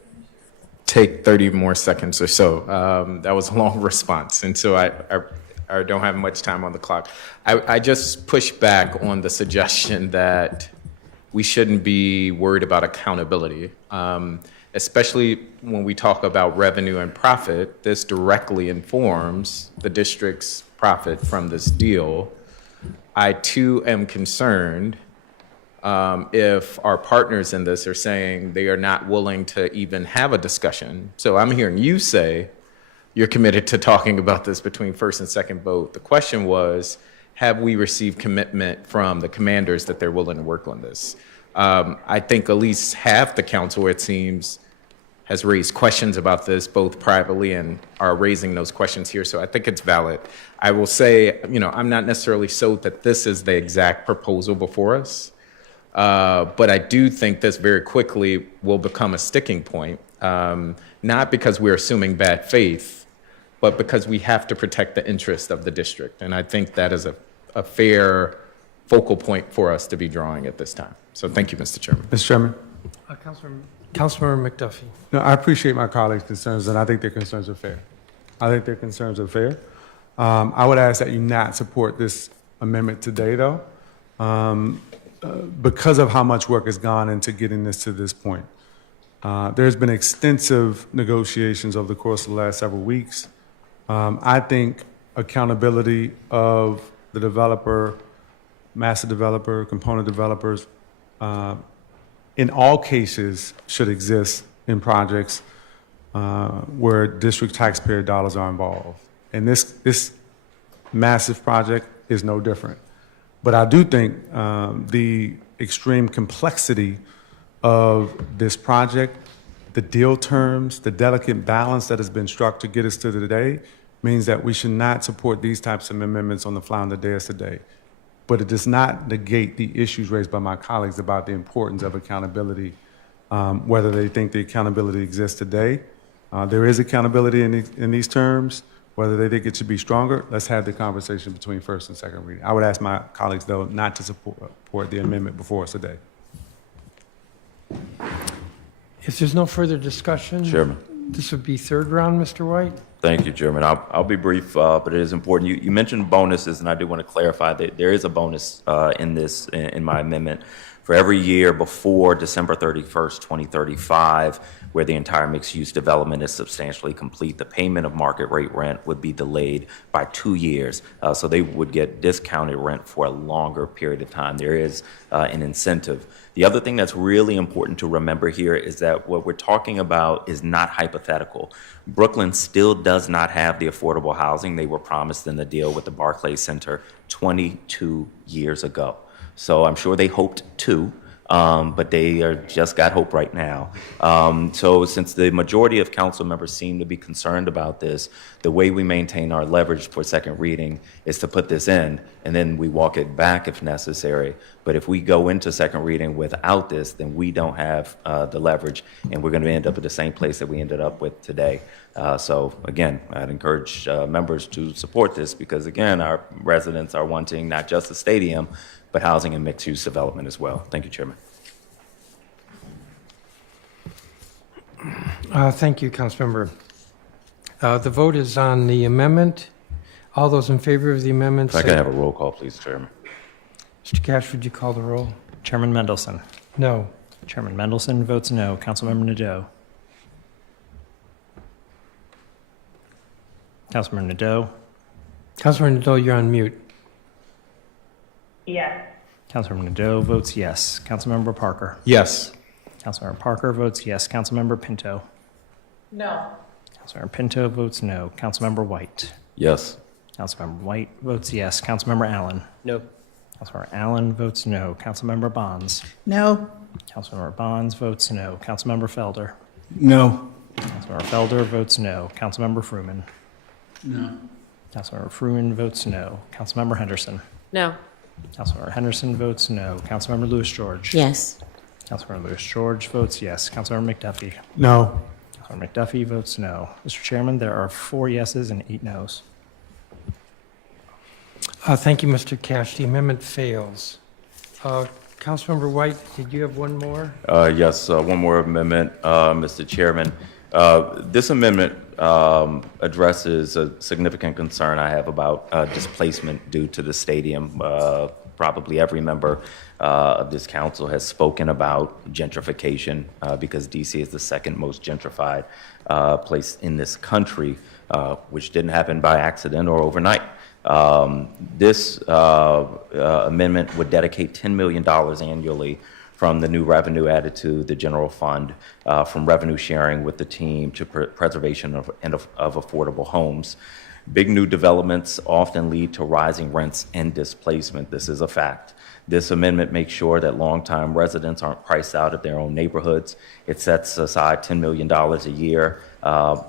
take 30 more seconds or so. That was a long response, and so I don't have much time on the clock. I just push back on the suggestion that we shouldn't be worried about accountability, especially when we talk about revenue and profit. This directly informs the district's profit from this deal. I too am concerned if our partners in this are saying they are not willing to even have a discussion. So I'm hearing you say you're committed to talking about this between first and second vote. The question was, have we received commitment from the commanders that they're willing to work on this? I think at least half the council, it seems, has raised questions about this, both privately and are raising those questions here. So I think it's valid. I will say, I'm not necessarily sold that this is the exact proposal before us. But I do think this very quickly will become a sticking point, not because we're assuming bad faith, but because we have to protect the interest of the district. And I think that is a fair focal point for us to be drawing at this time. So thank you, Mr. Chairman. Mr. Chairman? Councilmember McDuffie. No, I appreciate my colleagues' concerns, and I think their concerns are fair. I would ask that you not support this amendment today, though. Because of how much work has gone into getting this to this point. There's been extensive negotiations over the course of the last several weeks. I think accountability of the developer, master developer, component developers, in all cases should exist in projects where district taxpayer dollars are involved. And this massive project is no different. But I do think the extreme complexity of this project, the deal terms, the delicate balance that has been struck to get us to today means that we should not support these types of amendments on the fly on the dais today. But it does not negate the issues raised by my colleagues about the importance of accountability, whether they think the accountability exists today. There is accountability in these terms. Whether they think it should be stronger, let's have the conversation between first and second reading. I would ask my colleagues, though, not to support the amendment before us today. If there's no further discussion, Chairman. This would be third round, Mr. White. Thank you, Chairman. I'll be brief, but it is important. You mentioned bonuses, and I do want to clarify that there is a bonus in my amendment for every year before December 31st, 2035, where the entire mixed-use development is substantially complete. The payment of market rate rent would be delayed by 2 years, so they would get discounted rent for a longer period of time. There is an incentive. The other thing that's really important to remember here is that what we're talking about is not hypothetical. Brooklyn still does not have the affordable housing they were promised in the deal with the Barclays Center 22 years ago. So I'm sure they hoped to, but they are just got hope right now. So since the majority of council members seem to be concerned about this, the way we maintain our leverage for second reading is to put this in, and then we walk it back if necessary. But if we go into second reading without this, then we don't have the leverage, and we're going to end up at the same place that we ended up with today. So again, I'd encourage members to support this because, again, our residents are wanting not just a stadium, but housing and mixed-use development as well. Thank you, Chairman. Thank you, Councilmember. The vote is on the amendment. All those in favor of the amendment, If I can have a roll call, please, Chairman. Mr. Cash, would you call the roll? Chairman Mendelson. No. Chairman Mendelson votes no. Councilmember Nadeau. Councilmember Nadeau. Councilmember Nadeau, you're on mute. Yes. Councilmember Nadeau votes yes. Councilmember Parker. Yes. Councilmember Parker votes yes. Councilmember Pinto. No. Councilmember Pinto votes no. Councilmember White. Yes. Councilmember White votes yes. Councilmember Allen. No. Councilmember Allen votes no. Councilmember Bonds. No. Councilmember Bonds votes no. Councilmember Felder. No. Councilmember Felder votes no. Councilmember Fruman. No. Councilmember Fruin votes no. Councilmember Henderson. No. Councilmember Henderson votes no. Councilmember Lewis George. Yes. Councilmember Lewis George votes yes. Councilmember McDuffie. No. Councilmember McDuffie votes no. Mr. Chairman, there are 4 yeses and 8 nos. Thank you, Mr. Cash. The amendment fails. Councilmember White, did you have one more? Yes, one more amendment, Mr. Chairman. This amendment addresses a significant concern I have about displacement due to the stadium. Probably every member of this council has spoken about gentrification because DC is the second most gentrified place in this country, which didn't happen by accident or overnight. This amendment would dedicate $10 million annually from the new revenue added to the general fund, from revenue sharing with the team to preservation of affordable homes. Big new developments often lead to rising rents and displacement. This is a fact. This amendment makes sure that longtime residents aren't priced out of their own neighborhoods. It sets aside $10 million a year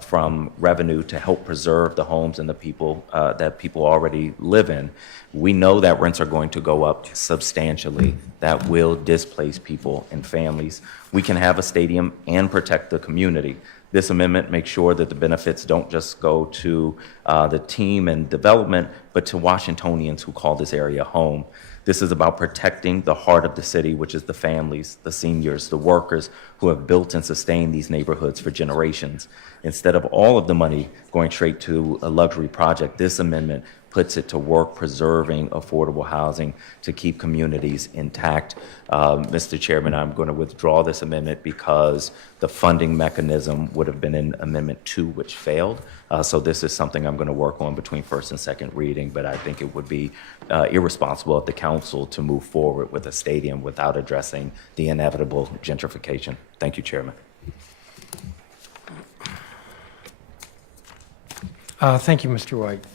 from revenue to help preserve the homes and the people that people already live in. We know that rents are going to go up substantially. That will displace people and families. We can have a stadium and protect the community. This amendment makes sure that the benefits don't just go to the team and development, but to Washingtonians who call this area home. This is about protecting the heart of the city, which is the families, the seniors, the workers who have built and sustained these neighborhoods for generations. Instead of all of the money going straight to a luxury project, this amendment puts it to work preserving affordable housing to keep communities intact. Mr. Chairman, I'm going to withdraw this amendment because the funding mechanism would have been in Amendment 2, which failed. So this is something I'm going to work on between first and second reading, but I think it would be irresponsible of the council to move forward with a stadium without addressing the inevitable gentrification. Thank you, Chairman. Thank you, Mr. White.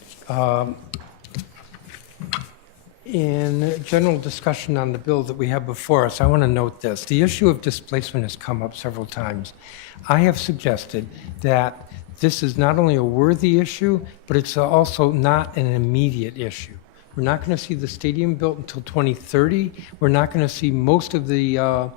In general discussion on the bill that we have before us, I want to note this. The issue of displacement has come up several times. I have suggested that this is not only a worthy issue, but it's also not an immediate issue. We're not going to see the stadium built until 2030. We're not going to see most of the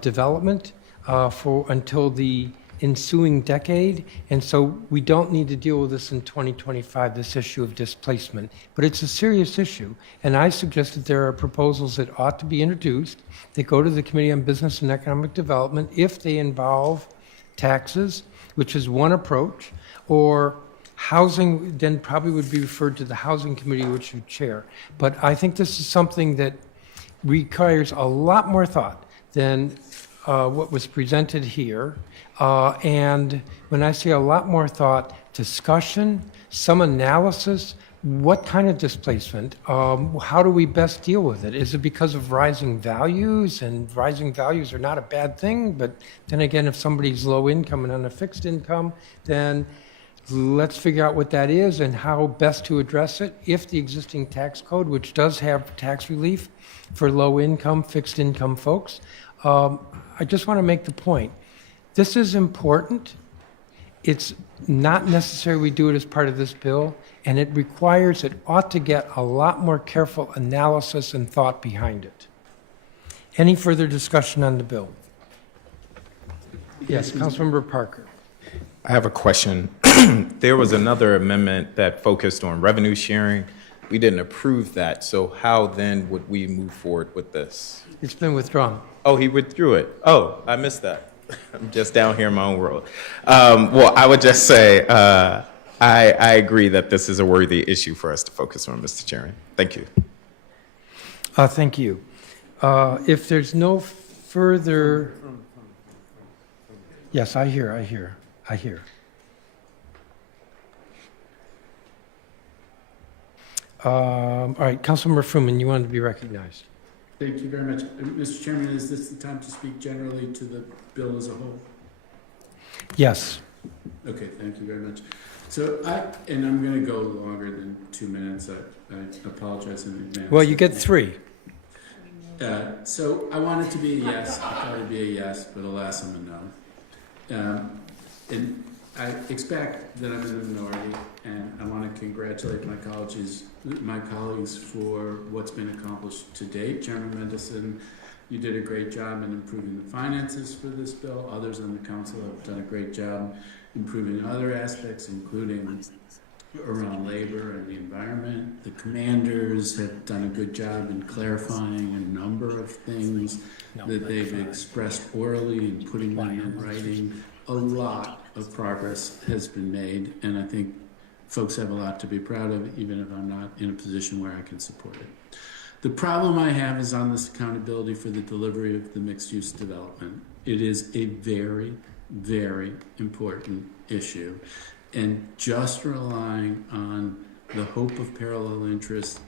development until the ensuing decade, and so we don't need to deal with this in 2025, this issue of displacement. But it's a serious issue, and I suggest that there are proposals that ought to be introduced that go to the Committee on Business and Economic Development if they involve taxes, which is one approach, or housing then probably would be referred to the Housing Committee, which you chair. But I think this is something that requires a lot more thought than what was presented here. And when I say a lot more thought, discussion, some analysis, what kind of displacement? How do we best deal with it? Is it because of rising values? And rising values are not a bad thing, but then again, if somebody's low income and on a fixed income, then let's figure out what that is and how best to address it. If the existing tax code, which does have tax relief for low income, fixed income folks, I just want to make the point. This is important. It's not necessary we do it as part of this bill, and it ought to get a lot more careful analysis and thought behind it. Any further discussion on the bill? Yes, Councilmember Parker. I have a question. There was another amendment that focused on revenue sharing. We didn't approve that, so how then would we move forward with this? It's been withdrawn. Oh, he withdrew it. Oh, I missed that. I'm just down here in my own world. Well, I would just say I agree that this is a worthy issue for us to focus on, Mr. Chairman. Thank you. Thank you. If there's no further... Yes, I hear. All right, Councilmember Fruman, you wanted to be recognized. Thank you very much. Mr. Chairman, is this the time to speak generally to the bill as a whole? Yes. Okay, thank you very much. So I'm going to go longer than 2 minutes. I apologize in advance. Well, you get 3. So I want it to be a yes. I thought it would be a yes, but alas, I'm a no. And I expect that I'm in the minority, and I want to congratulate my colleagues for what's been accomplished to date. Chairman Mendelson, you did a great job in improving the finances for this bill. Others on the council have done a great job improving other aspects, including around labor and the environment. The commanders have done a good job in clarifying a number of things that they've expressed orally and putting them in writing. A lot of progress has been made, and I think folks have a lot to be proud of, even if I'm not in a position where I can support it. The problem I have is on this accountability for the delivery of the mixed-use development. It is a very, very important issue, and just relying on the hope of parallel interest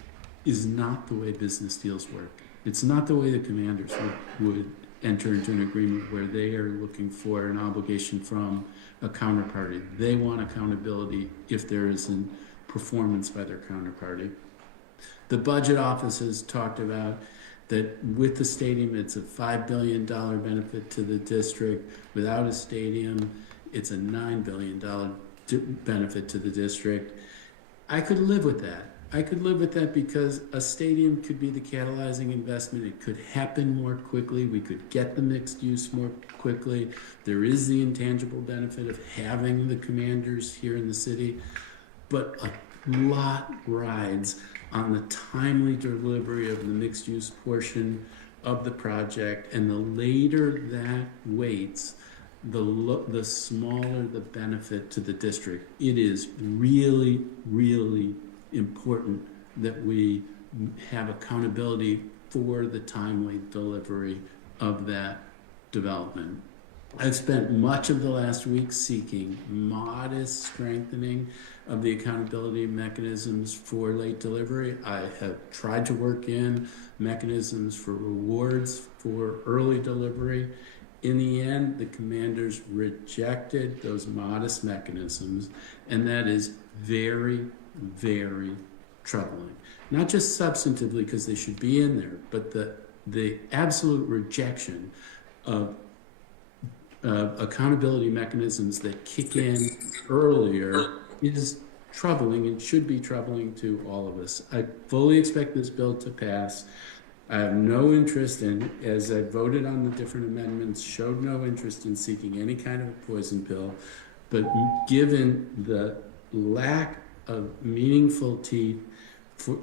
is not the way business deals work. It's not the way the commanders would enter into an agreement where they are looking for an obligation from a counterparty. They want accountability if there isn't performance by their counterparty. The budget office has talked about that with the stadium, it's a $5 billion benefit to the district. Without a stadium, it's a $9 billion benefit to the district. I could live with that. I could live with that because a stadium could be the catalyzing investment. It could happen more quickly. We could get the mixed use more quickly. There is the intangible benefit of having the commanders here in the city, but a lot rides on the timely delivery of the mixed use portion of the project, and the later that waits, the smaller the benefit to the district. It is really, really important that we have accountability for the timely delivery of that development. I've spent much of the last week seeking modest strengthening of the accountability mechanisms for late delivery. I have tried to work in mechanisms for rewards for early delivery. In the end, the commanders rejected those modest mechanisms, and that is very, very troubling. Not just substantively because they should be in there, but the absolute rejection of accountability mechanisms that kick in earlier is troubling and should be troubling to all of us. I fully expect this bill to pass. I have no interest in, as I voted on the different amendments, showed no interest in seeking any kind of a poison pill, but given the lack of meaningful teeth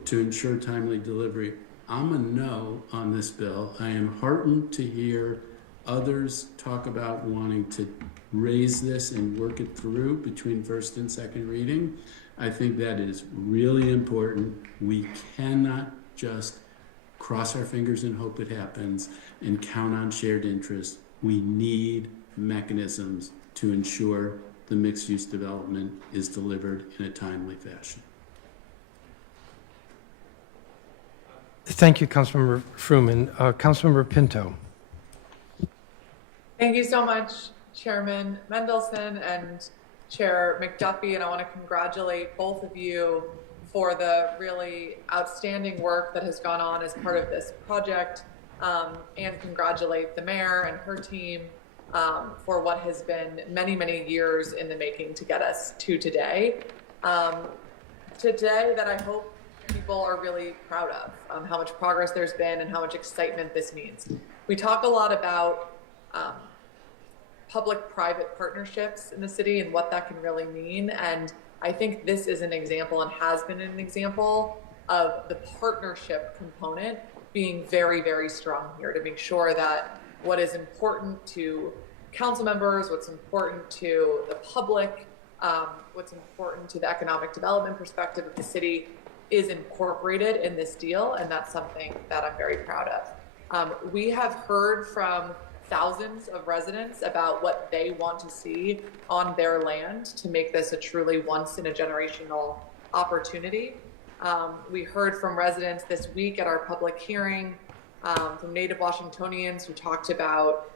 to ensure timely delivery, I'm a no on this bill. I am heartened to hear others talk about wanting to raise this and work it through between first and second reading. I think that is really important. We cannot just cross our fingers and hope it happens and count on shared interest. We need mechanisms to ensure the mixed-use development is delivered in a timely fashion. Thank you, Councilmember Fruman. Councilmember Pinto. Thank you so much, Chairman Mendelson and Chair McDuffie, and I want to congratulate both of you for the really outstanding work that has gone on as part of this project, and congratulate the mayor and her team for what has been many, many years in the making to get us to today. Today that I hope people are really proud of, how much progress there's been and how much excitement this means. We talk a lot about public-private partnerships in the city and what that can really mean. And I think this is an example and has been an example of the partnership component being very, very strong here to make sure that what is important to council members, what's important to the public, what's important to the economic development perspective of the city is incorporated in this deal. And that's something that I'm very proud of. We have heard from thousands of residents about what they want to see on their land to make this a truly once-in-a-generational opportunity. We heard from residents this week at our public hearing from Native Washingtonians who talked about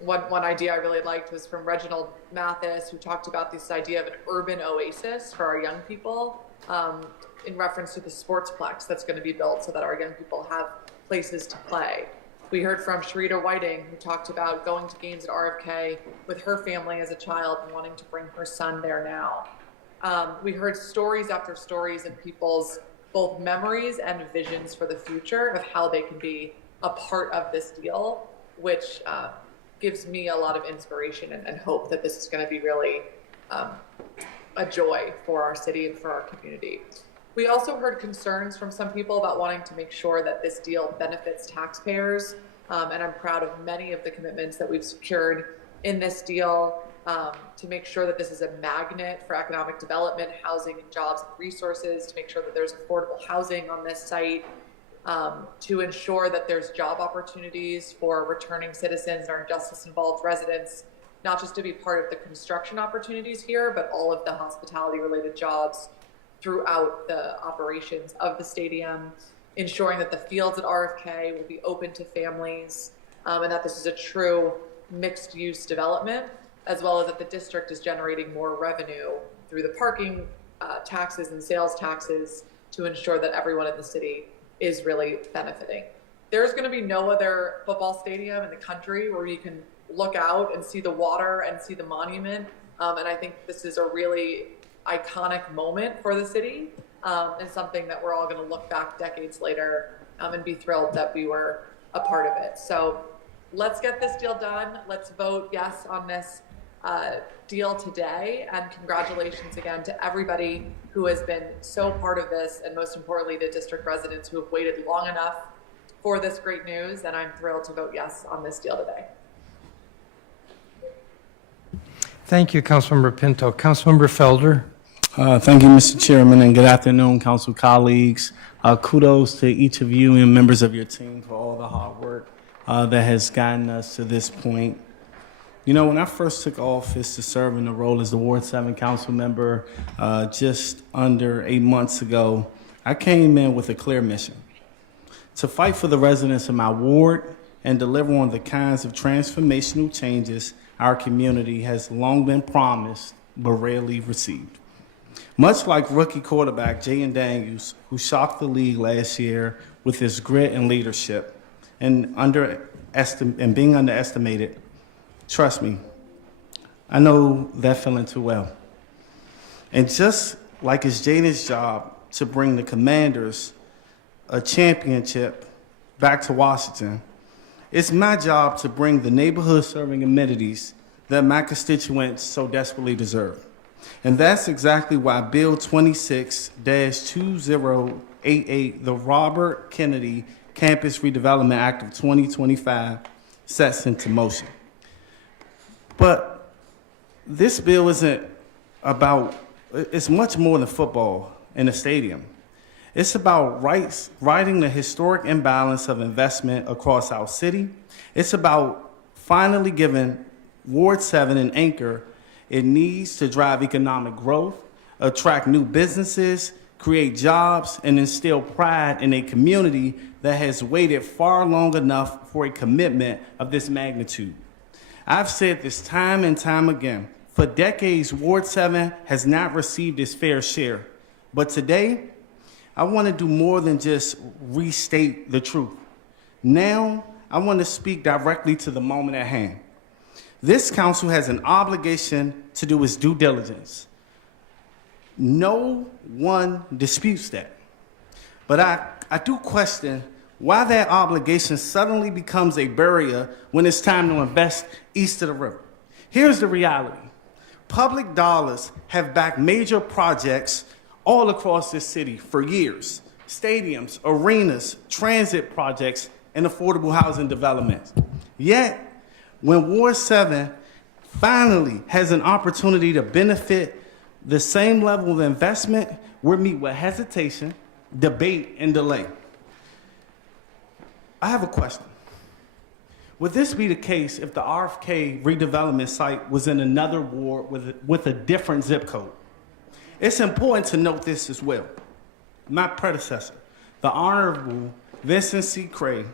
one idea I really liked was from Reginald Mathis, who talked about this idea of an urban oasis for our young people in reference to the sportsplex that's going to be built so that our young people have places to play. We heard from Sharita Whiting, who talked about going to games at RFK with her family as a child and wanting to bring her son there now. We heard stories after stories of people's both memories and visions for the future of how they can be a part of this deal, which gives me a lot of inspiration and hope that this is going to be really a joy for our city and for our community. We also heard concerns from some people about wanting to make sure that this deal benefits taxpayers, and I'm proud of many of the commitments that we've secured in this deal to make sure that this is a magnet for economic development, housing and jobs and resources, to make sure that there's affordable housing on this site, to ensure that there's job opportunities for returning citizens and our justice-involved residents, not just to be part of the construction opportunities here, but all of the hospitality-related jobs throughout the operations of the stadium, ensuring that the fields at RFK will be open to families, and that this is a true mixed-use development, as well as that the district is generating more revenue through the parking taxes and sales taxes to ensure that everyone in the city is really benefiting. There's going to be no other football stadium in the country where you can look out and see the water and see the monument, and I think this is a really iconic moment for the city, and something that we're all going to look back decades later and be thrilled that we were a part of it. So let's get this deal done. Let's vote yes on this deal today, and congratulations again to everybody who has been so part of this, and most importantly the district residents who have waited long enough for this great news, and I'm thrilled to vote yes on this deal today. Thank you, Councilmember Pinto. Councilmember Felder. Thank you, Mr. Chairman, and good afternoon, council colleagues. Kudos to each of you and members of your team for all the hard work that has gotten us to this point. You know, when I first took office to serve in the role as the Ward 7 council member just under 8 months ago, I came in with a clear mission: to fight for the residents of my ward and deliver on the kinds of transformational changes our community has long been promised but rarely received. Much like rookie quarterback Jaden Daniels, who shocked the league last year with his grit and leadership and being underestimated, trust me, I know that feeling too well. And just like it's Jaden's job to bring the Commanders a championship back to Washington, it's my job to bring the neighborhood-serving amenities that my constituents so desperately deserve. And that's exactly why Bill 26-2088, the Robert Kennedy Campus Redevelopment Act of 2025, sets into motion. But this bill isn't about, it's much more than football in a stadium. It's about righting the historic imbalance of investment across our city. It's about finally giving Ward 7 an anchor it needs to drive economic growth, attract new businesses, create jobs, and instill pride in a community that has waited far long enough for a commitment of this magnitude. I've said this time and time again. For decades, Ward 7 has not received its fair share. But today, I want to do more than just restate the truth. Now, I want to speak directly to the moment at hand. This council has an obligation to do its due diligence. No one disputes that. But I do question why that obligation suddenly becomes a barrier when it's time to invest east of the river. Here's the reality. Public dollars have backed major projects all across this city for years: stadiums, arenas, transit projects, and affordable housing developments. Yet, when Ward 7 finally has an opportunity to benefit the same level of investment, we're met with hesitation, debate, and delay. I have a question. Would this be the case if the RFK redevelopment site was in another ward with a different zip code? It's important to note this as well. My predecessor, the Honorable Vincent C. Cray,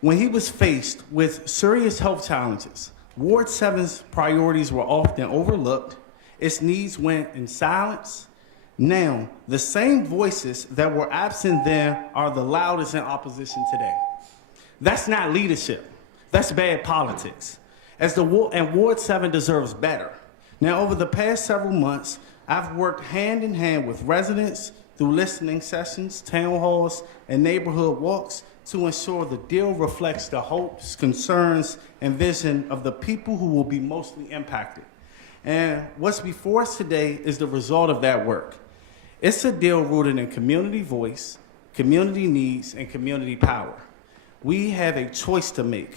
when he was faced with serious health challenges, Ward 7's priorities were often overlooked. Its needs went in silence. Now, the same voices that were absent then are the loudest in opposition today. That's not leadership. That's bad politics. And Ward 7 deserves better. Now, over the past several months, I've worked hand in hand with residents through listening sessions, town halls, and neighborhood walks to ensure the deal reflects the hopes, concerns, and vision of the people who will be mostly impacted. And what's before us today is the result of that work. It's a deal rooted in community voice, community needs, and community power. We have a choice to make.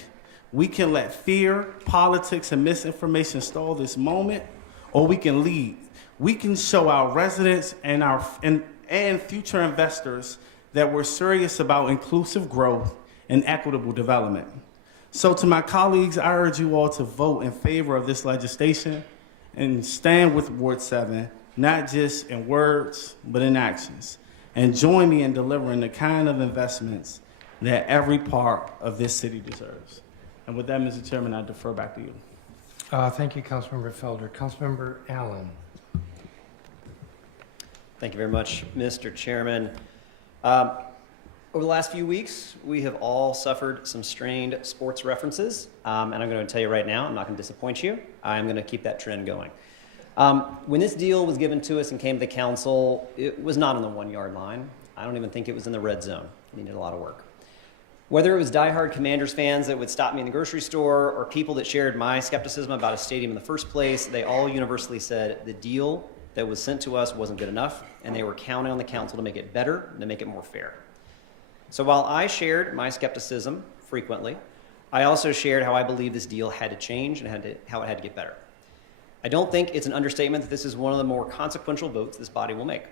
We can let fear, politics, and misinformation stall this moment, or we can lead. We can show our residents and future investors that we're serious about inclusive growth and equitable development. So to my colleagues, I urge you all to vote in favor of this legislation and stand with Ward 7, not just in words, but in actions. And join me in delivering the kind of investments that every part of this city deserves. And with that, Mr. Chairman, I defer back to you. Thank you, Councilmember Felder. Councilmember Allen. Thank you very much, Mr. Chairman. Over the last few weeks, we have all suffered some strained sports references, and I'm going to tell you right now, I'm not going to disappoint you. I'm going to keep that trend going. When this deal was given to us and came to the council, it was not on the 1 yard line. I don't even think it was in the red zone. It needed a lot of work. Whether it was diehard Commanders fans that would stop me in the grocery store or people that shared my skepticism about a stadium in the first place, they all universally said the deal that was sent to us wasn't good enough, and they were counting on the council to make it better and to make it more fair. So while I shared my skepticism frequently, I also shared how I believe this deal had to change and how it had to get better. I don't think it's an understatement that this is one of the more consequential votes this body will make.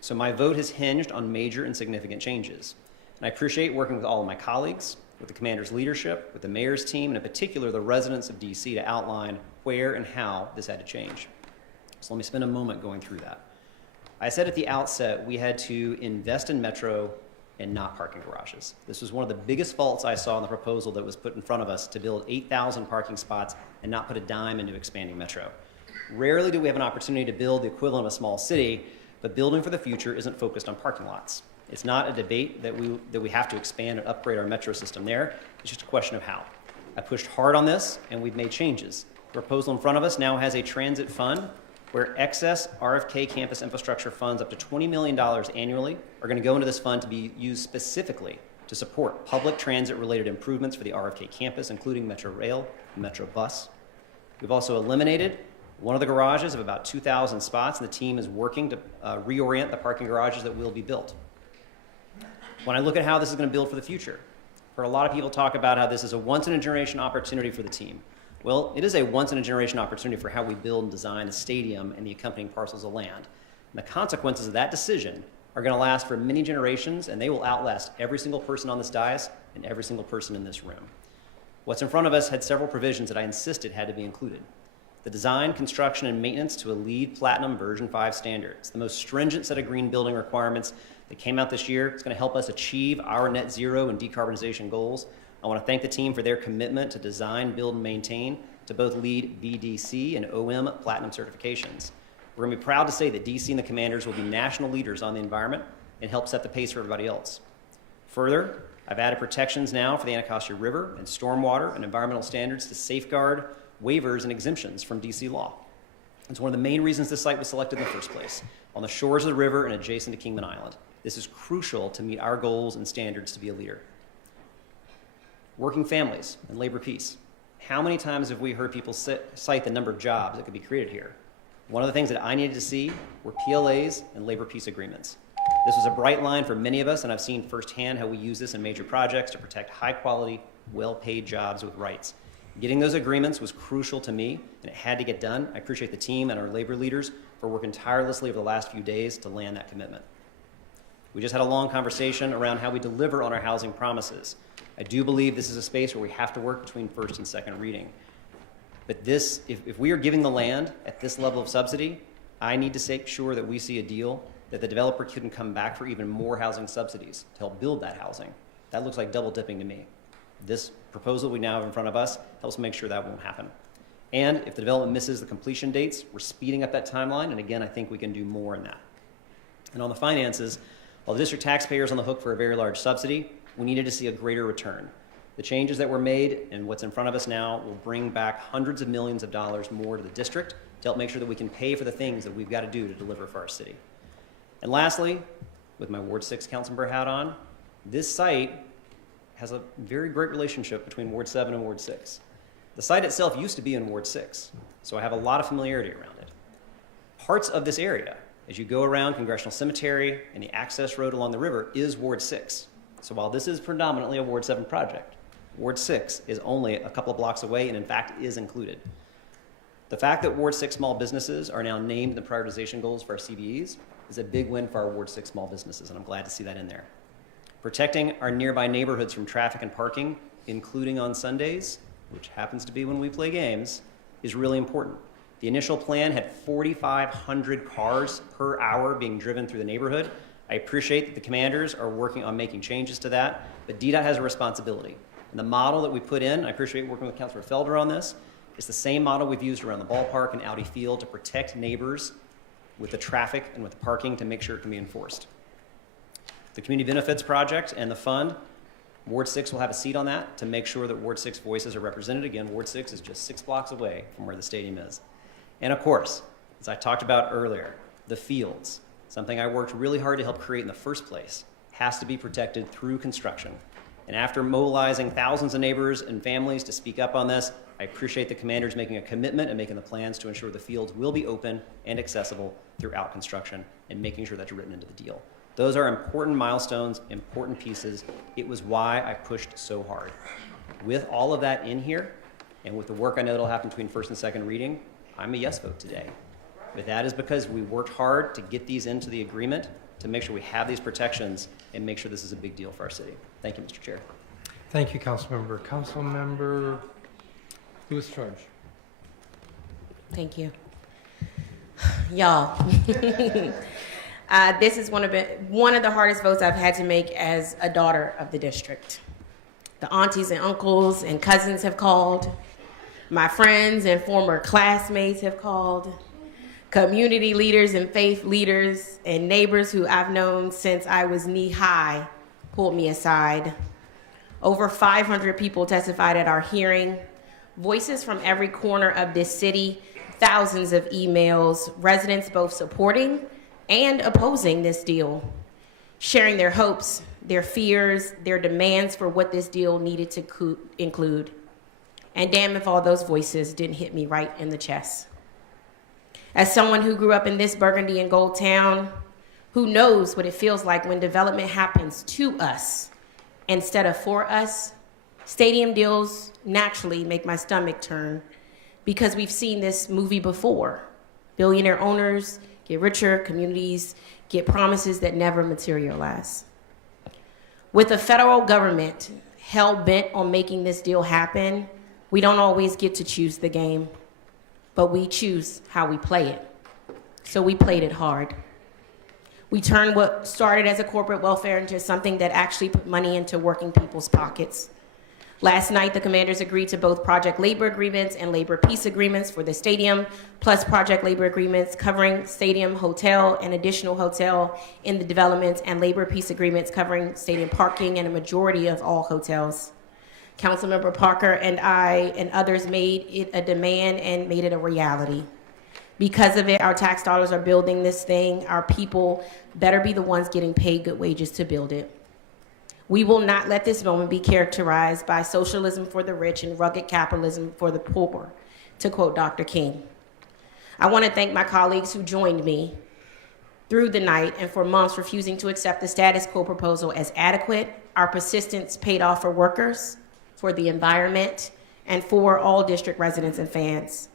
So my vote has hinged on major and significant changes. And I appreciate working with all of my colleagues, with the Commander's leadership, with the mayor's team, and in particular the residents of DC to outline where and how this had to change. So let me spend a moment going through that. I said at the outset we had to invest in Metro and not parking garages. This was one of the biggest faults I saw in the proposal that was put in front of us to build 8,000 parking spots and not put a dime into expanding Metro. Rarely do we have an opportunity to build the equivalent of a small city, but building for the future isn't focused on parking lots. It's not a debate that we have to expand and upgrade our Metro system there. It's just a question of how. I pushed hard on this, and we've made changes. The proposal in front of us now has a transit fund where excess RFK Campus infrastructure funds up to $20 million annually are going to go into this fund to be used specifically to support public transit-related improvements for the RFK Campus, including Metro Rail and Metro Bus. We've also eliminated one of the garages of about 2,000 spots, and the team is working to reorient the parking garages that will be built. When I look at how this is going to build for the future, I've heard a lot of people talk about how this is a once-in-a-generation opportunity for the team. Well, it is a once-in-a-generation opportunity for how we build and design a stadium and the accompanying parcels of land. And the consequences of that decision are going to last for many generations, and they will outlast every single person on this dais and every single person in this room. What's in front of us had several provisions that I insisted had to be included. The design, construction, and maintenance to a LEED Platinum version 5 standard. It's the most stringent set of green building requirements that came out this year. It's going to help us achieve our net zero and decarbonization goals. I want to thank the team for their commitment to design, build, and maintain to both LEED BDC and OM Platinum certifications. We're going to be proud to say that DC and the Commanders will be national leaders on the environment and help set the pace for everybody else. Further, I've added protections now for the Anacostia River and stormwater and environmental standards to safeguard waivers and exemptions from DC law. It's one of the main reasons this site was selected in the first place, on the shores of the river and adjacent to Kingman Island. This is crucial to meet our goals and standards to be a leader. Working families and labor peace. How many times have we heard people cite the number of jobs that could be created here? One of the things that I needed to see were PLAs and labor peace agreements. This was a bright line for many of us, and I've seen firsthand how we use this in major projects to protect high-quality, well-paid jobs with rights. Getting those agreements was crucial to me, and it had to get done. I appreciate the team and our labor leaders for working tirelessly over the last few days to land that commitment. We just had a long conversation around how we deliver on our housing promises. I do believe this is a space where we have to work between first and second reading. But this, if we are giving the land at this level of subsidy, I need to make sure that we see a deal that the developer couldn't come back for even more housing subsidies to help build that housing. That looks like double dipping to me. This proposal we now have in front of us helps make sure that won't happen. And if the development misses the completion dates, we're speeding up that timeline, and again, I think we can do more in that. And on the finances, while the district taxpayer is on the hook for a very large subsidy, we needed to see a greater return. The changes that were made and what's in front of us now will bring back hundreds of millions of dollars more to the district to help make sure that we can pay for the things that we've got to do to deliver for our city. And lastly, with my Ward 6 councilmember hat on, this site has a very great relationship between Ward 7 and Ward 6. The site itself used to be in Ward 6, so I have a lot of familiarity around it. Parts of this area, as you go around Congressional Cemetery and the access road along the river, is Ward 6. So while this is predominantly a Ward 7 project, Ward 6 is only a couple of blocks away and in fact is included. The fact that Ward 6 small businesses are now named in the prioritization goals for our CBEs is a big win for our Ward 6 small businesses, and I'm glad to see that in there. Protecting our nearby neighborhoods from traffic and parking, including on Sundays, which happens to be when we play games, is really important. The initial plan had 4,500 cars per hour being driven through the neighborhood. I appreciate that the commanders are working on making changes to that, but DDOT has a responsibility. And the model that we put in, I appreciate working with Councilor Felder on this, is the same model we've used around the ballpark and Audi Field to protect neighbors with the traffic and with the parking to make sure it can be enforced. The Community Benefits Project and the fund, Ward 6 will have a seat on that to make sure that Ward 6 voices are represented. Again, Ward 6 is just 6 blocks away from where the stadium is. And of course, as I talked about earlier, the fields, something I worked really hard to help create in the first place, has to be protected through construction. And after mobilizing thousands of neighbors and families to speak up on this, I appreciate the commanders making a commitment and making the plans to ensure the fields will be open and accessible throughout construction and making sure that's written into the deal. Those are important milestones, important pieces. It was why I pushed so hard. With all of that in here, and with the work I know that'll happen between first and second reading, I'm a yes vote today. But that is because we worked hard to get these into the agreement to make sure we have these protections and make sure this is a big deal for our city. Thank you, Mr. Chair. Thank you, Councilmember. Councilmember Lewis Charge. Thank you. Y'all, this is one of the hardest votes I've had to make as a daughter of the district. The aunties and uncles and cousins have called. My friends and former classmates have called. Community leaders and faith leaders and neighbors who I've known since I was knee-high pulled me aside. Over 500 people testified at our hearing. Voices from every corner of this city, thousands of emails, residents both supporting and opposing this deal, sharing their hopes, their fears, their demands for what this deal needed to include. And damn if all those voices didn't hit me right in the chest. As someone who grew up in this burgundy and gold town, who knows what it feels like when development happens to us instead of for us, stadium deals naturally make my stomach turn because we've seen this movie before. Billionaire owners get richer, communities get promises that never materialize. With the federal government hell-bent on making this deal happen, we don't always get to choose the game, but we choose how we play it. So we played it hard. We turned what started as a corporate welfare into something that actually put money into working people's pockets. Last night, the commanders agreed to both project labor agreements and labor peace agreements for the stadium, plus project labor agreements covering stadium hotel and additional hotel in the development, and labor peace agreements covering stadium parking and a majority of all hotels. Councilmember Parker and I and others made it a demand and made it a reality. Because of it, our tax dollars are building this thing. Our people better be the ones getting paid good wages to build it. We will not let this moment be characterized by socialism for the rich and rugged capitalism for the poor, to quote Dr. King. I want to thank my colleagues who joined me through the night and for months refusing to accept the status quo proposal as adequate. Our persistence paid off for workers, for the environment, and for all district residents and fans.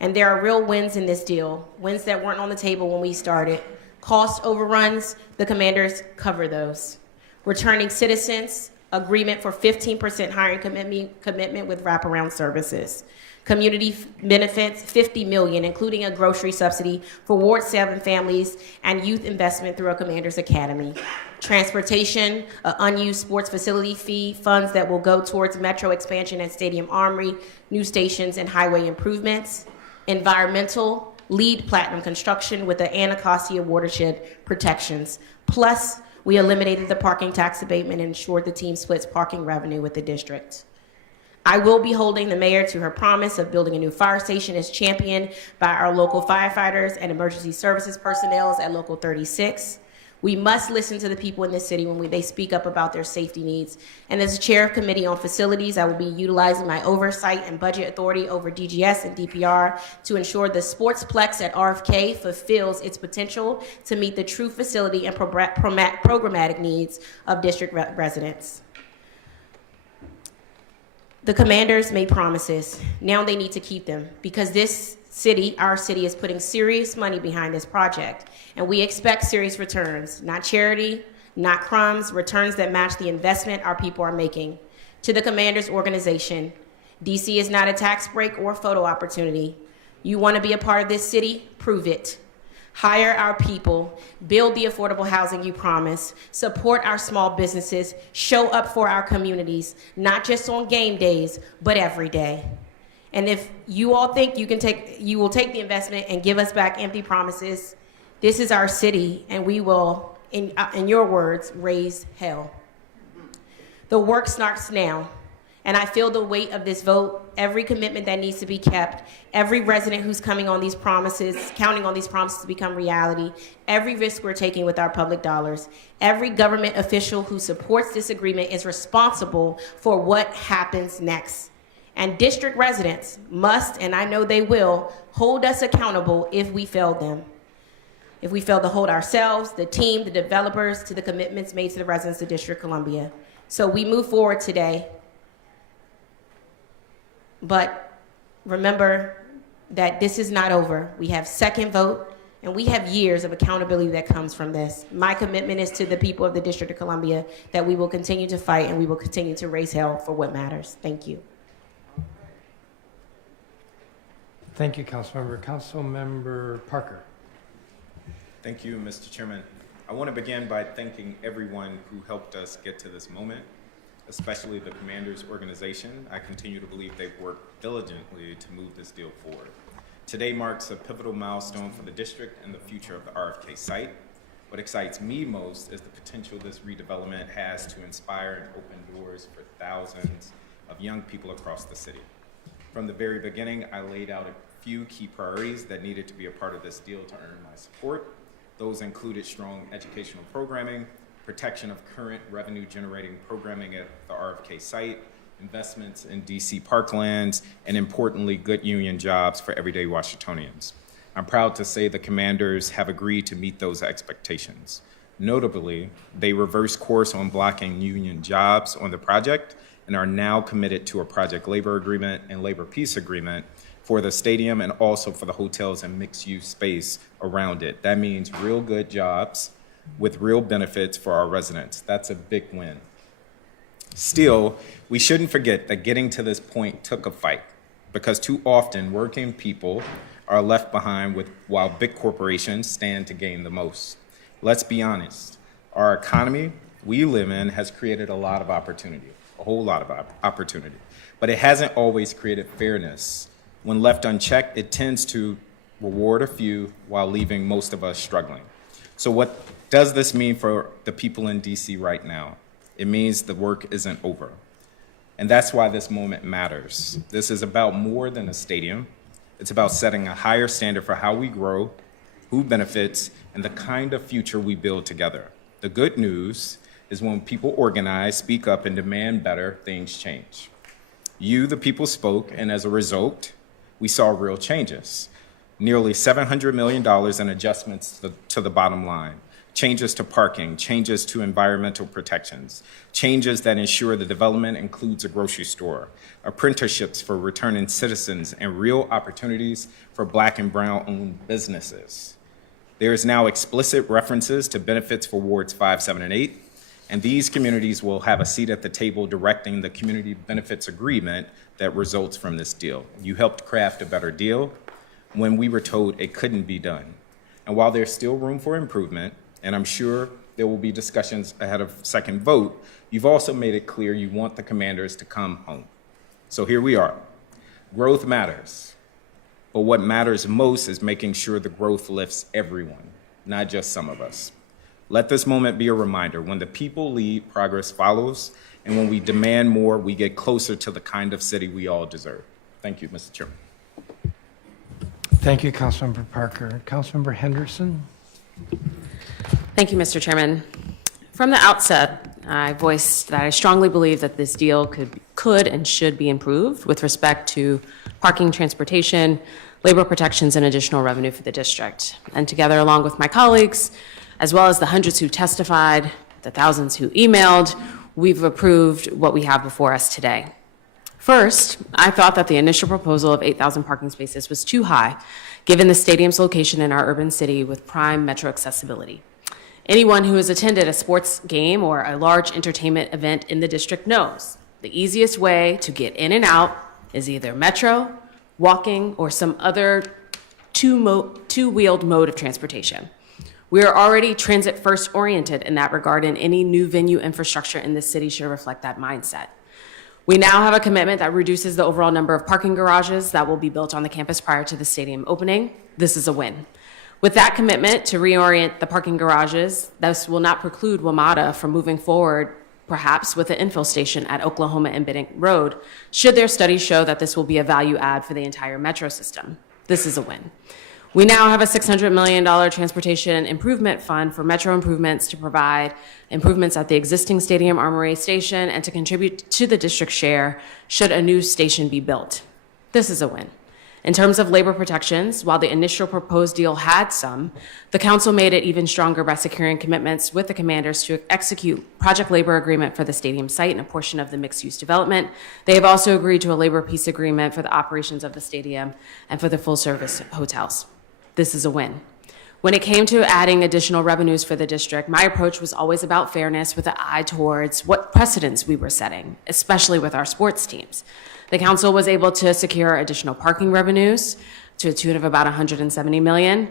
And there are real wins in this deal, wins that weren't on the table when we started. Cost overruns, the commanders cover those. Returning citizens, agreement for 15% hiring commitment with wraparound services. Community benefits, $50 million, including a grocery subsidy for Ward 7 families and youth investment through a Commander's Academy. Transportation, an unused sports facility fee, funds that will go towards metro expansion and Stadium Armory, new stations, and highway improvements. Environmental, LEED Platinum construction with the Anacostia watershed protections, plus We eliminated the parking tax abatement and ensured the team splits parking revenue with the district. I will be holding the mayor to her promise of building a new fire station as championed by our local firefighters and emergency services personnel at Local 36. We must listen to the people in this city when they speak up about their safety needs. And as chair of committee on facilities, I will be utilizing my oversight and budget authority over DGS and DPR to ensure the Sportsplex at RFK fulfills its potential to meet the true facility and programmatic needs of district residents. The commanders made promises. Now they need to keep them because this city, our city, is putting serious money behind this project. And we expect serious returns, not charity, not crumbs, returns that match the investment our people are making. To the commanders organization, DC is not a tax break or photo opportunity. You want to be a part of this city? Prove it. Hire our people, build the affordable housing you promise, support our small businesses, show up for our communities, not just on game days, but every day. And if you all think you will take the investment and give us back empty promises, this is our city, and we will, in your words, raise hell. The work starts now. And I feel the weight of this vote, every commitment that needs to be kept, every resident who's counting on these promises to become reality, every risk we're taking with our public dollars, every government official who supports this agreement is responsible for what happens next. And district residents must, and I know they will, hold us accountable if we fail them. If we fail to hold ourselves, the team, the developers, to the commitments made to the residents of District Columbia. So we move forward today. But remember that this is not over. We have second vote, and we have years of accountability that comes from this. My commitment is to the people of the District of Columbia that we will continue to fight and we will continue to raise hell for what matters. Thank you. Thank you, Councilmember. Councilmember Parker. Thank you, Mr. Chairman. I want to begin by thanking everyone who helped us get to this moment, especially the Commanders organization. I continue to believe they've worked diligently to move this deal forward. Today marks a pivotal milestone for the district and the future of the RFK site. What excites me most is the potential this redevelopment has to inspire and open doors for thousands of young people across the city. From the very beginning, I laid out a few key priorities that needed to be a part of this deal to earn my support. Those included strong educational programming, protection of current revenue-generating programming at the RFK site, investments in DC parklands, and importantly, good union jobs for everyday Washingtonians. I'm proud to say the commanders have agreed to meet those expectations. Notably, they reversed course on blocking union jobs on the project and are now committed to a project labor agreement and labor peace agreement for the stadium and also for the hotels and mixed-use space around it. That means real good jobs with real benefits for our residents. That's a big win. Still, we shouldn't forget that getting to this point took a fight because too often working people are left behind while big corporations stand to gain the most. Let's be honest, our economy we live in has created a lot of opportunity, a whole lot of opportunity, but it hasn't always created fairness. When left unchecked, it tends to reward a few while leaving most of us struggling. So what does this mean for the people in DC right now? It means the work isn't over. And that's why this moment matters. This is about more than a stadium. It's about setting a higher standard for how we grow, who benefits, and the kind of future we build together. The good news is when people organize, speak up, and demand better, things change. You, the people, spoke, and as a result, we saw real changes. Nearly $700 million in adjustments to the bottom line, changes to parking, changes to environmental protections, changes that ensure the development includes a grocery store, apprenticeships for returning citizens, and real opportunities for Black and Brown-owned businesses. There is now explicit references to benefits for wards 5, 7, and 8, and these communities will have a seat at the table directing the community benefits agreement that results from this deal. You helped craft a better deal when we were told it couldn't be done. And while there's still room for improvement, and I'm sure there will be discussions ahead of second vote, you've also made it clear you want the commanders to come home. So here we are. Growth matters, but what matters most is making sure the growth lifts everyone, not just some of us. Let this moment be a reminder. When the people lead, progress follows. And when we demand more, we get closer to the kind of city we all deserve. Thank you, Mr. Chairman. Thank you, Councilmember Parker. Councilmember Henderson? Thank you, Mr. Chairman. From the outset, I voiced that I strongly believe that this deal could and should be improved with respect to parking, transportation, labor protections, and additional revenue for the district. And together, along with my colleagues, as well as the hundreds who testified, the thousands who emailed, we've approved what we have before us today. First, I thought that the initial proposal of 8,000 parking spaces was too high, given the stadium's location in our urban city with prime metro accessibility. Anyone who has attended a sports game or a large entertainment event in the district knows the easiest way to get in and out is either metro, walking, or some other two-wheeled mode of transportation. We are already transit-first oriented in that regard, and any new venue infrastructure in this city should reflect that mindset. We now have a commitment that reduces the overall number of parking garages that will be built on the campus prior to the stadium opening. This is a win. With that commitment to reorient the parking garages, this will not preclude WMATA from moving forward, perhaps with an infill station at Oklahoma and Benning Road, should their studies show that this will be a value add for the entire metro system. This is a win. We now have a $600 million transportation improvement fund for metro improvements to provide improvements at the existing Stadium Armory station and to contribute to the district share should a new station be built. This is a win. In terms of labor protections, while the initial proposed deal had some, the council made it even stronger by securing commitments with the commanders to execute project labor agreement for the stadium site and a portion of the mixed-use development. They have also agreed to a labor peace agreement for the operations of the stadium and for the full-service hotels. This is a win. When it came to adding additional revenues for the district, my approach was always about fairness with an eye towards what precedents we were setting, especially with our sports teams. The council was able to secure additional parking revenues to a tune of about $170 million,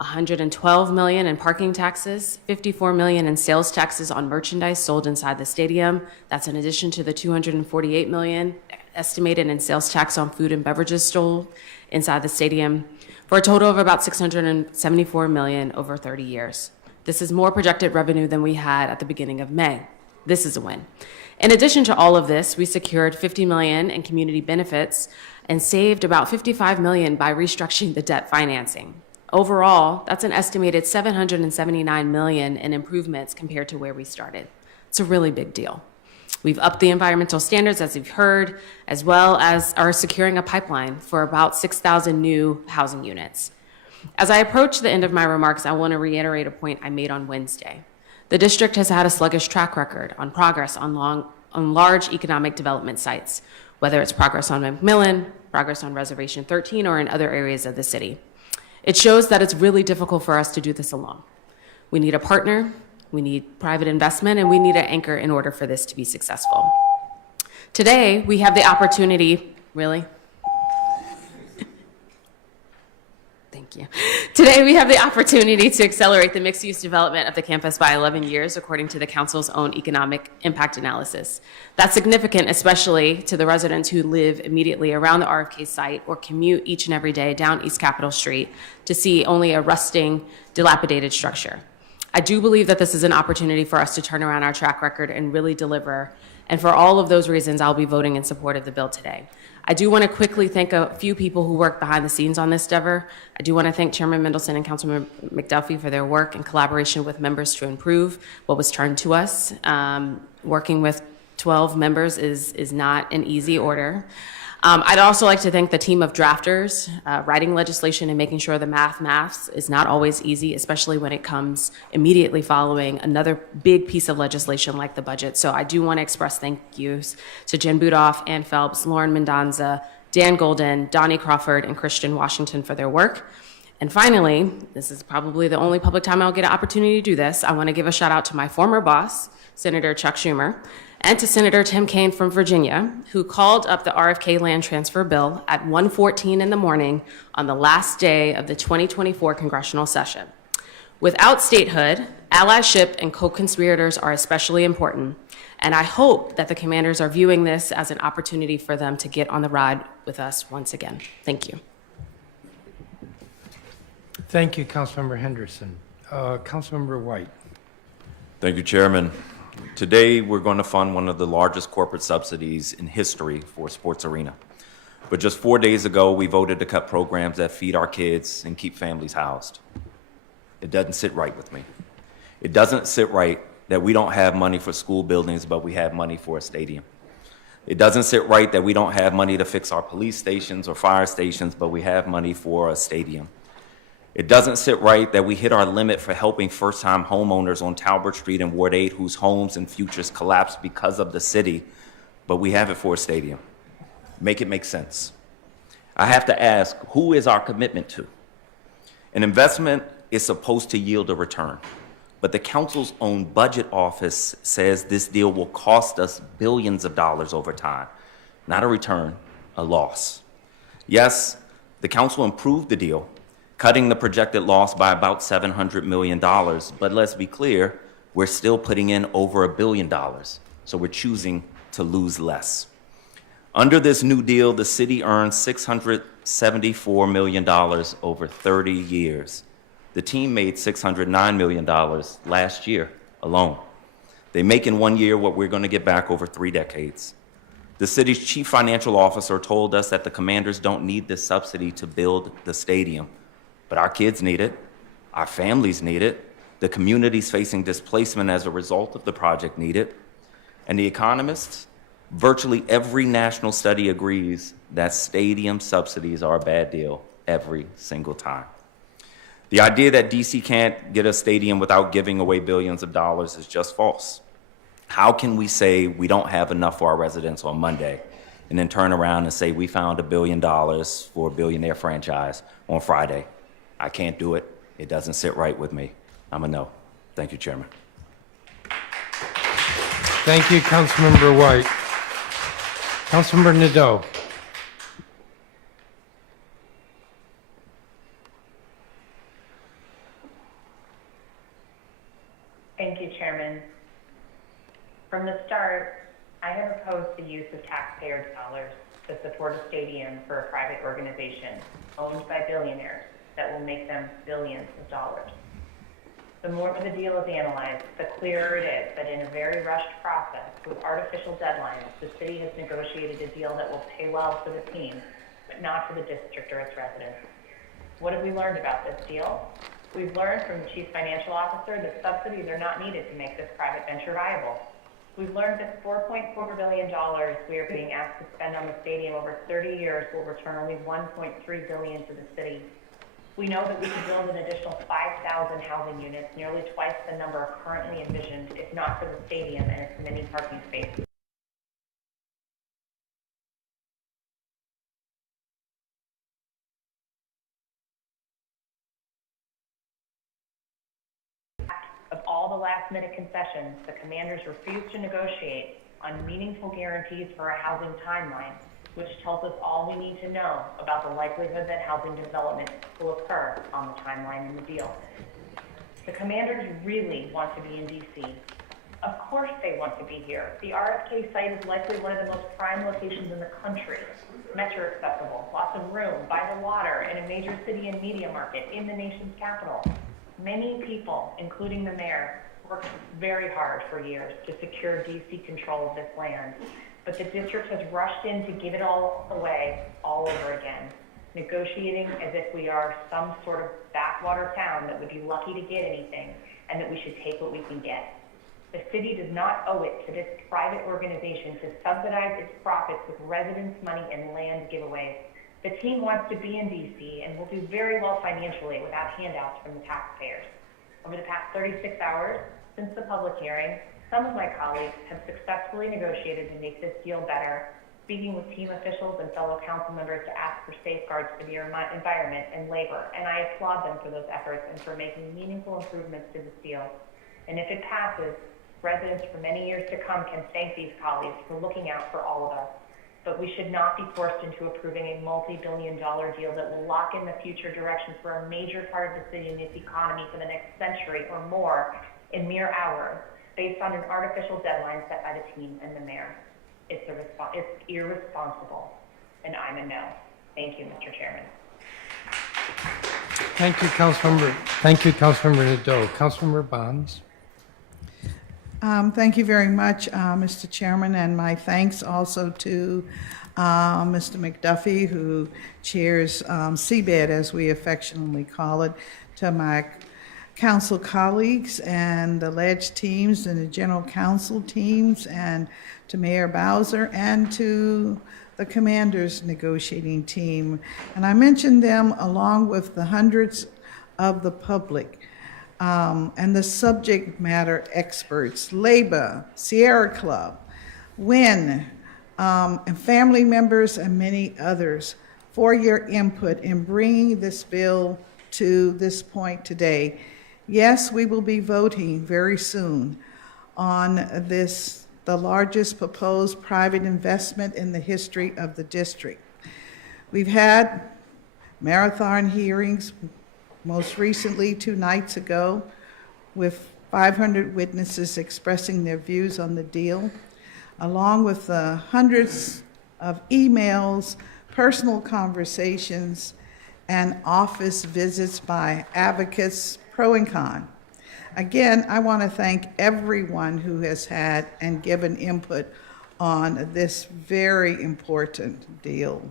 $112 million in parking taxes, $54 million in sales taxes on merchandise sold inside the stadium. That's in addition to the $248 million estimated in sales tax on food and beverages sold inside the stadium, for a total of about $674 million over 30 years. This is more projected revenue than we had at the beginning of May. This is a win. In addition to all of this, we secured $50 million in community benefits and saved about $55 million by restructuring the debt financing. Overall, that's an estimated $779 million in improvements compared to where we started. It's a really big deal. We've upped the environmental standards, as you've heard, as well as are securing a pipeline for about 6,000 new housing units. As I approach the end of my remarks, I want to reiterate a point I made on Wednesday. The district has had a sluggish track record on progress on large economic development sites, whether it's progress on McMillan, progress on Reservation 13, or in other areas of the city. It shows that it's really difficult for us to do this alone. We need a partner, we need private investment, and we need an anchor in order for this to be successful. Today, we have the opportunity, Thank you. Today, we have the opportunity to accelerate the mixed-use development of the campus by 11 years, according to the council's own economic impact analysis. That's significant, especially to the residents who live immediately around the RFK site or commute each and every day down East Capitol Street to see only a rusting, dilapidated structure. I do believe that this is an opportunity for us to turn around our track record and really deliver. And for all of those reasons, I'll be voting in support of the bill today. I do want to quickly thank a few people who worked behind the scenes on this endeavor. I do want to thank Chairman Mendelson and Councilman McDuffie for their work and collaboration with members to improve what was turned to us. Working with 12 members is not an easy order. I'd also like to thank the team of drafters. Writing legislation and making sure the maths is not always easy, especially when it comes immediately following another big piece of legislation like the budget. So I do want to express thank yous to Jen Budoff, Ann Phelps, Lauren Mendoza, Dan Golden, Donnie Crawford, and Christian Washington for their work. And finally, this is probably the only public time I'll get an opportunity to do this. I want to give a shout out to my former boss, Senator Chuck Schumer, and to Senator Tim Kaine from Virginia, who called up the RFK land transfer bill at 1:14 in the morning on the last day of the 2024 congressional session. Without statehood, allyship and co-conspirators are especially important, and I hope that the commanders are viewing this as an opportunity for them to get on the ride with us once again. Thank you. Thank you, Councilmember Henderson. Councilmember White. Thank you, Chairman. Today, we're going to fund one of the largest corporate subsidies in history for a sports arena. But just 4 days ago, we voted to cut programs that feed our kids and keep families housed. It doesn't sit right with me. It doesn't sit right that we don't have money for school buildings, but we have money for a stadium. It doesn't sit right that we don't have money to fix our police stations or fire stations, but we have money for a stadium. It doesn't sit right that we hit our limit for helping first-time homeowners on Talbot Street and Ward 8 whose homes and futures collapsed because of the city, but we have it for a stadium. Make it make sense. I have to ask, who is our commitment to? An investment is supposed to yield a return, but the council's own budget office says this deal will cost us billions of dollars over time. Not a return, a loss. Yes, the council improved the deal, cutting the projected loss by about $700 million, but let's be clear, we're still putting in over $1 billion, so we're choosing to lose less. Under this new deal, the city earned $674 million over 30 years. The team made $609 million last year alone. They make in 1 year what we're going to get back over 3 decades. The city's chief financial officer told us that the Commanders don't need this subsidy to build the stadium, but our kids need it, our families need it, the communities facing displacement as a result of the project need it, and the economists, virtually every national study agrees that stadium subsidies are a bad deal every single time. The idea that DC can't get a stadium without giving away billions of dollars is just false. How can we say we don't have enough for our residents on Monday and then turn around and say we found $1 billion for a billionaire franchise on Friday? I can't do it. It doesn't sit right with me. I'm a no. Thank you, Chairman. Thank you, Councilmember White. Councilmember Nadeau. Thank you, Chairman. From the start, I have opposed the use of taxpayers' dollars to support a stadium for a private organization owned by billionaires that will make them billions of dollars. The more the deal is analyzed, the clearer it is that in a very rushed process with artificial deadlines, the city has negotiated a deal that will pay well for the team, but not for the district or its residents. What have we learned about this deal? We've learned from the chief financial officer that subsidies are not needed to make this private venture viable. We've learned that $4.4 billion we are being asked to spend on the stadium over 30 years will return only $1.3 billion to the city. We know that we could build an additional 5,000 housing units, nearly twice the number currently envisioned, if not for the stadium and its many parking spaces. Of all the last-minute concessions, the Commanders refused to negotiate on meaningful guarantees for a housing timeline, which tells us all we need to know about the likelihood that housing development will occur on the timeline in the deal. The Commanders really want to be in DC. Of course they want to be here. The RFK site is likely one of the most prime locations in the country. Metro accessible, lots of room, by the water, in a major city and media market, in the nation's capital. Many people, including the mayor, worked very hard for years to secure DC control of this land. But the district has rushed in to give it all away all over again, negotiating as if we are some sort of backwater town that would be lucky to get anything and that we should take what we can get. The city does not owe it to this private organization to subsidize its profits with residents' money and land giveaways. The team wants to be in DC and will do very well financially without handouts from the taxpayers. Over the past 36 hours since the public hearing, some of my colleagues have successfully negotiated to make this deal better, speaking with team officials and fellow council members to ask for safeguards for the environment and labor, and I applaud them for those efforts and for making meaningful improvements to this deal. And if it passes, residents for many years to come can thank these colleagues for looking out for all of us. But we should not be forced into approving a multi-billion-dollar deal that will lock in the future direction for a major part of the city and its economy for the next century or more in mere hours, based on an artificial deadline set by the team and the mayor. It's irresponsible, and I'm a no. Thank you, Mr. Chairman. Thank you, Councilmember. Thank you, Councilmember Nadeau. Councilmember Bonds. Thank you very much, Mr. Chairman, and my thanks also to Mr. McDuffie, who chairs CBED, as we affectionately call it, to my council colleagues and the ledge teams and the general council teams, and to Mayor Bowser and to the commander's negotiating team. And I mentioned them along with the hundreds of the public and the subject matter experts, Labor, Sierra Club, WIN, and family members and many others for your input in bringing this bill to this point today. Yes, we will be voting very soon on this, the largest proposed private investment in the history of the district. We've had marathon hearings, most recently 2 nights ago, with 500 witnesses expressing their views on the deal, along with hundreds of emails, personal conversations, and office visits by advocates, pro and con. Again, I want to thank everyone who has had and given input on this very important deal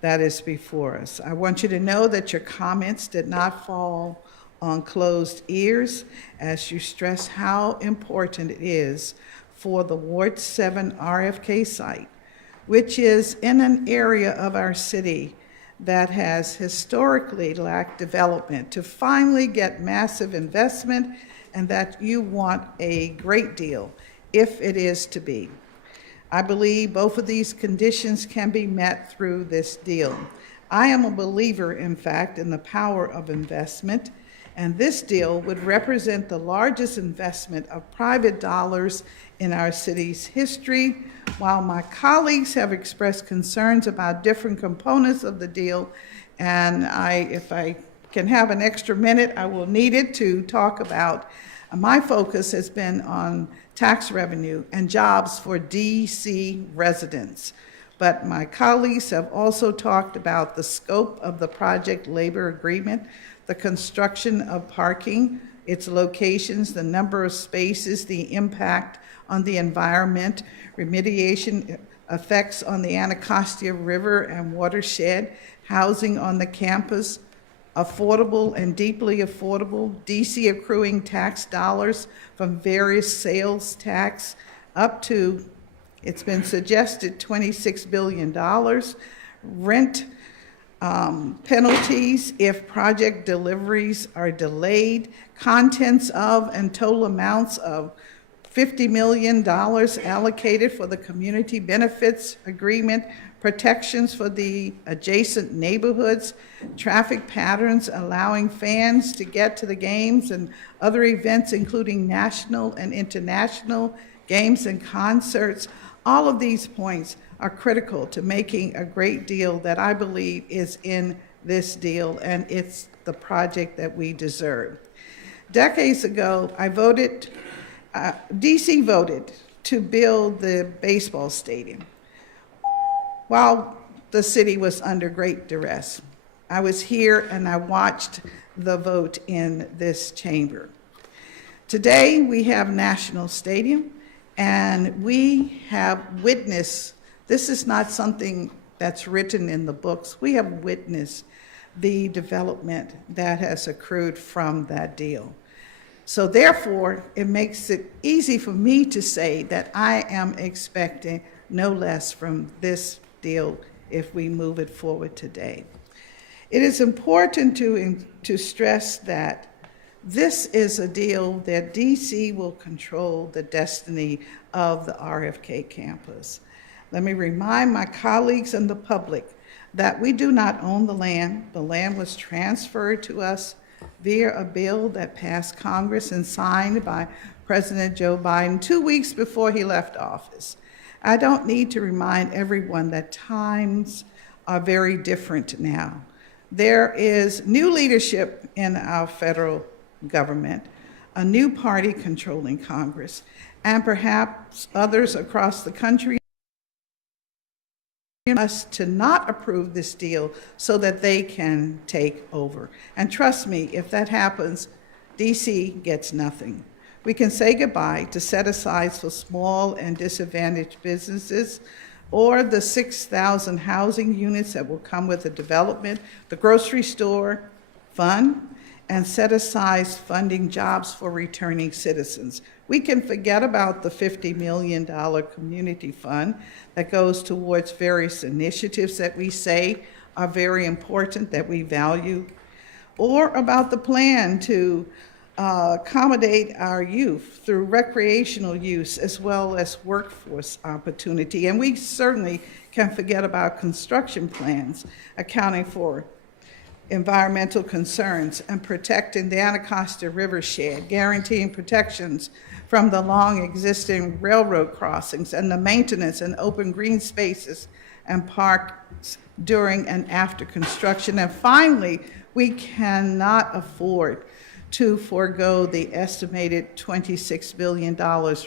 that is before us. I want you to know that your comments did not fall on closed ears, as you stress how important it is for the Ward 7 RFK site, which is in an area of our city that has historically lacked development, to finally get massive investment, and that you want a great deal if it is to be. I believe both of these conditions can be met through this deal. I am a believer, in fact, in the power of investment, and this deal would represent the largest investment of private dollars in our city's history. While my colleagues have expressed concerns about different components of the deal, and if I can have an extra minute, I will need it to talk about, my focus has been on tax revenue and jobs for DC residents. But my colleagues have also talked about the scope of the project labor agreement, the construction of parking, its locations, the number of spaces, the impact on the environment, remediation effects on the Anacostia River and watershed, housing on the campus, affordable and deeply affordable, DC accruing tax dollars from various sales tax up to, it's been suggested, $26 billion, rent penalties if project deliveries are delayed, contents of and total amounts of $50 million allocated for the community benefits agreement, protections for the adjacent neighborhoods, traffic patterns allowing fans to get to the games and other events, including national and international games and concerts. All of these points are critical to making a great deal that I believe is in this deal, and it's the project that we deserve. Decades ago, DC voted to build the baseball stadium while the city was under great duress. I was here and I watched the vote in this chamber. Today, we have National Stadium, and we have witnessed, this is not something that's written in the books, we have witnessed the development that has accrued from that deal. So therefore, it makes it easy for me to say that I am expecting no less from this deal if we move it forward today. It is important to stress that this is a deal that DC will control the destiny of the RFK campus. Let me remind my colleagues and the public that we do not own the land. The land was transferred to us via a bill that passed Congress and signed by President Joe Biden 2 weeks before he left office. I don't need to remind everyone that times are very different now. There is new leadership in our federal government, a new party controlling Congress, and perhaps others across the country us to not approve this deal so that they can take over. And trust me, if that happens, DC gets nothing. We can say goodbye to set-asides for small and disadvantaged businesses, or the 6,000 housing units that will come with the development, the grocery store fund, and set aside funding jobs for returning citizens. We can forget about the $50 million community fund that goes towards various initiatives that we say are very important, that we value, or about the plan to accommodate our youth through recreational use as well as workforce opportunity. And we certainly can forget about construction plans accounting for environmental concerns and protecting the Anacostia River Shed, guaranteeing protections from the long existing railroad crossings and the maintenance and open green spaces and parks during and after construction. And finally, we cannot afford to forego the estimated $26 billion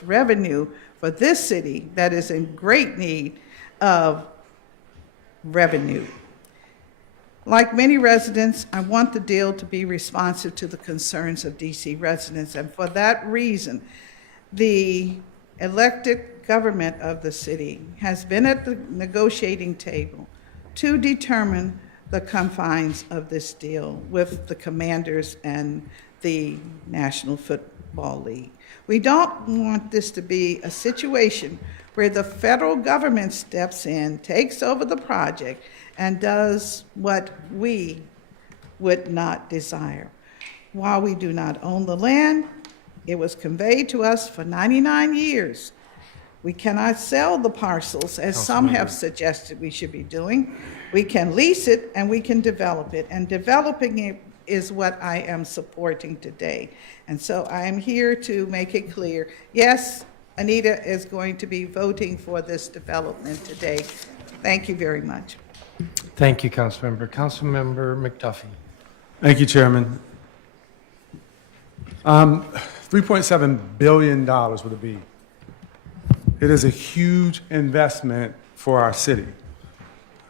revenue for this city that is in great need of revenue. Like many residents, I want the deal to be responsive to the concerns of DC residents, and for that reason, the elected government of the city has been at the negotiating table to determine the confines of this deal with the Commanders and the National Football League. We don't want this to be a situation where the federal government steps in, takes over the project, and does what we would not desire. While we do not own the land, it was conveyed to us for 99 years. We cannot sell the parcels, as some have suggested we should be doing. We can lease it and we can develop it, and developing it is what I am supporting today. And so I am here to make it clear, yes, Anita is going to be voting for this development today. Thank you very much. Thank you, Councilmember. Councilmember McDuffie. Thank you, Chairman. $3.7 billion with a B. It is a huge investment for our city.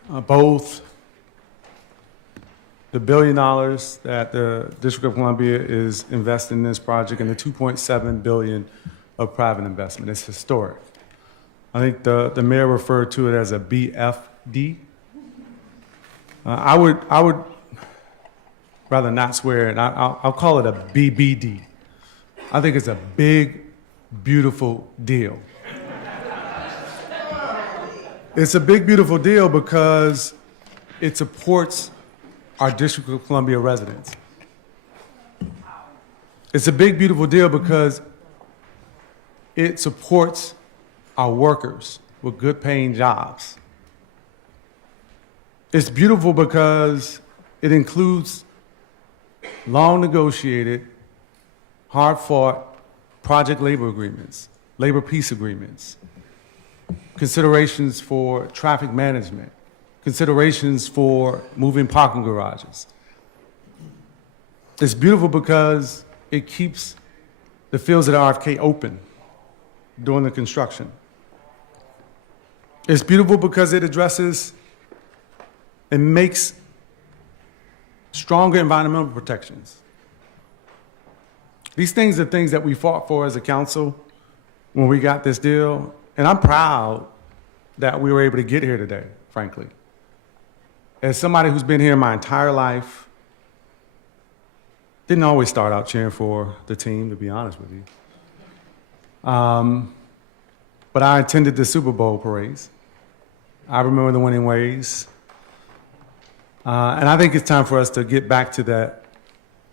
Both the $1 billion that the District of Columbia is investing in this project and the $2.7 billion of private investment. It's historic. I think the mayor referred to it as a BFD. I would rather not swear it. I'll call it a BBD. I think it's a big, beautiful deal. It's a big, beautiful deal because it supports our District of Columbia residents. It's a big, beautiful deal because it supports our workers with good paying jobs. It's beautiful because it includes long negotiated, hard fought project labor agreements, labor peace agreements, considerations for traffic management, considerations for moving parking garages. It's beautiful because it keeps the fields at RFK open during the construction. It's beautiful because it addresses and makes stronger environmental protections. These things are things that we fought for as a council when we got this deal, and I'm proud that we were able to get here today, frankly. As somebody who's been here my entire life, didn't always start out cheering for the team, to be honest with you. But I attended the Super Bowl parades. I remember the winning ways. And I think it's time for us to get back to that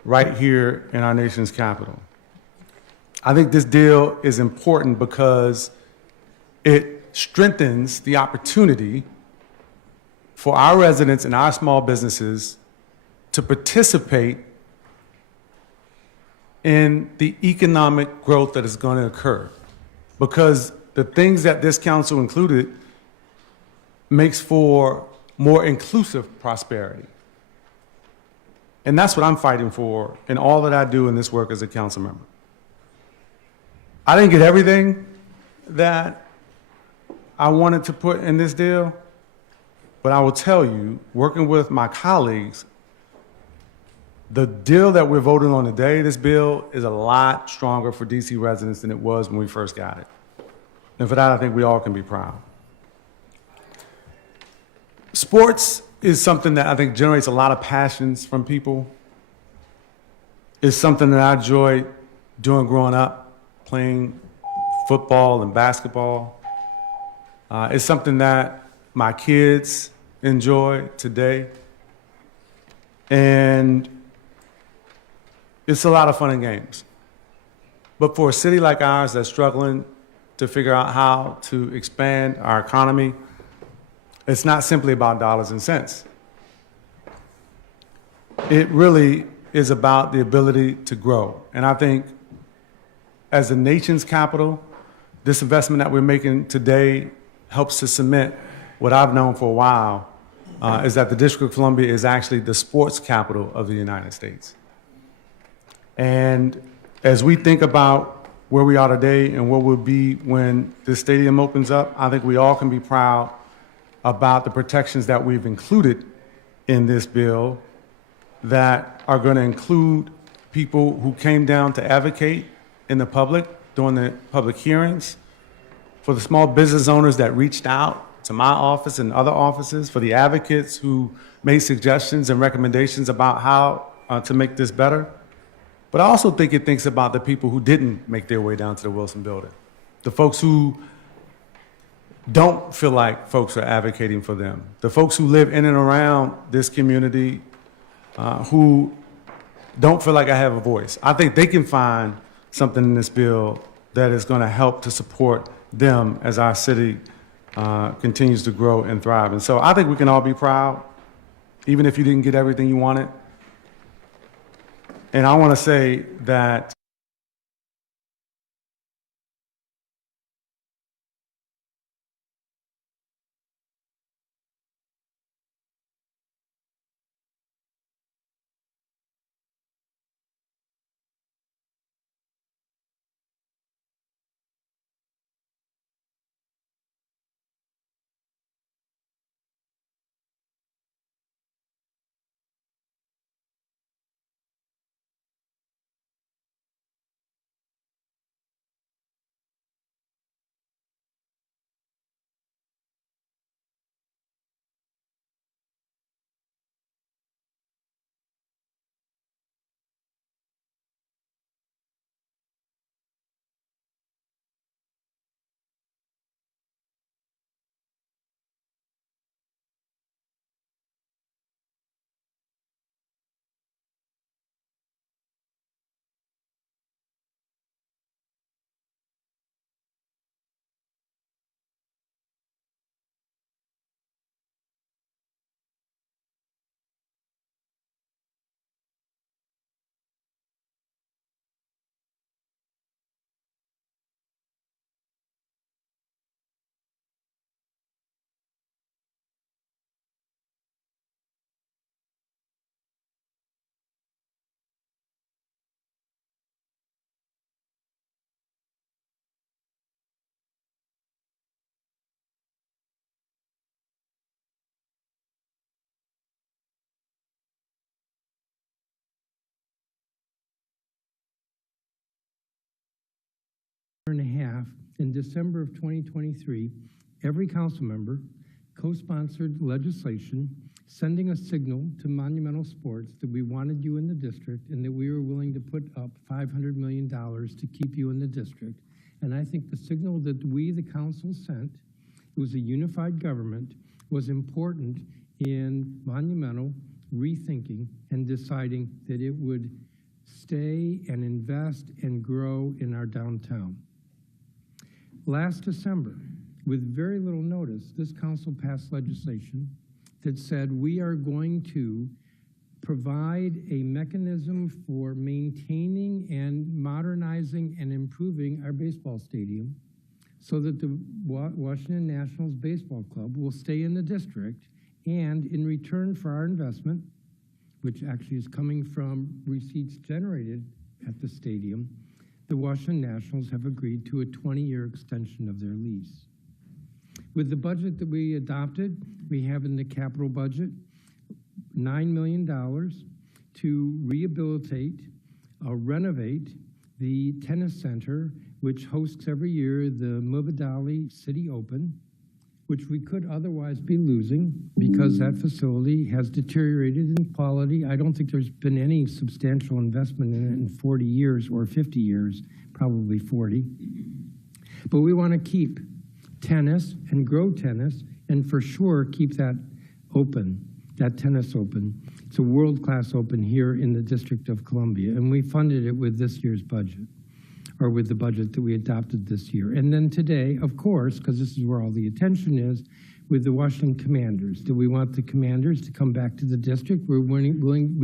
right here in our nation's capital. I think this deal is important because it strengthens the opportunity for our residents and our small businesses to participate in the economic growth that is going to occur. Because the things that this council included makes for more inclusive prosperity. And that's what I'm fighting for in all that I do in this work as a council member. I didn't get everything that I wanted to put in this deal, but I will tell you, working with my colleagues, The deal that we're voting on today, this bill, is a lot stronger for DC residents than it was when we first got it. And for that, I think we all can be proud. Sports is something that I think generates a lot of passions from people. It's something that I enjoyed doing growing up, playing football and basketball. It's something that my kids enjoy today. And it's a lot of fun and games. But for a city like ours that's struggling to figure out how to expand our economy, it's not simply about dollars and cents. It really is about the ability to grow. And I think as the nation's capital, this investment that we're making today helps to cement what I've known for a while, is that the District of Columbia is actually the sports capital of the United States. And as we think about where we are today and where we'll be when this stadium opens up, I think we all can be proud about the protections that we've included in this bill that are going to include people who came down to advocate in the public during the public hearings, for the small business owners that reached out to my office and other offices, for the advocates who made suggestions and recommendations about how to make this better. But I also think it thinks about the people who didn't make their way down to the Wilson building, the folks who don't feel like folks are advocating for them, the folks who live in and around this community who don't feel like I have a voice. I think they can find something in this bill that is going to help to support them as our city continues to grow and thrive. And so I think we can all be proud, even if you didn't get everything you wanted. And I want to say that and a half, in December of 2023, every council member co-sponsored legislation sending a signal to Monumental Sports that we wanted you in the district and that we were willing to put up $500 million to keep you in the district. And I think the signal that we, the council, sent, it was a unified government, was important in Monumental rethinking and deciding that it would stay and invest and grow in our downtown. Last December, with very little notice, this council passed legislation that said we are going to provide a mechanism for maintaining and modernizing and improving our baseball stadium so that the Washington Nationals Baseball Club will stay in the district, and in return for our investment, which actually is coming from receipts generated at the stadium, the Washington Nationals have agreed to a 20-year extension of their lease. With the budget that we adopted, we have in the capital budget $9 million to rehabilitate, renovate the tennis center, which hosts every year the Mubadali City Open, which we could otherwise be losing because that facility has deteriorated in quality. I don't think there's been any substantial investment in it in 40 years or 50 years, probably 40. But we want to keep tennis and grow tennis, and for sure keep that open, that tennis open. It's a world-class open here in the District of Columbia, and we funded it with this year's budget, or with the budget that we adopted this year. And then today, of course, because this is where all the attention is, with the Washington Commanders. Do we want the Commanders to come back to the district? We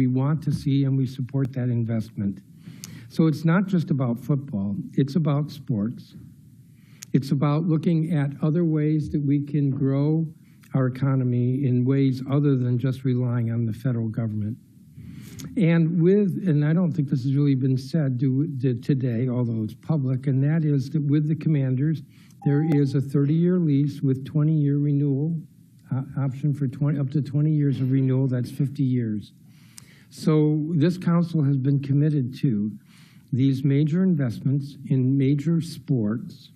want to see and we support that investment. So it's not just about football, it's about sports. It's about looking at other ways that we can grow our economy in ways other than just relying on the federal government. And I don't think this has really been said today, although it's public, and that is that with the Commanders, there is a 30-year lease with 20-year renewal, option for up to 20 years of renewal, that's 50 years. So this council has been committed to these major investments in major sports.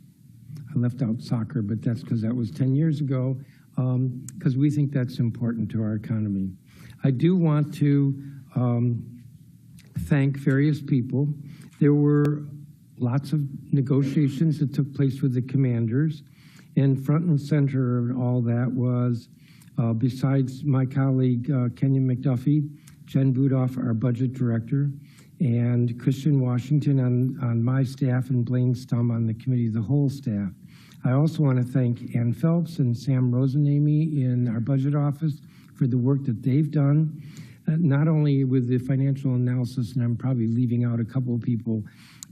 I left out soccer, but that's because that was 10 years ago, because we think that's important to our economy. I do want to thank various people. There were lots of negotiations that took place with the Commanders, and front and center of all that was, besides my colleague Kenyon McDuffie, Jen Budoff, our budget director, and Christian Washington on my staff, and Blaine Stum on the committee of the whole staff. I also want to thank Ann Phelps and Sam Rosenamy in our budget office for the work that they've done, not only with the financial analysis, and I'm probably leaving out a couple of people,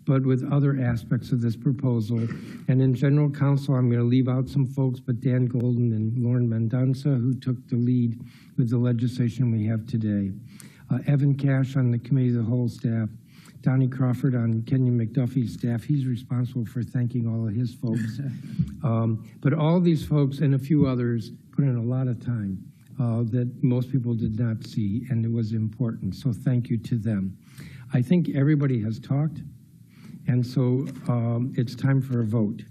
but with other aspects of this proposal. And in general counsel, I'm going to leave out some folks, but Dan Golden and Lauren Mendonça, who took the lead with the legislation we have today. Evan Cash on the committee of the whole staff. Donnie Crawford on Kenyon McDuffie's staff. He's responsible for thanking all of his folks. But all these folks and a few others put in a lot of time that most people did not see, and it was important. So thank you to them. I think everybody has talked, and so it's time for a vote.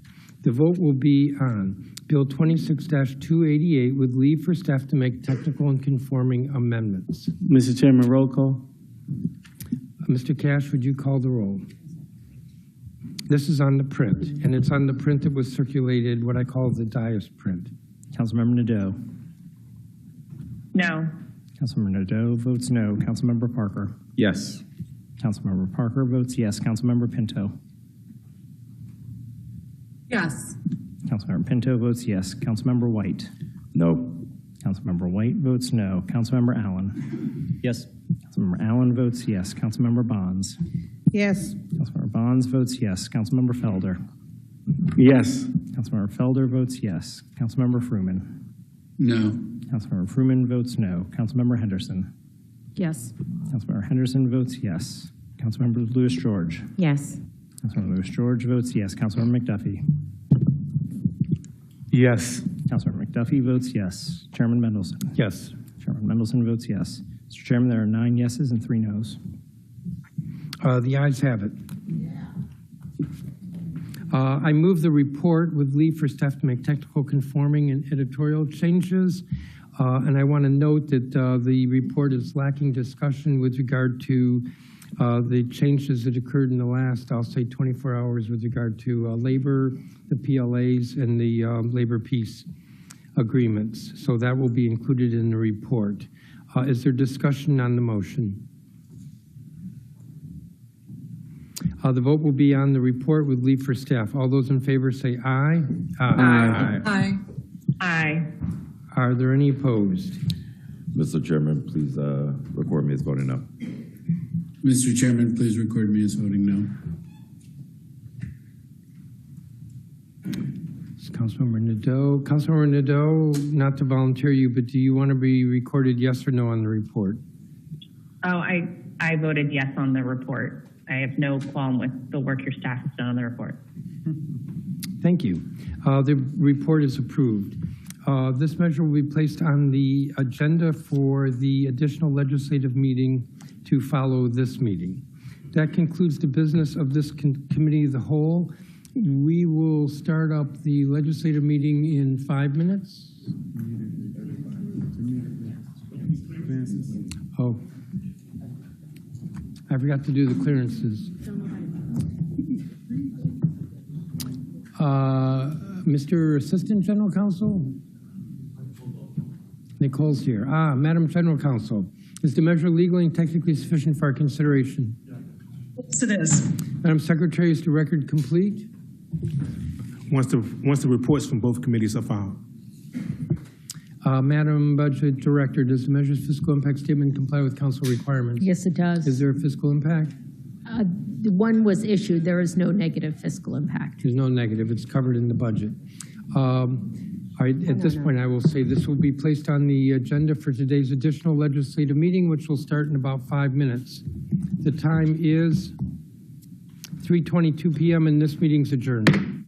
The vote will be on Bill 26-288 with leave for staff to make technical and conforming amendments. Mr. Chairman, roll call. Mr. Cash, would you call the roll? This is on the print, and it's on the print that was circulated, what I call the dais print. Councilmember Nadeau. No. Councilmember Nadeau votes no. Councilmember Parker. Yes. Councilmember Parker votes yes. Councilmember Pinto. Yes. Councilmember Pinto votes yes. Councilmember White. No. Councilmember White votes no. Councilmember Allen. Yes. Councilmember Allen votes yes. Councilmember Bonds. Yes. Councilmember Bonds votes yes. Councilmember Felder. Yes. Councilmember Felder votes yes. Councilmember Fruman. No. Councilmember Fruman votes no. Councilmember Henderson. Yes. Councilmember Henderson votes yes. Councilmember Lewis George. Yes. Councilmember Lewis George votes yes. Councilmember McDuffie. Yes. Councilmember McDuffie votes yes. Chairman Mendelson. Yes. Chairman Mendelson votes yes. Mr. Chairman, there are 9 yeses and 3 nos. The ayes have it. I move the report with leave for staff to make technical conforming and editorial changes. And I want to note that the report is lacking discussion with regard to the changes that occurred in the last, I'll say 24 hours with regard to labor, the PLAs, and the labor peace agreements. So that will be included in the report. Is there discussion on the motion? The vote will be on the report with leave for staff. All those in favor say aye. Aye. Aye. Aye. Are there any opposed? Mr. Chairman, please record me as voting no. Mr. Chairman, please record me as voting no. Councilmember Nadeau. Councilmember Nadeau, not to volunteer you, but do you want to be recorded yes or no on the report? Oh, I voted yes on the report. I have no qualm with the work your staff has done on the report. Thank you. The report is approved. This measure will be placed on the agenda for the additional legislative meeting to follow this meeting. That concludes the business of this committee of the whole. We will start up the legislative meeting in 5 minutes. Oh, I forgot to do the clearances. Mr. Assistant General Counsel? Nicole's here. Madam General Counsel, is the measure legally and technically sufficient for our consideration? Yes, it is. Madam Secretary, is the record complete? Once the reports from both committees are filed. Madam Budget Director, does the measure's fiscal impact statement comply with council requirements? Yes, it does. Is there a fiscal impact? One was issued. There is no negative fiscal impact. There's no negative. It's covered in the budget. At this point, I will say this will be placed on the agenda for today's additional legislative meeting, which will start in about 5 minutes. The time is 3:22 p.m. and this meeting's adjourned.